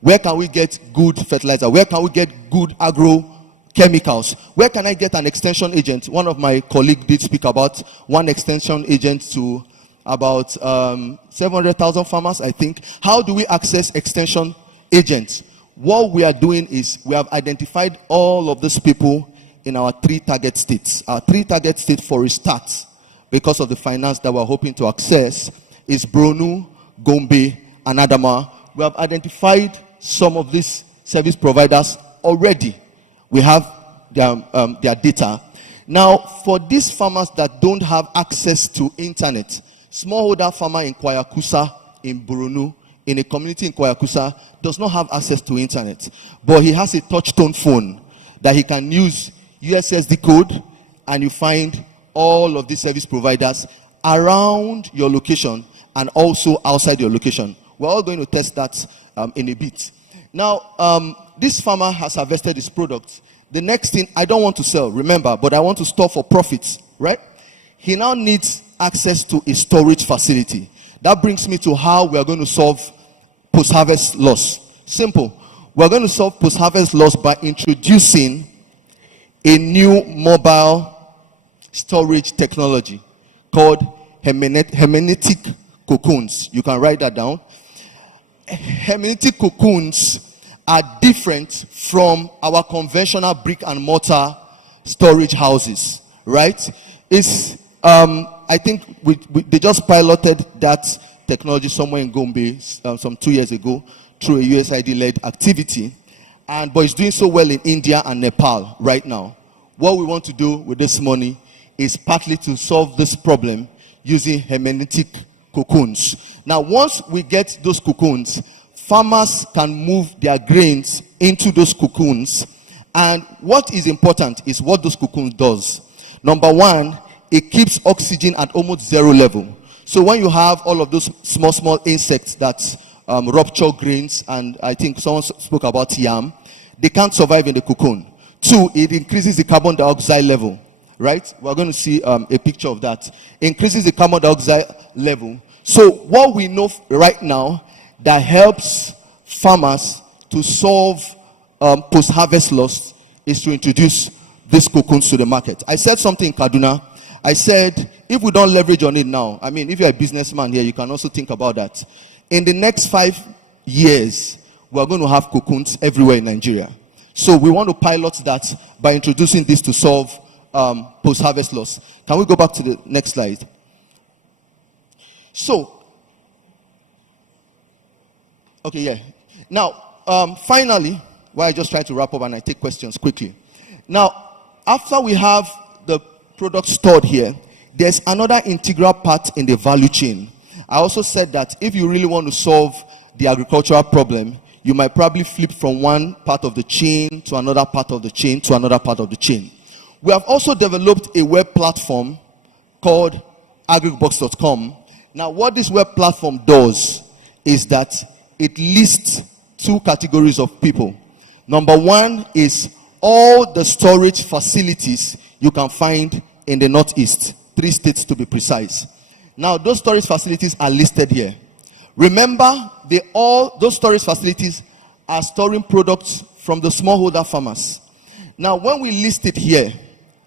Where can we get good fertilizer? Where can we get good agrochemicals? Where can I get an extension agent? One of my colleagues did speak about one extension agent to about 700,000 farmers, I think. How do we access extension agents? What we are doing is we have identified all of these people in our 3 target states. Our 3 target states for a start, because of the finance that we're hoping to access, is Borno, Gombe, and Adamawa. We have identified some of these service providers already. We have their data. Now, for these farmers that don't have access to internet, smallholder farmer in Kwayakusa in Borno, in a community in Kwayakusa, does not have access to internet, but he has a touch-tone phone that he can use USSD code, and you find all of these service providers around your location and also outside your location. We're all going to test that in a bit. Now, this farmer has harvested his product. The next thing, I don't want to sell, remember, but I want to store for profits, right? He now needs access to a storage facility. That brings me to how we are going to solve post-harvest loss. Simple. We're going to solve post-harvest loss by introducing a new mobile storage technology called hermetic cocoons. You can write that down. Hermetic cocoons are different from our conventional brick and mortar storage houses, right? It's I think they just piloted that technology somewhere in Gombe some 2 years ago through a USAID-led activity, but it's doing so well in India and Nepal right now. What we want to do with this money is partly to solve this problem using hermetic cocoons. Now, once we get those cocoons, farmers can move their grains into those cocoons, and what is important is what those cocoons does. Number one, it keeps oxygen at almost 0 level. So when you have all of those small insects that rupture grains, and I think someone spoke about yam, they can't survive in the cocoon. 2, it increases the carbon dioxide level, right? We're going to see a picture of that. Increases the carbon dioxide level. So what we know right now that helps farmers to solve post-harvest loss is to introduce these cocoons to the market. I said something in Kaduna. I said, if we don't leverage on it now, I mean, if you're a businessman here, you can also think about that. In the next 5 years, we're going to have cocoons everywhere in Nigeria. So we want to pilot that by introducing this to solve post-harvest loss. Can we go back to the next slide? So, okay, yeah. Now, finally, while I just try to wrap up and I take questions quickly. Now, after we have the product stored here, there's another integral part in the value chain. I also said that if you really want to solve the agricultural problem, you might probably flip from one part of the chain to another part of the chain to another part of the chain. We have also developed a web platform called AgricBox.com. Now, what this web platform does is that it lists 2 categories of people. Number one is all the storage facilities you can find in the Northeast, 3 states to be precise. Now, those storage facilities are listed here. Remember, those storage facilities are storing products from the smallholder farmers. Now, when we list it here,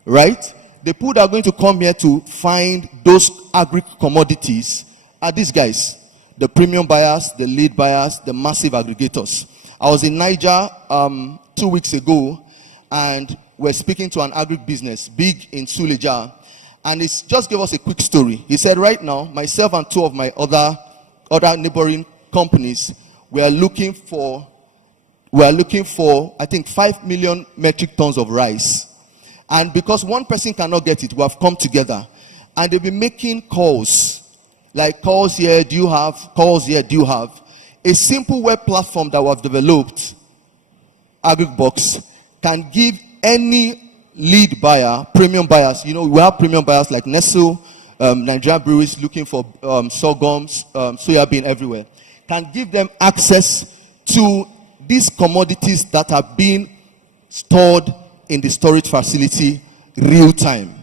right, the people that are going to come here to find those agri commodities are these guys, the premium buyers, the lead buyers, the massive aggregators. I was in Niger 2 weeks ago, and we're speaking to an agribusiness big in Suleja, and he just gave us a quick story. He said, right now, myself and 2 of my other neighboring companies, we are looking for I think 5 million metric tons of rice. And because one person cannot get it, we have come together, and they've been making calls, like calls here, do you have? Calls here, do you have? A simple web platform that we have developed, AgricBox, can give any lead buyer, premium buyers, you know, we have premium buyers like Nestle, Nigerian breweries looking for sorghum, soya bean everywhere, can give them access to these commodities that are being stored in the storage facility real time,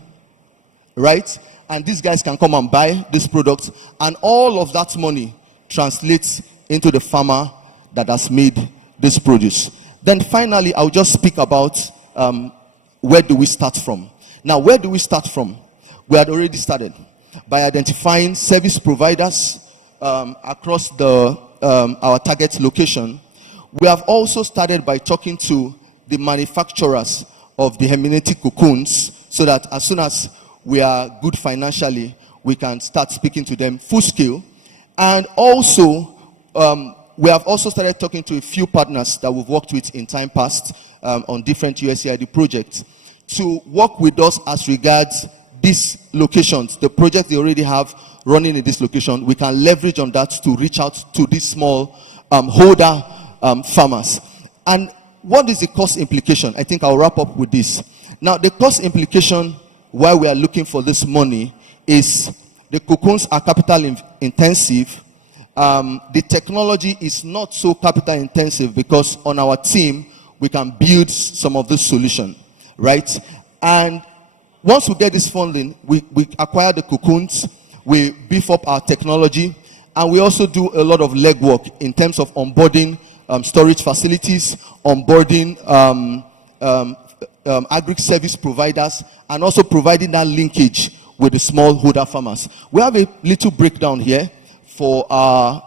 right? And these guys can come and buy this product, and all of that money translates into the farmer that has made this produce. Then finally, I'll just speak about where do we start from. Now, where do we start from? We had already started. by identifying service providers across our target location. We have also started by talking to the manufacturers of the hermetic cocoons, so that as soon as we are good financially, we can start speaking to them full scale. And also, we have also started talking to a few partners that we've worked with in time past on different USAID projects to work with us as regards these locations, the projects they already have running in this location. We can leverage on that to reach out to these small holder farmers. And what is the cost implication? I think I'll wrap up with this. Now, the cost implication why we are looking for this money is the cocoons are capital intensive. The technology is not so capital intensive because on our team, we can build some of this solution, right? And once we get this funding, we acquire the cocoons, we beef up our technology, and we also do a lot of legwork in terms of onboarding storage facilities, onboarding agri service providers, and also providing that linkage with the smallholder farmers. We have a little breakdown here for our,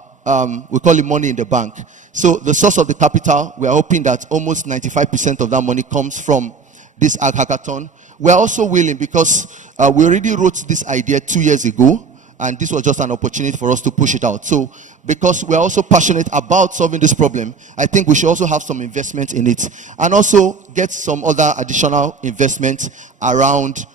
we call it money in the bank. So the source of the capital, we are hoping that almost 95% of that money comes from this ag hackathon. We are also willing, because we already wrote this idea 2 years ago, and this was just an opportunity for us to push it out. So because we are also passionate about solving this problem, I think we should also have some investment in it, and also get some other additional investment around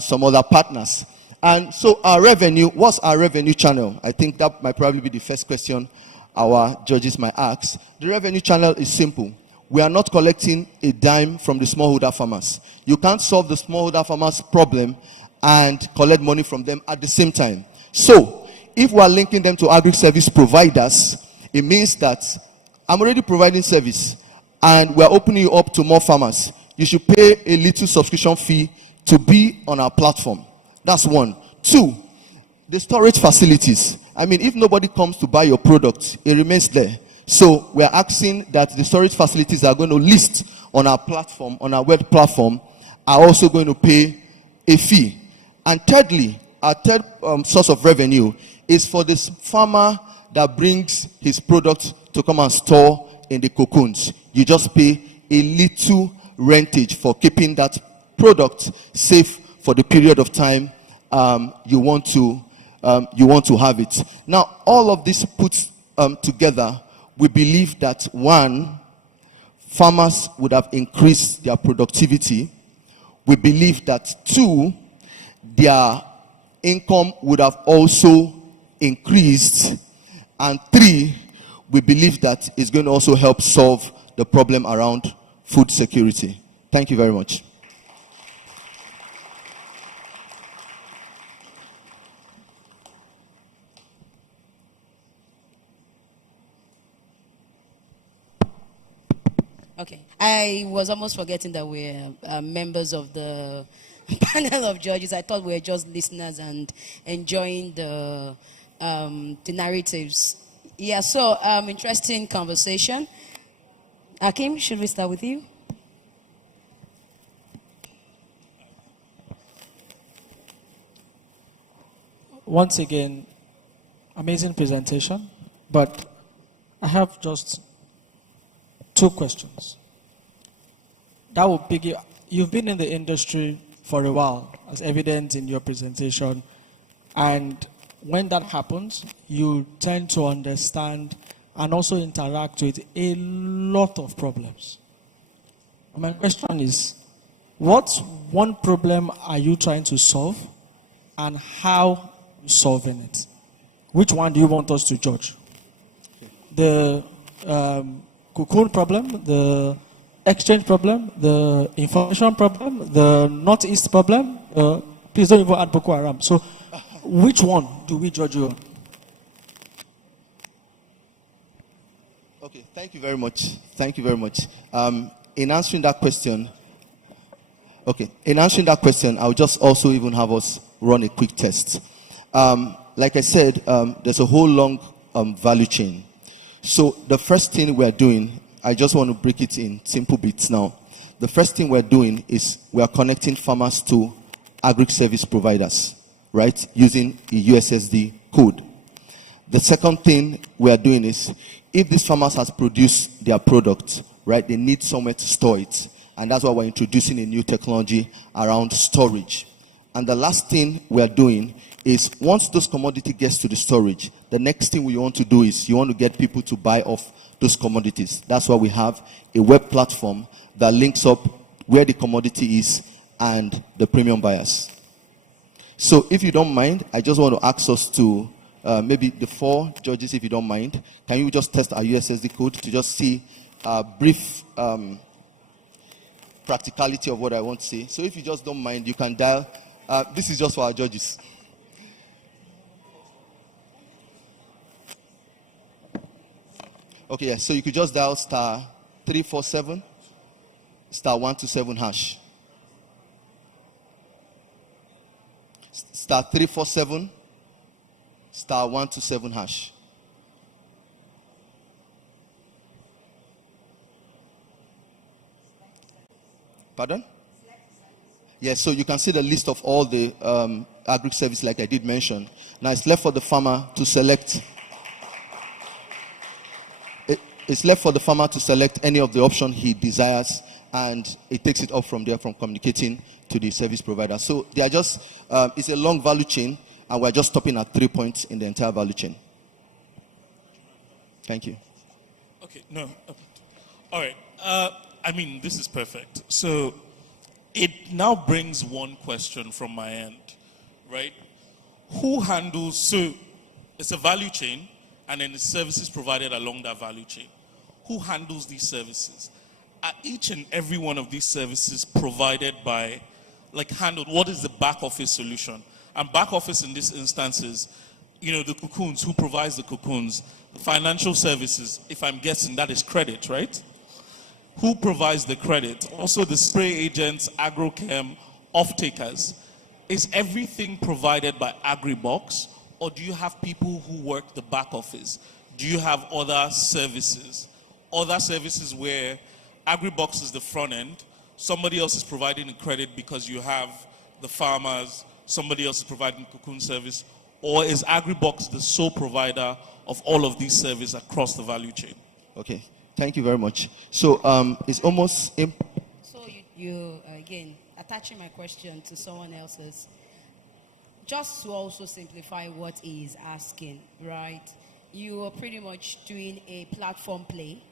some other partners. And so our revenue, what's our revenue channel? I think that might probably be the first question our judges might ask. The revenue channel is simple. We are not collecting a dime from the smallholder farmers. You can't solve the smallholder farmers' problem and collect money from them at the same time. So if we are linking them to agri service providers, it means that I'm already providing service and we're opening you up to more farmers. You should pay a little subscription fee to be on our platform. That's one. Two, the storage facilities. I mean, if nobody comes to buy your product, it remains there. So we are asking that the storage facilities are going to list on our platform, on our web platform, are also going to pay a fee. And thirdly, our third source of revenue is for this farmer that brings his product to come and store in the cocoons. You just pay a little rentage for keeping that product safe for the period of time you want to have it. Now, all of this put together, we believe that one, farmers would have increased their productivity. We believe that two, their income would have also increased. And three, we believe that it's going to also help solve the problem around food security. Thank you very much. Okay, I was almost forgetting that we're members of the panel of judges. I thought we were just listeners and enjoying the narratives. Yeah, so interesting conversation. Akim, should we start with you? Once again, amazing presentation, but I have just 2 questions. That will pick you. You've been in the industry for a while, as evident in your presentation, and when that happens, you tend to understand and also interact with a lot of problems. My question is, what one problem are you trying to solve, and how are you solving it? Which one do you want us to judge? The cocoon problem, the exchange problem, the information problem, the Northeast problem? Please don't even add Boko Haram. So, which one do we judge you on? Okay, thank you very much. Thank you very much. In answering that question, I'll just also even have us run a quick test. Like I said, there's a whole long value chain. So the first thing we're doing, I just want to break it in simple bits now. The first thing we're doing is we are connecting farmers to agri service providers, right, using a USSD code. The second thing we are doing is, if these farmers has produced their product, right, they need somewhere to store it. And that's why we're introducing a new technology around storage. And the last thing we are doing is, once those commodity gets to the storage, the next thing we want to do is you want to get people to buy off those commodities. That's why we have a web platform that links up where the commodity is and the premium buyers. So if you don't mind, I just want to ask us to, maybe the 4 judges, if you don't mind, can you just test our USSD code to just see a brief practicality of what I want to say. So if you just don't mind, you can dial. This is just for our judges. Okay, yeah, so you could just dial star 347 star 127 hash. Star 347 star 127 hash. Pardon? Yes, so you can see the list of all the agri service like I did mention. Now it's left for the farmer to select. It's left for the farmer to select any of the option he desires, and it takes it up from there, from communicating to the service provider. So they are just, it's a long value chain, and we're just stopping at 3 points in the entire value chain. Thank you. Okay, no. All right. I mean, this is perfect. So it now brings one question from my end, right? Who handles, so it's a value chain, and then the services provided along that value chain. Who handles these services? Are each and every one of these services provided by, like, handled? What is the back office solution? And back office in this instance is, you know, the cocoons. Who provides the cocoons? The financial services, if I'm guessing, that is credit, right? Who provides the credit? Also the spray agents, agrochem, off-takers. Is everything provided by AgricBox, or do you have people who work the back office? Do you have other services? Other services where AgricBox is the front end, somebody else is providing the credit because you have the farmers, somebody else is providing cocoon service, or is AgricBox the sole provider of all of these services across the value chain? Okay, thank you very much. So it's almost... So you again, attaching my question to someone else's, just to also simplify what he is asking, right? You are pretty much doing a platform play.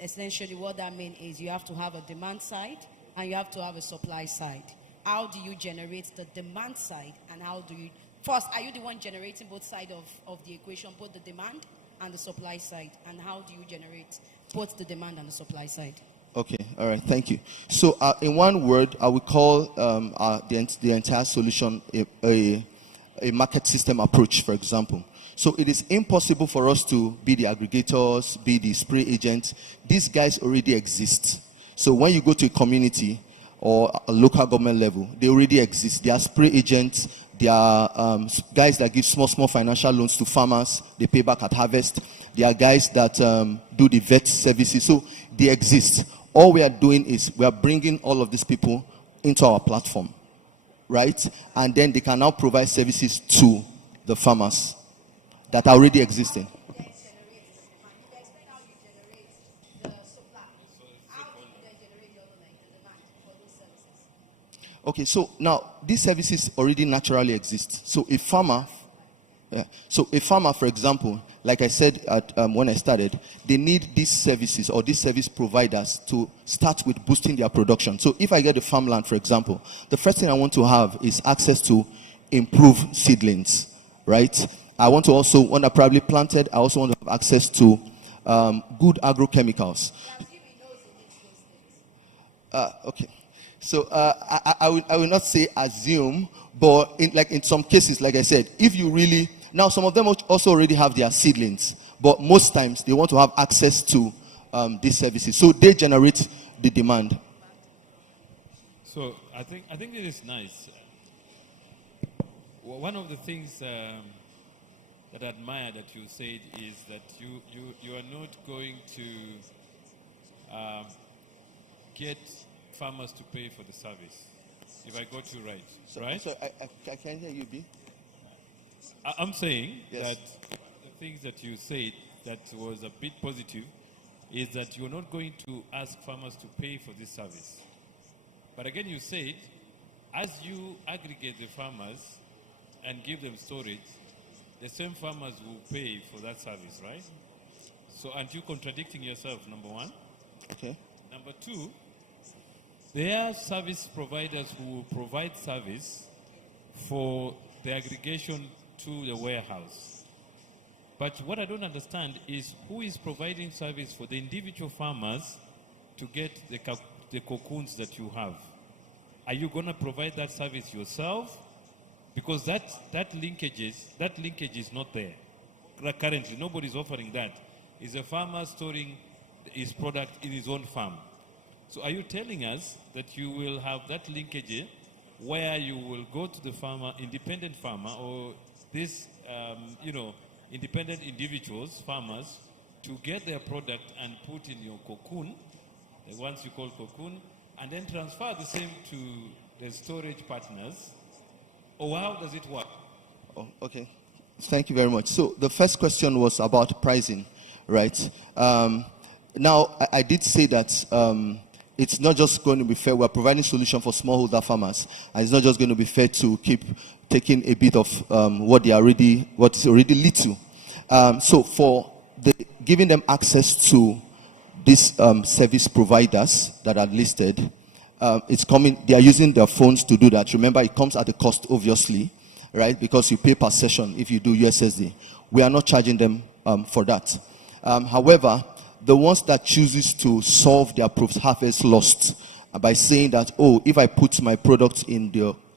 Essentially what that means is you have to have a demand side and you have to have a supply side. How do you generate the demand side, and how do you, first, are you the one generating both sides of the equation, both the demand and the supply side? And how do you generate both the demand and the supply side? Okay, all right, thank you. So in one word, I would call the entire solution a market system approach, for example. So it is impossible for us to be the aggregators, be the spray agents. These guys already exist. So when you go to a community or a local government level, they already exist. They are spray agents. They are guys that give small financial loans to farmers. They pay back at harvest. They are guys that do the vet services. So they exist. All we are doing is we are bringing all of these people into our platform, right? And then they can now provide services to the farmers that are already existing. Okay, so now these services already naturally exist. So a farmer, for example, like I said when I started, they need these services or these service providers to start with boosting their production. So if I get a farmland, for example, the first thing I want to have is access to improved seedlings, right? I want to also, when I probably planted, I also want to have access to good agrochemicals. Okay. So I will not say assume, but in some cases, like I said, if you really, now some of them also already have their seedlings, but most times they want to have access to these services. So they generate the demand. So I think it is nice. One of the things that I admire that you said is that you are not going to get farmers to pay for the service. if I got you right. So, right? So I can't hear you, B. I'm saying Yes. that the things that you said that was a bit positive is that you're not going to ask farmers to pay for this service. But again, you said, as you aggregate the farmers and give them storage, the same farmers will pay for that service, right? So aren't you contradicting yourself, number one? Okay. Number two, there are service providers who will provide service for the aggregation to the warehouse. But what I don't understand is who is providing service for the individual farmers to get the cocoons that you have. Are you going to provide that service yourself? Because that linkage is not there. Currently, nobody's offering that. It's a farmer storing his product in his own farm. So are you telling us that you will have that linkage where you will go to the farmer, independent farmer, or this, independent individuals, farmers, to get their product and put in your cocoon, the ones you call cocoon, and then transfer the same to the storage partners? Or how does it work? Oh, okay. Thank you very much. So the first question was about pricing, right? Now, I did say that it's not just going to be fair. We're providing solution for smallholder farmers, and it's not just going to be fair to keep taking a bit of what is already little. So for giving them access to these service providers that are listed, it's coming. They are using their phones to do that. Remember, it comes at a cost, obviously, right? Because you pay per session if you do USSD. We are not charging them for that. However, the ones that chooses to solve their harvest lost by saying that, oh, if I put my product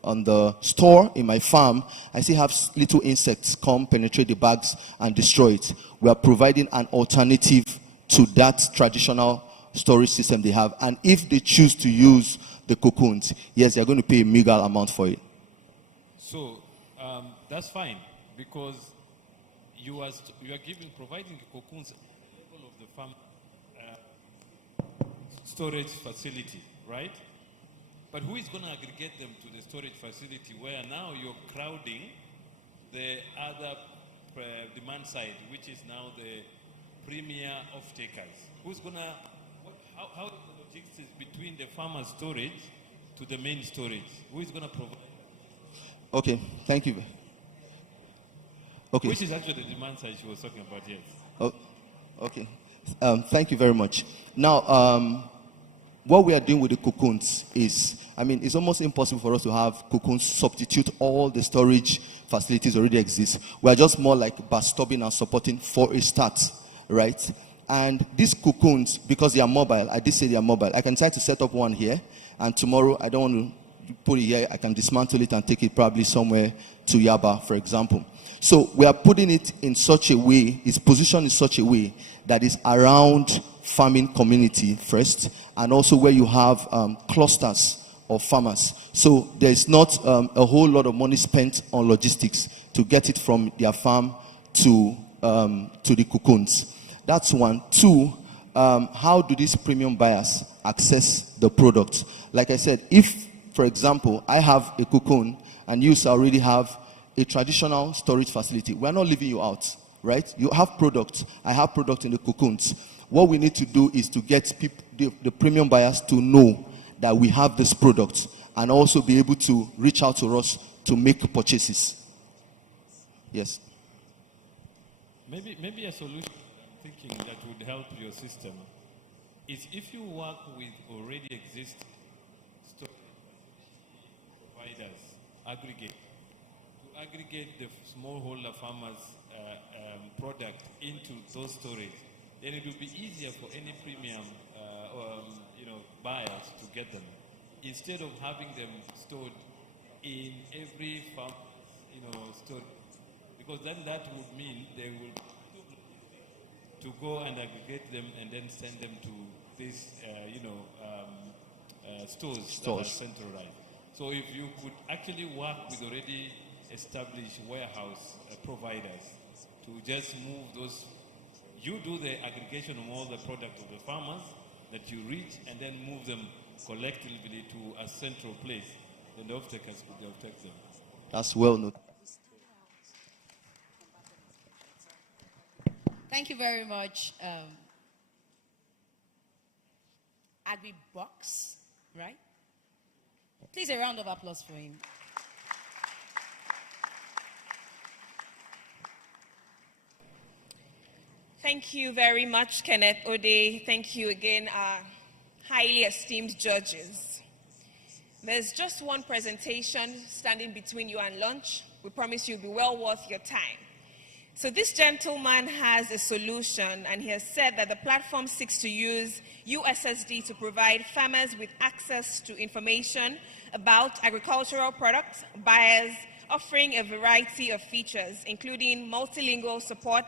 on the store in my farm, I still have little insects come penetrate the bags and destroy it. We are providing an alternative to that traditional storage system they have. And if they choose to use the cocoons, yes, they're going to pay a meager amount for it. So that's fine, because you are providing the cocoons of the farm storage facility, right? But who is going to aggregate them to the storage facility where now you're crowding the other demand side, which is now the premier off-takers? Who's going to, how is the logistics between the farmer storage to the main storage? Who is going to provide? Okay, thank you. Okay. Which is actually the demand side she was talking about, yes. Oh, okay. Thank you very much. Now, what we are doing with the cocoons is, it's almost impossible for us to have cocoons substitute all the storage facilities already exist. We are just more like backstopping and supporting for a start, right? And these cocoons, because they are mobile, I did say they are mobile. I can try to set up one here, and tomorrow I don't want to put it here. I can dismantle it and take it probably somewhere to Yaba, for example. So we are putting it in such a way, it's positioned in such a way that is around farming community first, and also where you have clusters of farmers. So there is not a whole lot of money spent on logistics to get it from their farm to the cocoons. That's one. Two, how do these premium buyers access the product? Like I said, if, for example, I have a cocoon and you already have a traditional storage facility, we're not leaving you out, right? You have product, I have product in the cocoons. What we need to do is to get the premium buyers to know that we have this product and also be able to reach out to us to make purchases. Yes. Maybe a solution I'm thinking that would help your system is if you work with already existing storage providers, aggregate the smallholder farmers' product into those storage, then it will be easier for any premium buyers to get them, instead of having them stored in every farm store, because then that would mean they will to go and aggregate them and then send them to these stores that are centralized. So if you could actually work with already established warehouse providers to just move those, you do the aggregation of all the product of the farmers that you reach and then move them collectively to a central place. then the off-takers could off-take them. That's well noted. Thank you very much. AgricBox, right? Please, a round of applause for him. Thank you very much, Kenneth Ode. Thank you again, our highly esteemed judges. There's just one presentation standing between you and lunch. We promise you'll be well worth your time. So this gentleman has a solution, and he has said that the platform seeks to use USSD to provide farmers with access to information about agricultural products, buyers, offering a variety of features, including multilingual support,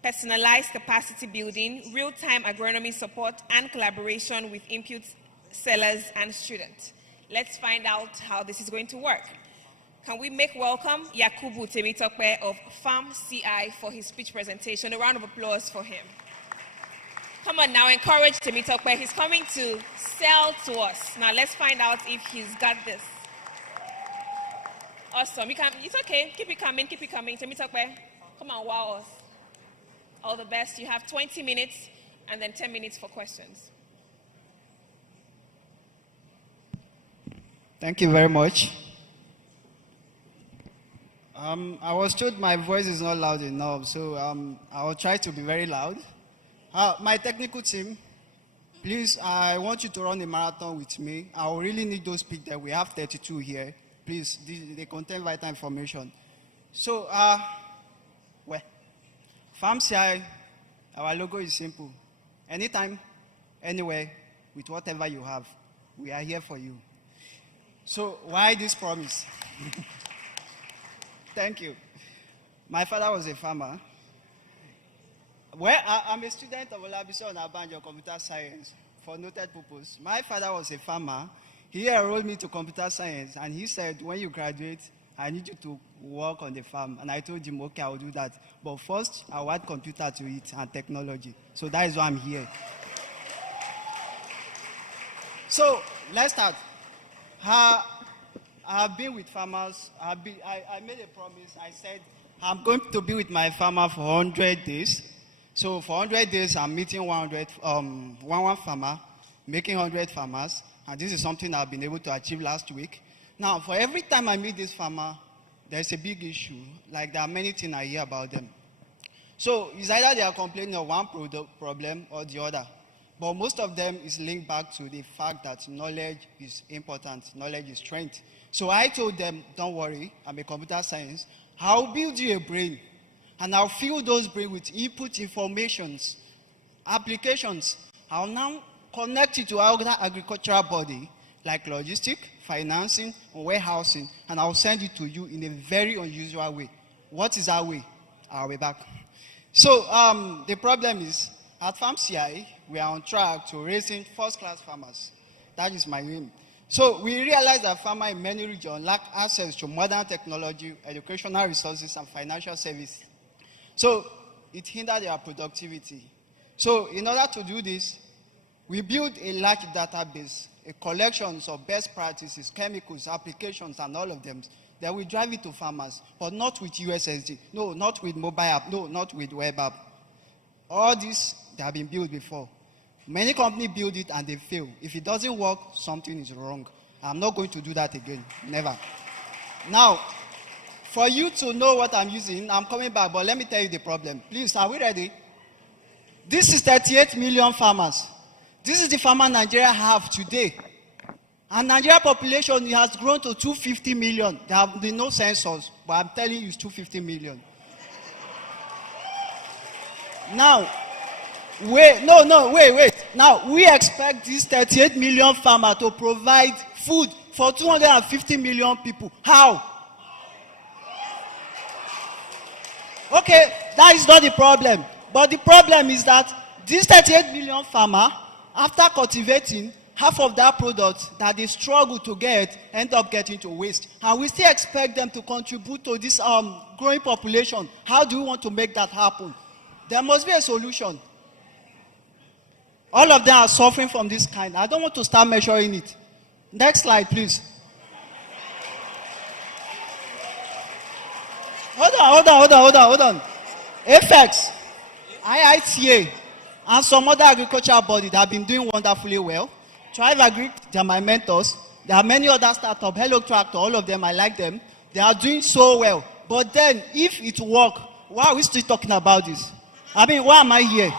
personalized capacity building, real-time agronomy support, and collaboration with input sellers and students. Let's find out how this is going to work. Can we make welcome Yakubu Temitope of FarmCI for his speech presentation? A round of applause for him. Come on now, encourage Temitope. He's coming to sell to us. Now let's find out if he's got this. Awesome. It's okay. Keep it coming. Keep it coming. Temitope, come on, wow us. All the best. You have 20 minutes and then 10 minutes for questions. Thank you very much. I was told my voice is not loud enough, so I will try to be very loud. My technical team, please, I want you to run a marathon with me. I will really need those pics that we have 32 here. Please, they contain vital information. So, well, FarmCI, our logo is simple. Anytime, anywhere, with whatever you have, we are here for you. So, why this promise? Thank you. My father was a farmer. Well, I'm a student of Olabisi Onabanjo Computer Science for noted purpose. My father was a farmer. He enrolled me to computer science, and he said, when you graduate, I need you to work on the farm. And I told him, okay, I'll do that. But first, I'll add computer to it and technology. So that is why I'm here. So let's start. I've been with farmers. I made a promise. I said, I'm going to be with my farmer for 100 days. So for 100 days, I'm meeting 1 farmer, making 100 farmers. And this is something I've been able to achieve last week. Now, for every time I meet this farmer, there's a big issue. Like there are many things I hear about them. So it's either they are complaining of one problem or the other. But most of them is linked back to the fact that knowledge is important. Knowledge is strength. So I told them, don't worry, I'm a computer science. I'll build you a brain. And I'll fill those brains with input informations, applications. I'll now connect it to other agricultural body, like logistics, financing, warehousing, and I'll send it to you in a very unusual way. What is that way? I'll be back. So the problem is, at FarmCI, we are on track to raising first-class farmers. That is my aim. So we realize that farmers in many regions lack access to modern technology, educational resources, and financial services. So it hinders their productivity. So in order to do this, we built a large database, a collection of best practices, chemicals, applications, and all of them. That we drive it to farmers, but not with USSD. No, not with mobile app. No, not with web app. All this, they have been built before. Many companies build it and they fail. If it doesn't work, something is wrong. I'm not going to do that again. Never. Now, for you to know what I'm using, I'm coming back, but let me tell you the problem. Please, are we ready? This is 38 million farmers. This is the farmer Nigeria have today. And Nigeria population has grown to 250 million. There have been no census, but I'm telling you it's 250 million. Now, wait. Now, we expect this 38 million farmer to provide food for 250 million people. How? Okay, that is not the problem. But the problem is that this 38 million farmer, after cultivating, half of that product that they struggle to get end up getting to waste. And we still expect them to contribute to this growing population. How do we want to make that happen? There must be a solution. All of them are suffering from this kind. I don't want to start measuring it. Next slide, please. Hold on. FX, IITA, and some other agricultural bodies that have been doing wonderfully well. Thrive Agri, they are my mentors. There are many other startups, Hello Tractor, all of them, I like them. They are doing so well. But then, if it works, why are we still talking about this? I mean, why am I here?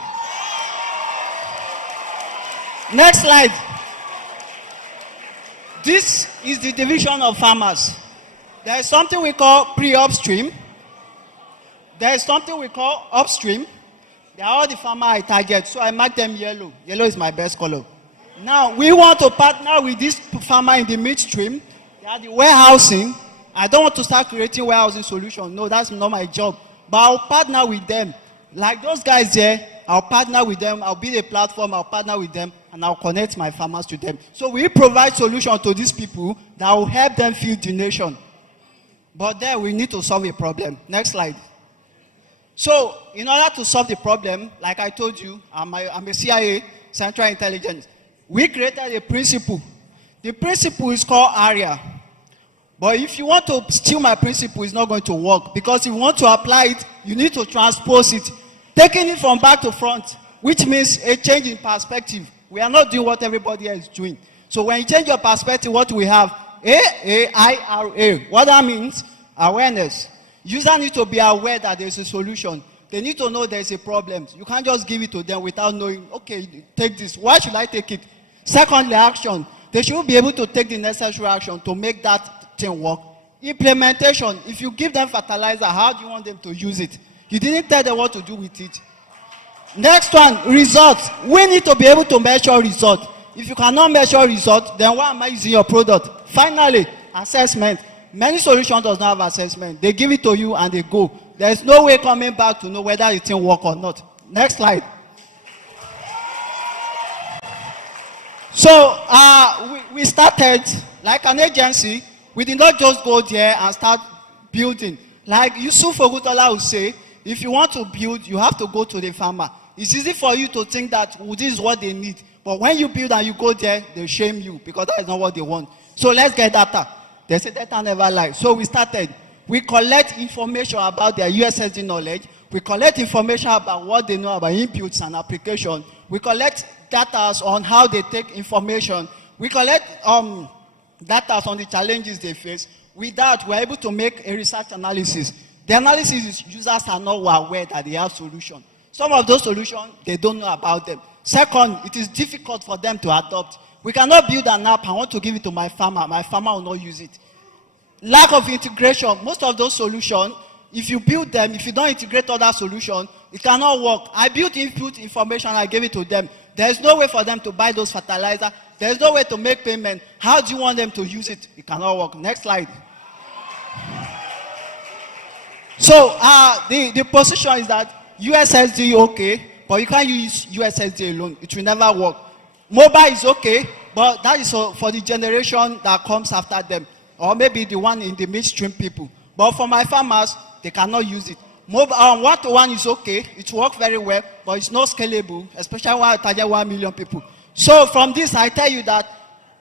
Next slide. This is the division of farmers. There is something we call pre-upstream. There is something we call upstream. They are all the farmers I target, so I mark them yellow. Yellow is my best color. Now, we want to partner with this farmer in the midstream. They are the warehousing. I don't want to start creating warehousing solutions. No, that's not my job. But I'll partner with them. Like those guys there, I'll partner with them. I'll build a platform. I'll partner with them. And I'll connect my farmers to them. So we provide solutions to these people that will help them feed the nation. But then we need to solve a problem. Next slide. So, in order to solve the problem, like I told you, I'm a CIA, Central Intelligence. We created a principle. The principle is called ARIA. But if you want to steal my principle, it's not going to work. Because if you want to apply it, you need to transpose it. Taking it from back to front, which means a change in perspective. We are not doing what everybody else is doing. So when you change your perspective, what we have, AAIRA. What that means, awareness. Users need to be aware that there's a solution. They need to know there's a problem. You can't just give it to them without knowing, okay, take this. Why should I take it? Secondly, action. They should be able to take the necessary action to make that thing work. Implementation. If you give them fertilizer, how do you want them to use it? You didn't tell them what to do with it. Next one, results. We need to be able to measure results. If you cannot measure results, then why am I using your product? Finally, assessment. Many solutions does not have assessment. They give it to you and they go. There is no way coming back to know whether it thing work or not. Next slide. So we started like an agency. We did not just go there and start building. Like Yusuf Ogutola would say, if you want to build, you have to go to the farmer. It's easy for you to think that this is what they need. But when you build and you go there, they shame you because that is not what they want. So let's get data. They say data never lies. So we started. We collect information about their USSD knowledge. We collect information about what they know about inputs and application. We collect data on how they take information. We collect data on the challenges they face. With that, we're able to make a research analysis. The analysis is users are not aware that they have solutions. Some of those solutions, they don't know about them. Second, it is difficult for them to adopt. We cannot build an app. I want to give it to my farmer. My farmer will not use it. Lack of integration. Most of those solutions, if you build them, if you don't integrate other solutions, it cannot work. I built input information, I gave it to them. There's no way for them to buy those fertilizers. There's no way to make payment. How do you want them to use it? It cannot work. Next slide. So the position is that USSD okay, but you can't use USSD alone. It will never work. Mobile is okay, but that is for the generation that comes after them, or maybe the one in the midstream people. But for my farmers, they cannot use it. One-to-one is okay. It works very well, but it's not scalable, especially when I target 1 million people. So from this, I tell you that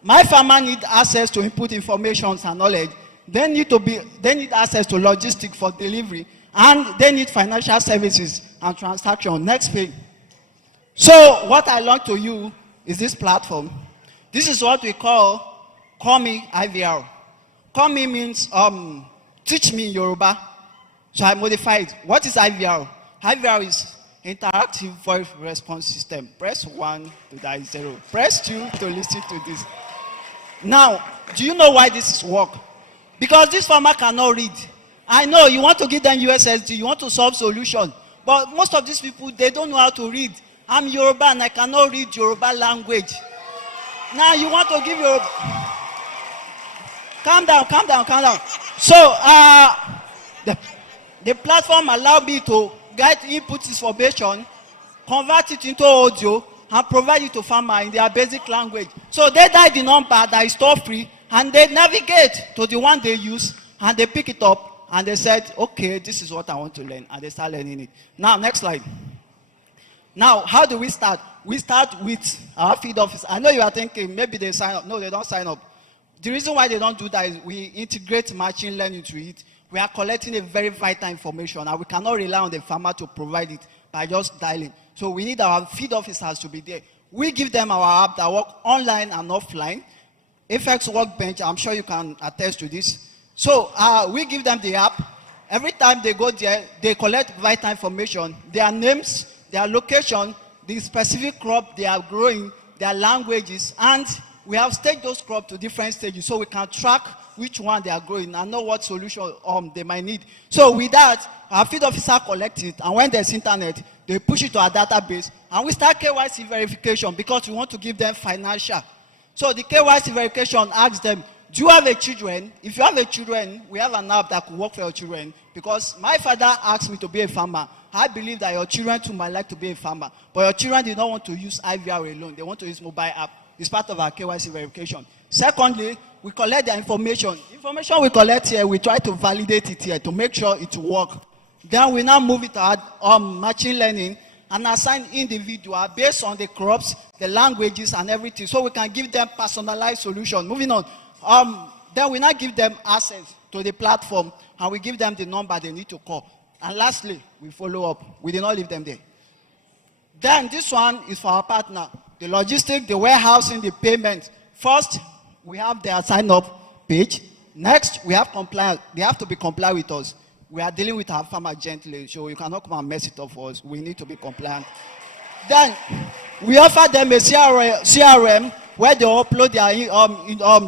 my farmer need access to input information and knowledge. They need access to logistics for delivery, and they need financial services and transaction. Next page. So what I learned to you is this platform. This is what we call Me IVR. Me means teach me in Yoruba. So I modified it. What is IVR? IVR is interactive voice response system. Press 1 to dial 0. Press 2 to listen to this. Now, do you know why this work? Because this farmer cannot read. I know you want to give them USSD, you want to solve solution. But most of these people, they don't know how to read. I'm Yoruba and I cannot read Yoruba language. Now you want to give Yoruba. Calm down. So the platform allowed me to get input information, convert it into audio, and provide it to farmer in their basic language. So they dial the number that is toll free, and they navigate to the one they use, and they pick it up, and they said, okay, this is what I want to learn, and they start learning it. Now, next slide. Now, how do we start? We start with our field office. I know you are thinking, maybe they sign up. No, they don't sign up. The reason why they don't do that is we integrate machine learning to it. we are collecting a very vital information, and we cannot rely on the farmer to provide it by just dialing. So we need our field officers to be there. We give them our app that work online and offline. FX Workbench, I'm sure you can attest to this. So we give them the app. Every time they go there, they collect vital information, their names, their location, the specific crop they are growing, their languages, and we have staged those crops to different stages so we can track which one they are growing and know what solution they might need. So with that, our field officer collects it, and when there's internet, they push it to our database, and we start KYC verification because we want to give them financial. So the KYC verification asks them, do you have a children? If you have a children, we have an app that could work for your children, because my father asked me to be a farmer. I believe that your children too might like to be a farmer, but your children do not want to use IVR alone. They want to use mobile app. It's part of our KYC verification. Secondly, we collect their information. Information we collect here, we try to validate it here to make sure it will work. Then we now move it to machine learning and assign individual based on the crops, the languages, and everything, so we can give them personalized solution. Moving on. Then we now give them access to the platform, and we give them the number they need to call. And lastly, we follow up. We did not leave them there. Then this one is for our partner. The logistics, the warehousing, the payment. First, we have their sign-up page. Next, we have compliance. They have to be compliant with us. We are dealing with our farmer gently, so you cannot come and mess it up for us. We need to be compliant. Then, we offer them a CRM where they upload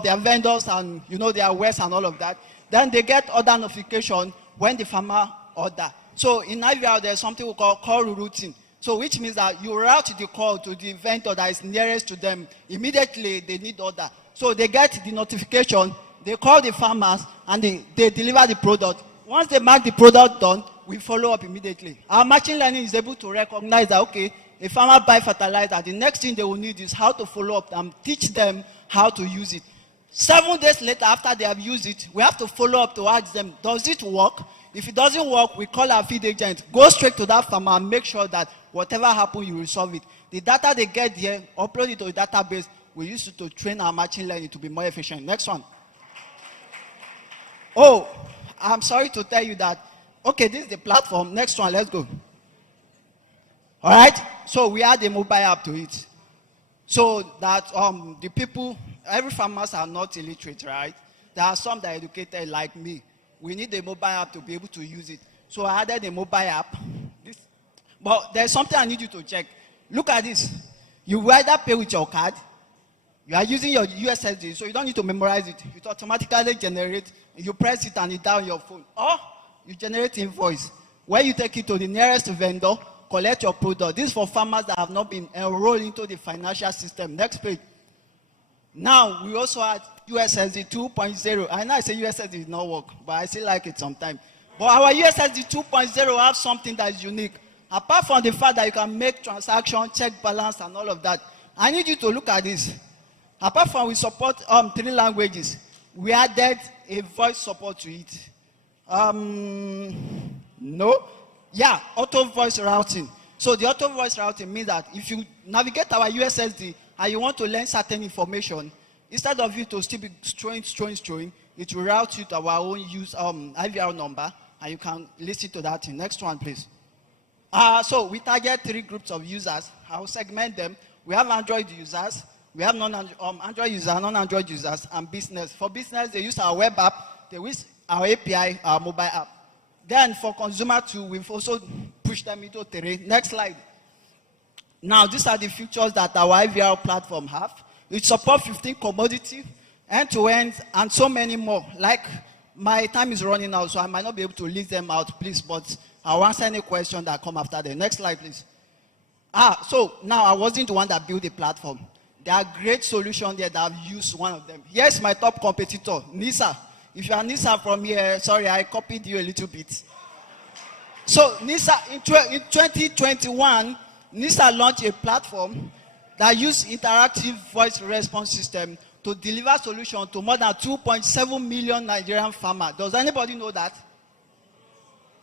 their vendors and their wares and all of that. Then they get order notification when the farmer order. So in IVR, there's something we call call routing. So which means that you route the call to the vendor that is nearest to them. Immediately, they need order. So they get the notification, they call the farmers, and they deliver the product. Once they mark the product done, we follow up immediately. Our machine learning is able to recognize that, okay, a farmer buy fertilizer, the next thing they will need is how to follow up and teach them how to use it. 7 days later, after they have used it, we have to follow up to ask them, does it work? If it doesn't work, we call our field agent, go straight to that farmer and make sure that whatever happens, you resolve it. The data they get here, upload it to the database. We use it to train our machine learning to be more efficient. Next one. Oh, I'm sorry to tell you that. Okay, this is the platform. Next one, let's go. All right, so we add a mobile app to it. So that the people, every farmers are not illiterate, right? There are some that are educated like me. We need a mobile app to be able to use it. So I added a mobile app. But there's something I need you to check. Look at this. You either pay with your card, you are using your USSD, so you don't need to memorize it. It automatically generates, you press it and it's down your phone. Or you generate invoice, where you take it to the nearest vendor, collect your product. This is for farmers that have not been enrolled into the financial system. Next page. Now, we also add USSD 2.0. I know I say USSD did not work, but I still like it sometimes. But our USSD 2.0 have something that is unique. Apart from the fact that you can make transactions, check balance, and all of that, I need you to look at this. Apart from we support 3 languages, we added a voice support to it. No? Yeah, auto voice routing. So the auto voice routing means that if you navigate our USSD and you want to learn certain information, instead of you to still be strolling, it will route you to our own use IVR number, and you can listen to that. Next one, please. So we target 3 groups of users. I will segment them. We have Android users, we have Android users, non-Android users, and business. For business, they use our web app, they use our API, our mobile app. Then for consumer too, we've also pushed them into terrain. Next slide. Now, these are the features that our IVR platform have. It supports 15 commodity, end-to-end, and so many more. Like, my time is running out, so I might not be able to list them out, please, but I'll answer any question that come after the next slide, please. So now I wasn't the one that built the platform. There are great solutions there that I've used one of them. Here's my top competitor, NISA. If you are NISA from here, sorry, I copied you a little bit. So NISA, in 2021, NISA launched a platform that uses interactive voice response system to deliver solutions to more than 2.7 million Nigerian farmers. Does anybody know that?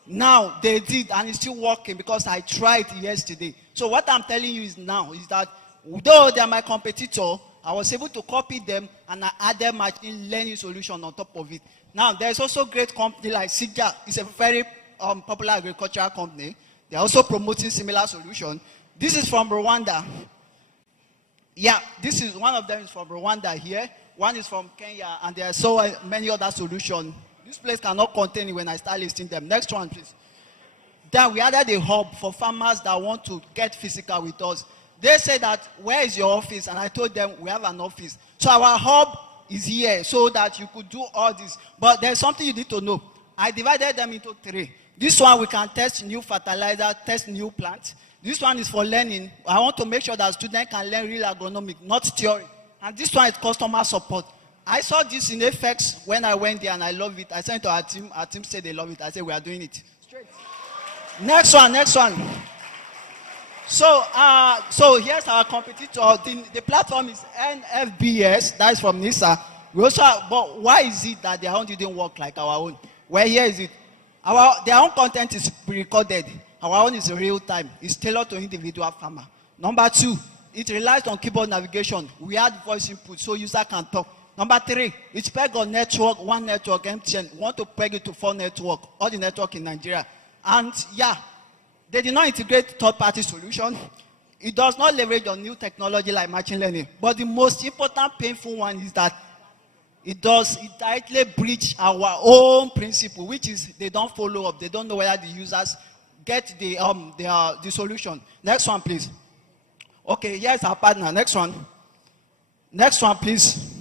Now, they did, and it's still working because I tried yesterday. So what I'm telling you is now is that though they are my competitor, I was able to copy them and I added machine learning solution on top of it. Now, there's also great company like Sigja. It's a very popular agricultural company. They're also promoting similar solution. This is from Rwanda. Yeah, this is one of them is from Rwanda here. One is from Kenya, and there are so many other solutions. This place cannot contain it when I start listing them. Next one, please. Then we added a hub for farmers that want to get physical with us. They said that, where is your office? And I told them, we have an office. So our hub is here so that you could do all this. But there's something you need to know. I divided them into 3. This one, we can test new fertilizer, test new plants. This one is for learning. I want to make sure that students can learn real agronomic, not theory. And this one is customer support. I saw this in FX when I went there and I love it. I sent to our team. Our team said they love it. I said, we are doing it. Straight. Next one. So here's our competitor. The platform is NFBS. That is from NISA. But why is it that their own didn't work like our own? Well, here is it. Their own content is pre-recorded. Our own is real time. It's tailored to individual farmer. Number 2, it relies on keyboard navigation. We add voice input so user can talk. Number 3, it's pegged on network, one network, MTN. We want to peg it to 4 network, all the network in Nigeria. And yeah, they did not integrate third-party solution. It does not leverage on new technology like machine learning. But the most important painful one is that it directly breach our own principle, which is they don't follow up. They don't know whether the users get the solution. Next one, please. Okay, here's our partner. Next one, please.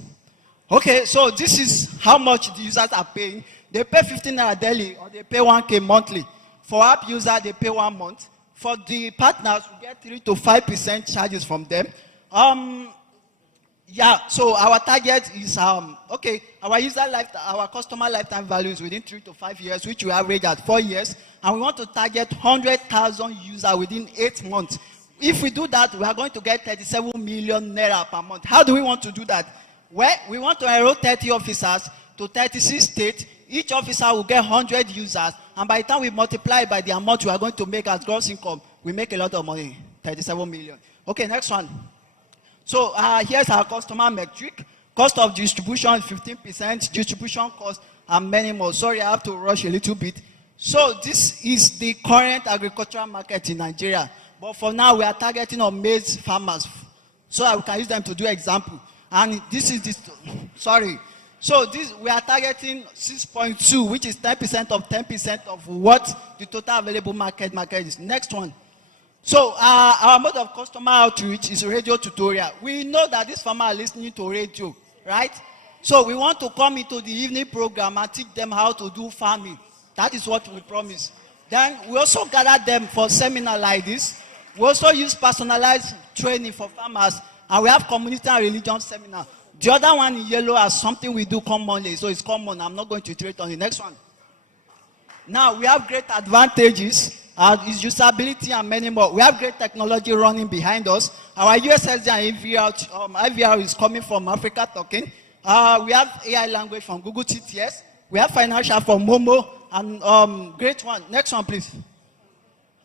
Okay, so this is how much the users are paying. They pay 15 naira daily or they pay 1K monthly. For app user, they pay 1 month. For the partners, we get 3 to 5% charges from them. Yeah, so our target is our customer lifetime value is within 3 to 5 years, which we average at 4 years, and we want to target 100,000 users within 8 months. If we do that, we are going to get 37 million naira per month. How do we want to do that? Well, we want to enroll 30 officers to 36 states. Each officer will get 100 users, and by the time we multiply by the amount we are going to make as gross income, we make a lot of money, 37 million. Okay, next one. So here's our customer metric. Cost of distribution, 15%, distribution cost, and many more. Sorry, I have to rush a little bit. So this is the current agricultural market in Nigeria. But for now, we are targeting on maize farmers so that we can use them to do example. And this is this, sorry. So we are targeting 6.2, which is 10% of 10% of what the total available market is. Next one. So our mode of customer outreach is radio tutorial. We know that these farmers are listening to radio, right? So we want to come into the evening program and teach them how to do farming. That is what we promise. Then we also gather them for seminar like this. We also use personalized training for farmers, and we have community and religion seminar. The other one in yellow has something we do commonly, so it's common. I'm not going to iterate on the next one. Now, we have great advantages, its usability and many more. We have great technology running behind us. Our USSD and IVR is coming from Africa Talking. We have AI language from Google TTS. We have financial from Momo, and great one. Next one, please.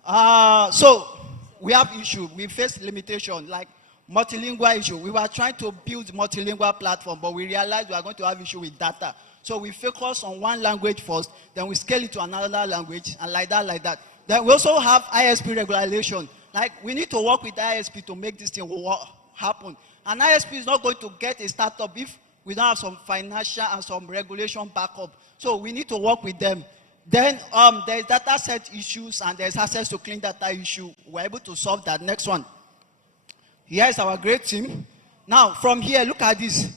So, we have issue. We face limitation, like multilingual issue. We were trying to build multilingual platform, but we realized we are going to have issue with data. So we focus on one language first, then we scale it to another language, and like that. Then we also have ISP regulation. Like, we need to work with ISP to make this thing happen. And ISP is not going to get a startup if we don't have some financial and some regulation backup. So we need to work with them. Then there's data set issues and there's access to clean data issue. We're able to solve that. Next one. Here is our great team. Now, from here, look at this.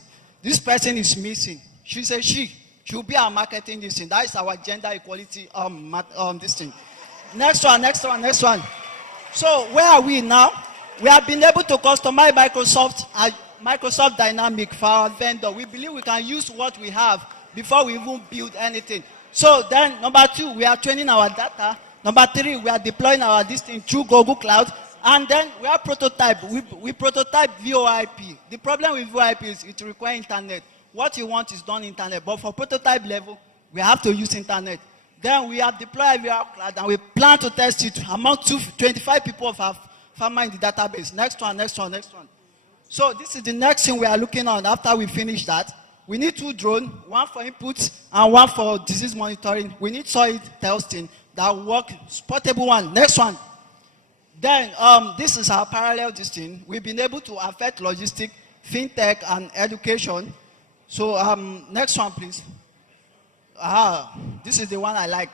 This person is missing. She's a she. She'll be our marketing this thing. That is our gender equality this thing. Next one. So where are we now? We have been able to customize Microsoft Dynamics for our vendor. We believe we can use what we have before we even build anything. So then, number 2, we are training our data. Number 3, we are deploying our this thing through Google Cloud. And then we have prototype. We prototype VoIP. The problem with VoIP is it requires internet. What you want is done internet. But for prototype level, we have to use internet. Then we have deployed via cloud, and we plan to test it among 25 people of our farmer in the database. Next one. So this is the next thing we are looking on after we finish that. We need 2 drones, one for input and one for disease monitoring. We need soil testing that will work, portable one. Next one. Then this is our parallel this thing. We've been able to affect logistics, fintech, and education. So next one, please. This is the one I like.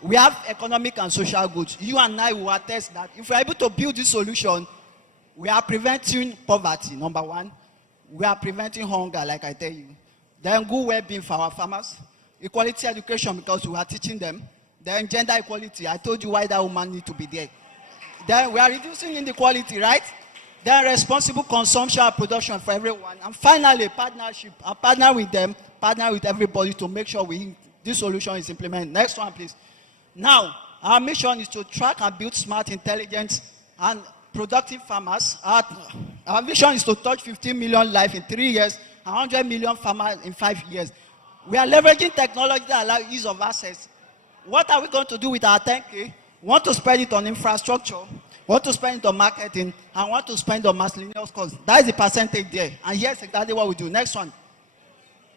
We have economic and social goods. You and I will attest that if we're able to build this solution, we are preventing poverty, number one. We are preventing hunger, like I tell you. Then good well-being for our farmers. Equality education, because we are teaching them. Then gender equality. I told you why that woman need to be there. Then we are reducing inequality, right? Then responsible consumption and production for everyone. And finally, partnership. I partner with them, partner with everybody to make sure this solution is implemented. Next one, please. Now, our mission is to track and build smart, intelligent, and productive farmers. Our vision is to touch 15 million lives in 3 years, 100 million farmers in 5 years. We are leveraging technology that allows ease of access. What are we going to do with our 10K? We want to spend it on infrastructure, we want to spend it on marketing, and we want to spend on miscellaneous costs. That is the percentage there. And here's exactly what we do. Next one.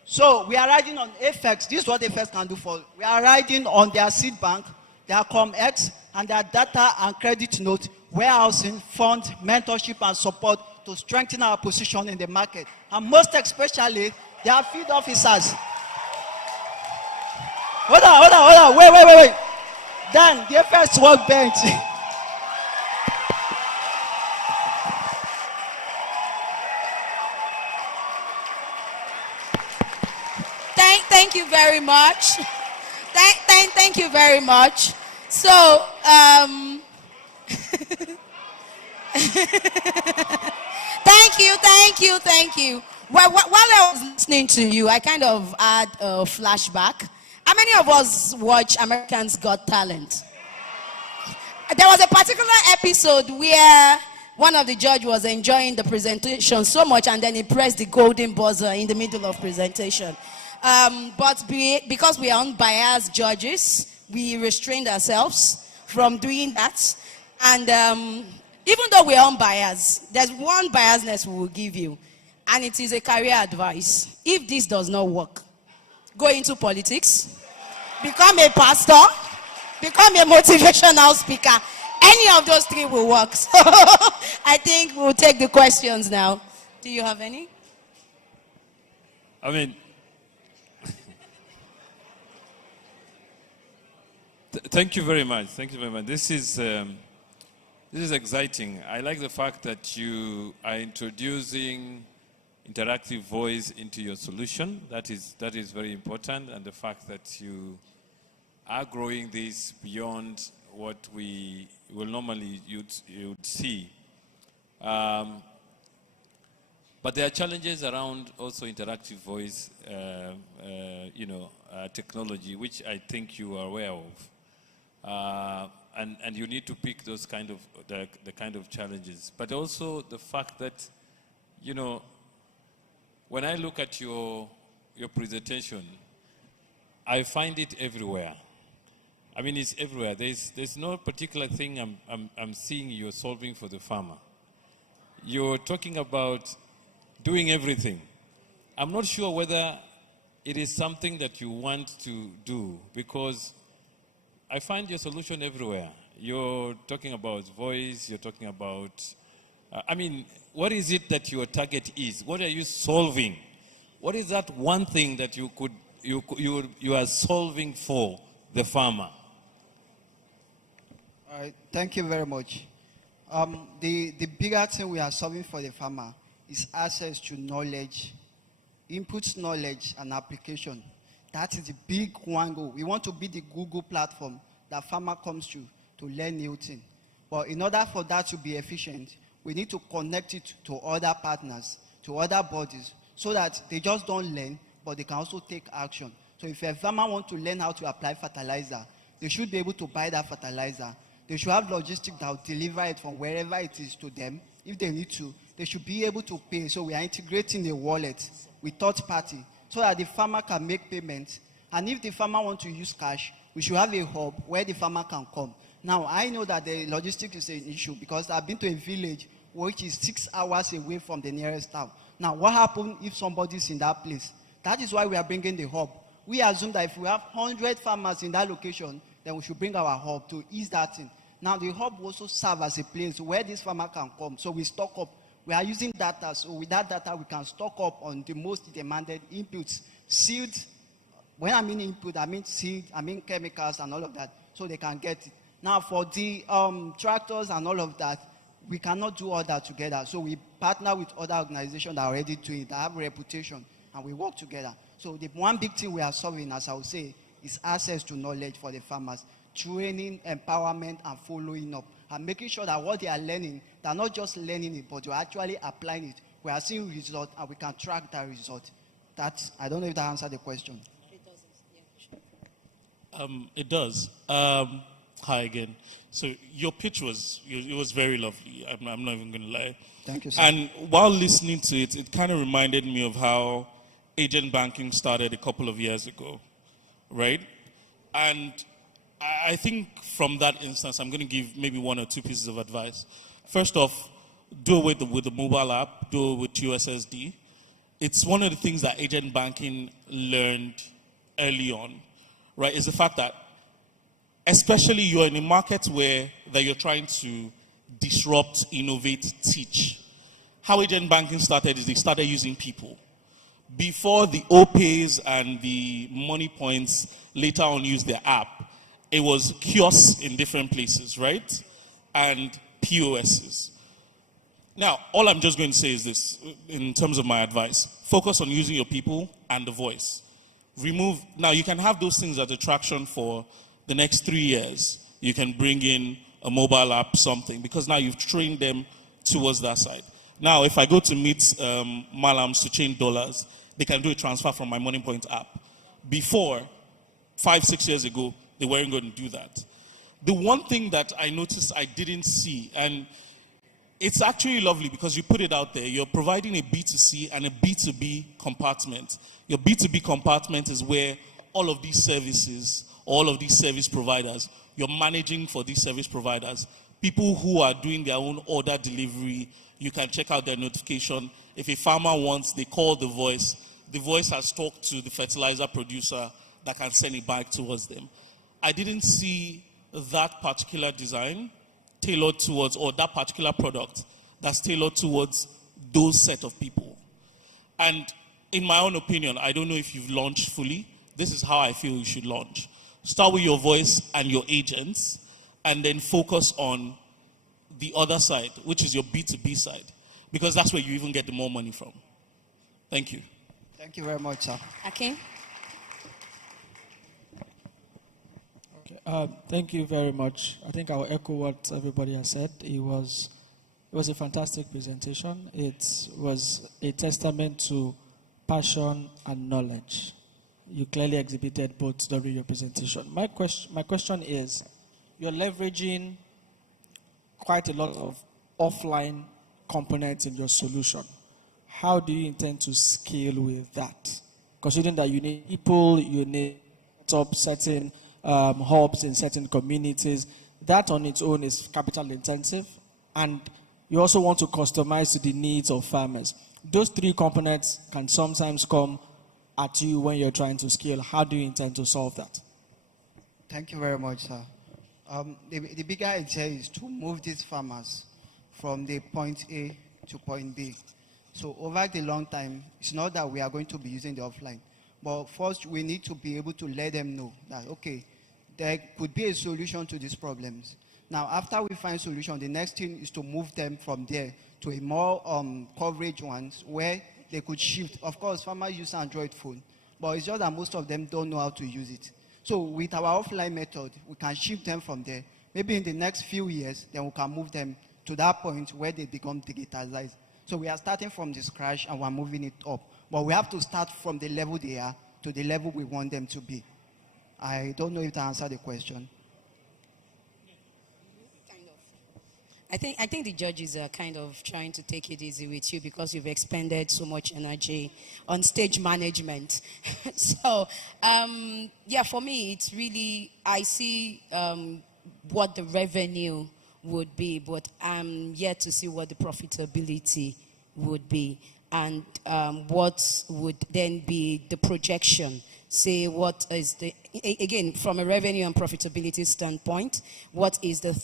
So we are riding on FX. This is what FX can do for us. We are riding on their seed bank, their ComX, and their data and credit note, warehousing, fund, mentorship, and support to strengthen our position in the market. And most especially, their field officers. Hold on. Wait. Then the FX workbench. Thank you very much. Thank you very much. So, thank you. Well, while I was listening to you, I kind of had a flashback. How many of us watch Americans Got Talent? There was a particular episode where one of the judges was enjoying the presentation so much, and then he pressed the golden buzzer in the middle of presentation. But because we are unbiased judges, we restrained ourselves from doing that. And even though we are unbiased, there's one biasness we will give you, and it is a career advice. If this does not work, go into politics, become a pastor, become a motivational speaker. Any of those 3 will work. So I think we'll take the questions now. Do you have any? I mean, thank you very much. Thank you very much. This is exciting. I like the fact that you are introducing interactive voice into your solution. That is very important, and the fact that you are growing this beyond what we will normally you'd see. But there are challenges around also interactive voice, technology, which I think you are aware of. And you need to pick those kind of the kind of challenges, but also the fact that, when I look at your presentation, I find it everywhere. I mean, it's everywhere. There's no particular thing I'm seeing you're solving for the farmer. You're talking about doing everything. I'm not sure whether it is something that you want to do, because I find your solution everywhere. You're talking about voice, you're talking about, what is it that your target is? What are you solving? What is that one thing that you are solving for the farmer? All right, thank you very much. The bigger thing we are solving for the farmer is access to knowledge, input knowledge and application. That is the big one goal. We want to be the Google platform that farmer comes to learn new things. But in order for that to be efficient, we need to connect it to other partners, to other bodies, so that they just don't learn, but they can also take action. So if a farmer wants to learn how to apply fertilizer, they should be able to buy that fertilizer. They should have logistics that will deliver it from wherever it is to them. If they need to, they should be able to pay. So we are integrating a wallet with third party so that the farmer can make payments. And if the farmer wants to use cash, we should have a hub where the farmer can come. Now, I know that the logistics is an issue because I've been to a village which is 6 hours away from the nearest town. Now, what happens if somebody's in that place? That is why we are bringing the hub. We assume that if we have 100 farmers in that location, then we should bring our hub to ease that in. Now, the hub will also serve as a place where this farmer can come. So we stock up. We are using data. So with that data, we can stock up on the most demanded inputs. Seeds, when I mean input, I mean seed, I mean chemicals and all of that, so they can get it. Now, for the tractors and all of that, we cannot do all that together. So we partner with other organizations that are already doing it, that have a reputation, and we work together. So the one big thing we are solving, as I would say, is access to knowledge for the farmers, training, empowerment, and following up, and making sure that what they are learning, they're not just learning it, but they're actually applying it. We are seeing results, and we can track that result. That's, I don't know if that answered the question. It does. Hi again. So your pitch was very lovely. I'm not even going to lie. Thank you, sir. And while listening to it, it kind of reminded me of how agent banking started a couple of years ago, right? And I think from that instance, I'm going to give maybe one or two pieces of advice. First off, do it with the mobile app, do it with USSD. It's one of the things that agent banking learned early on, right? Is the fact that especially you're in a market where that you're trying to disrupt, innovate, teach. How agent banking started is they started using people. Before the OPays and the money points later on used their app, it was kiosks in different places, right? And POSs. Now, all I'm just going to say is this, in terms of my advice. Focus on using your people and the voice. Now you can have those things as attraction for the next 3 years. You can bring in a mobile app, something, because now you've trained them towards that side. Now, if I go to meet Malams to change dollars, they can do a transfer from my Money Point app. Before, 5-6 years ago, they weren't going to do that. The one thing that I noticed I didn't see, and it's actually lovely because you put it out there, you're providing a B2C and a B2B compartment. Your B2B compartment is where all of these services, all of these service providers, you're managing for these service providers. People who are doing their own order delivery, you can check out their notification. If a farmer wants, they call the voice. The voice has talked to the fertilizer producer that can send it back towards them. I didn't see that particular design tailored towards, or that particular product that's tailored towards those set of people. And in my own opinion, I don't know if you've launched fully. This is how I feel you should launch. Start with your voice and your agents, and then focus on the other side, which is your B2B side, because that's where you even get the more money from. Thank you. Thank you very much, sir. Okay. Thank you very much. I think I'll echo what everybody has said. It was a fantastic presentation. It was a testament to passion and knowledge. You clearly exhibited both during your presentation. My question is, you're leveraging quite a lot of offline components in your solution. How do you intend to scale with that? Considering that you need people, you need certain hubs in certain communities, that on its own is capital intensive, and you also want to customize to the needs of farmers. Those three components can sometimes come at you when you're trying to scale. How do you intend to solve that? Thank you very much, sir. The bigger idea is to move these farmers from the point A to point B. So over the long time, it's not that we are going to be using the offline, but first we need to be able to let them know that, okay, there could be a solution to these problems. Now, after we find solution, the next thing is to move them from there to a more coverage ones where they could shift. Of course, farmers use Android phone, but it's just that most of them don't know how to use it. So with our offline method, we can shift them from there. Maybe in the next few years, then we can move them to that point where they become digitalized. So we are starting from the scratch and we're moving it up. But we have to start from the level they are to the level we want them to be. I don't know if that answered the question. I think the judges are kind of trying to take it easy with you because you've expended so much energy on stage management. So, yeah, for me, it's really, I see what the revenue would be, but I'm yet to see what the profitability would be, and what would then be the projection. Say what is the, again, from a revenue and profitability standpoint, what is the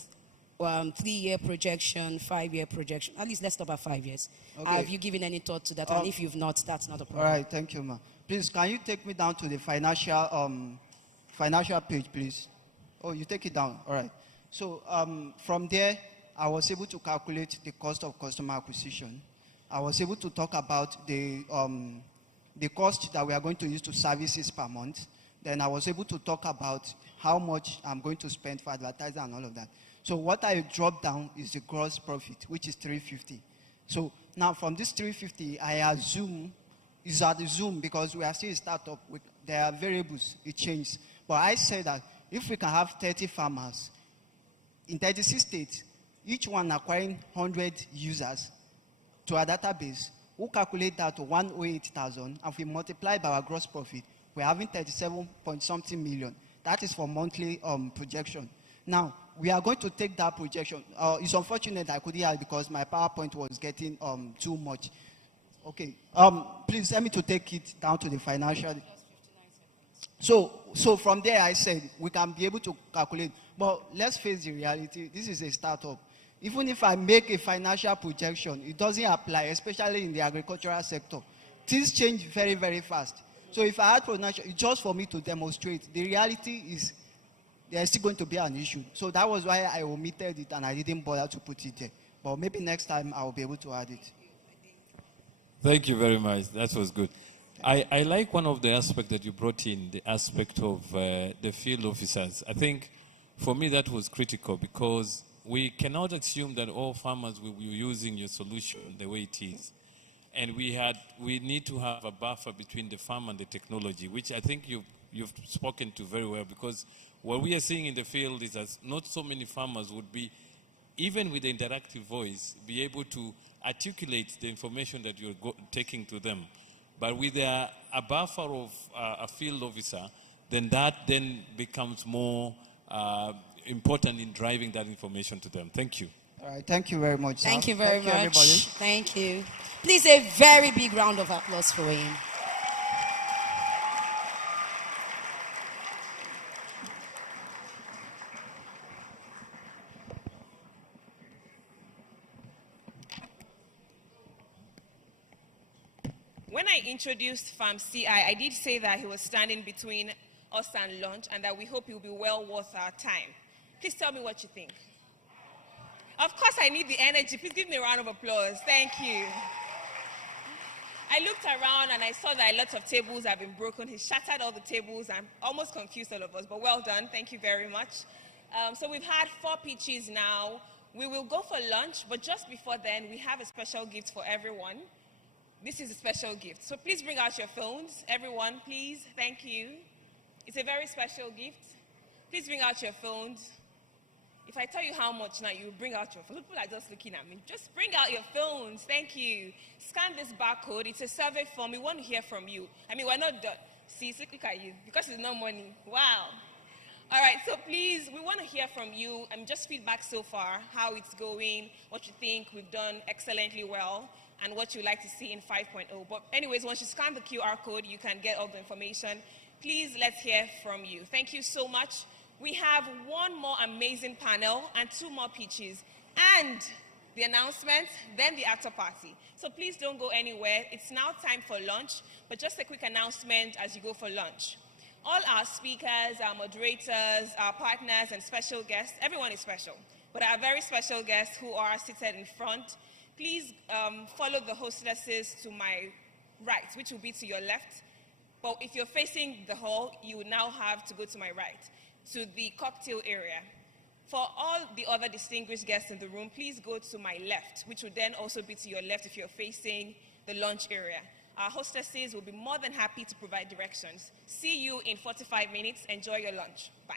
3-year projection, 5-year projection? At least let's stop at 5 years. Okay. Have you given any thought to that? And if you've not, that's not a problem. All right, thank you, ma. Please, can you take me down to the financial page, please? Oh, you take it down. All right. So from there, I was able to calculate the cost of customer acquisition. I was able to talk about the cost that we are going to use to services per month. Then I was able to talk about how much I'm going to spend for advertising and all of that. So what I dropped down is the gross profit, which is 350. So now from this 350, I assume, is at the zoom because we are still a startup. There are variables, it changes. But I say that if we can have 30 farmers in 36 states, each one acquiring 100 users to our database, we'll calculate that to 108,000, and if we multiply by our gross profit, we're having 37 point something million. That is for monthly projection. Now, we are going to take that projection. It's unfortunate that I couldn't have because my PowerPoint was getting too much. Okay, please let me to take it down to the financial. So from there, I said we can be able to calculate. But let's face the reality. This is a startup. Even if I make a financial projection, it doesn't apply, especially in the agricultural sector. Things change very, very fast. So if I had projection, it's just for me to demonstrate. The reality is there's still going to be an issue. So that was why I omitted it and I didn't bother to put it there. But maybe next time I'll be able to add it. Thank you very much. That was good. I like one of the aspects that you brought in, the aspect of the field officers. I think for me that was critical because we cannot assume that all farmers will be using your solution the way it is. And we need to have a buffer between the farm and the technology, which I think you've spoken to very well, because what we are seeing in the field is that not so many farmers would be, even with the interactive voice, be able to articulate the information that you're taking to them. But with a buffer of a field officer, then that then becomes more important in driving that information to them. Thank you. All right, thank you very much. Thank you very much. Everybody. Thank you. Please, a very big round of applause for him. When I introduced FarmCI, I did say that he was standing between us and lunch and that we hope he will be well worth our time. Please tell me what you think. Of course, I need the energy. Please give me a round of applause. Thank you. I looked around and I saw that lots of tables have been broken. He shattered all the tables and almost confused all of us, but well done. Thank you very much. So we've had 4 pitches now. We will go for lunch, but just before then, we have a special gift for everyone. This is a special gift. So please bring out your phones. Everyone, please. Thank you. It's a very special gift. Please bring out your phones. If I tell you how much now, you bring out your phone. People are just looking at me. Just bring out your phones. Thank you. Scan this barcode. It's a survey form. We want to hear from you. I mean, we're not done. See, look at you. Because it's no money. Wow. All right, so please, we want to hear from you. Just feedback so far, how it's going, what you think we've done excellently well, and what you'd like to see in 5.0. But anyways, once you scan the QR code, you can get all the information. Please, let's hear from you. Thank you so much. We have one more amazing panel and 2 more pitches, and the announcement, then the after party. So please don't go anywhere. It's now time for lunch, but just a quick announcement as you go for lunch. All our speakers, our moderators, our partners, and special guests, everyone is special, but our very special guests who are seated in front, please follow the hostesses to my right, which will be to your left. But if you're facing the hall, you will now have to go to my right, to the cocktail area. For all the other distinguished guests in the room, please go to my left, which will then also be to your left if you're facing the lunch area. Our hostesses will be more than happy to provide directions. See you in 45 minutes. Enjoy your lunch. Bye.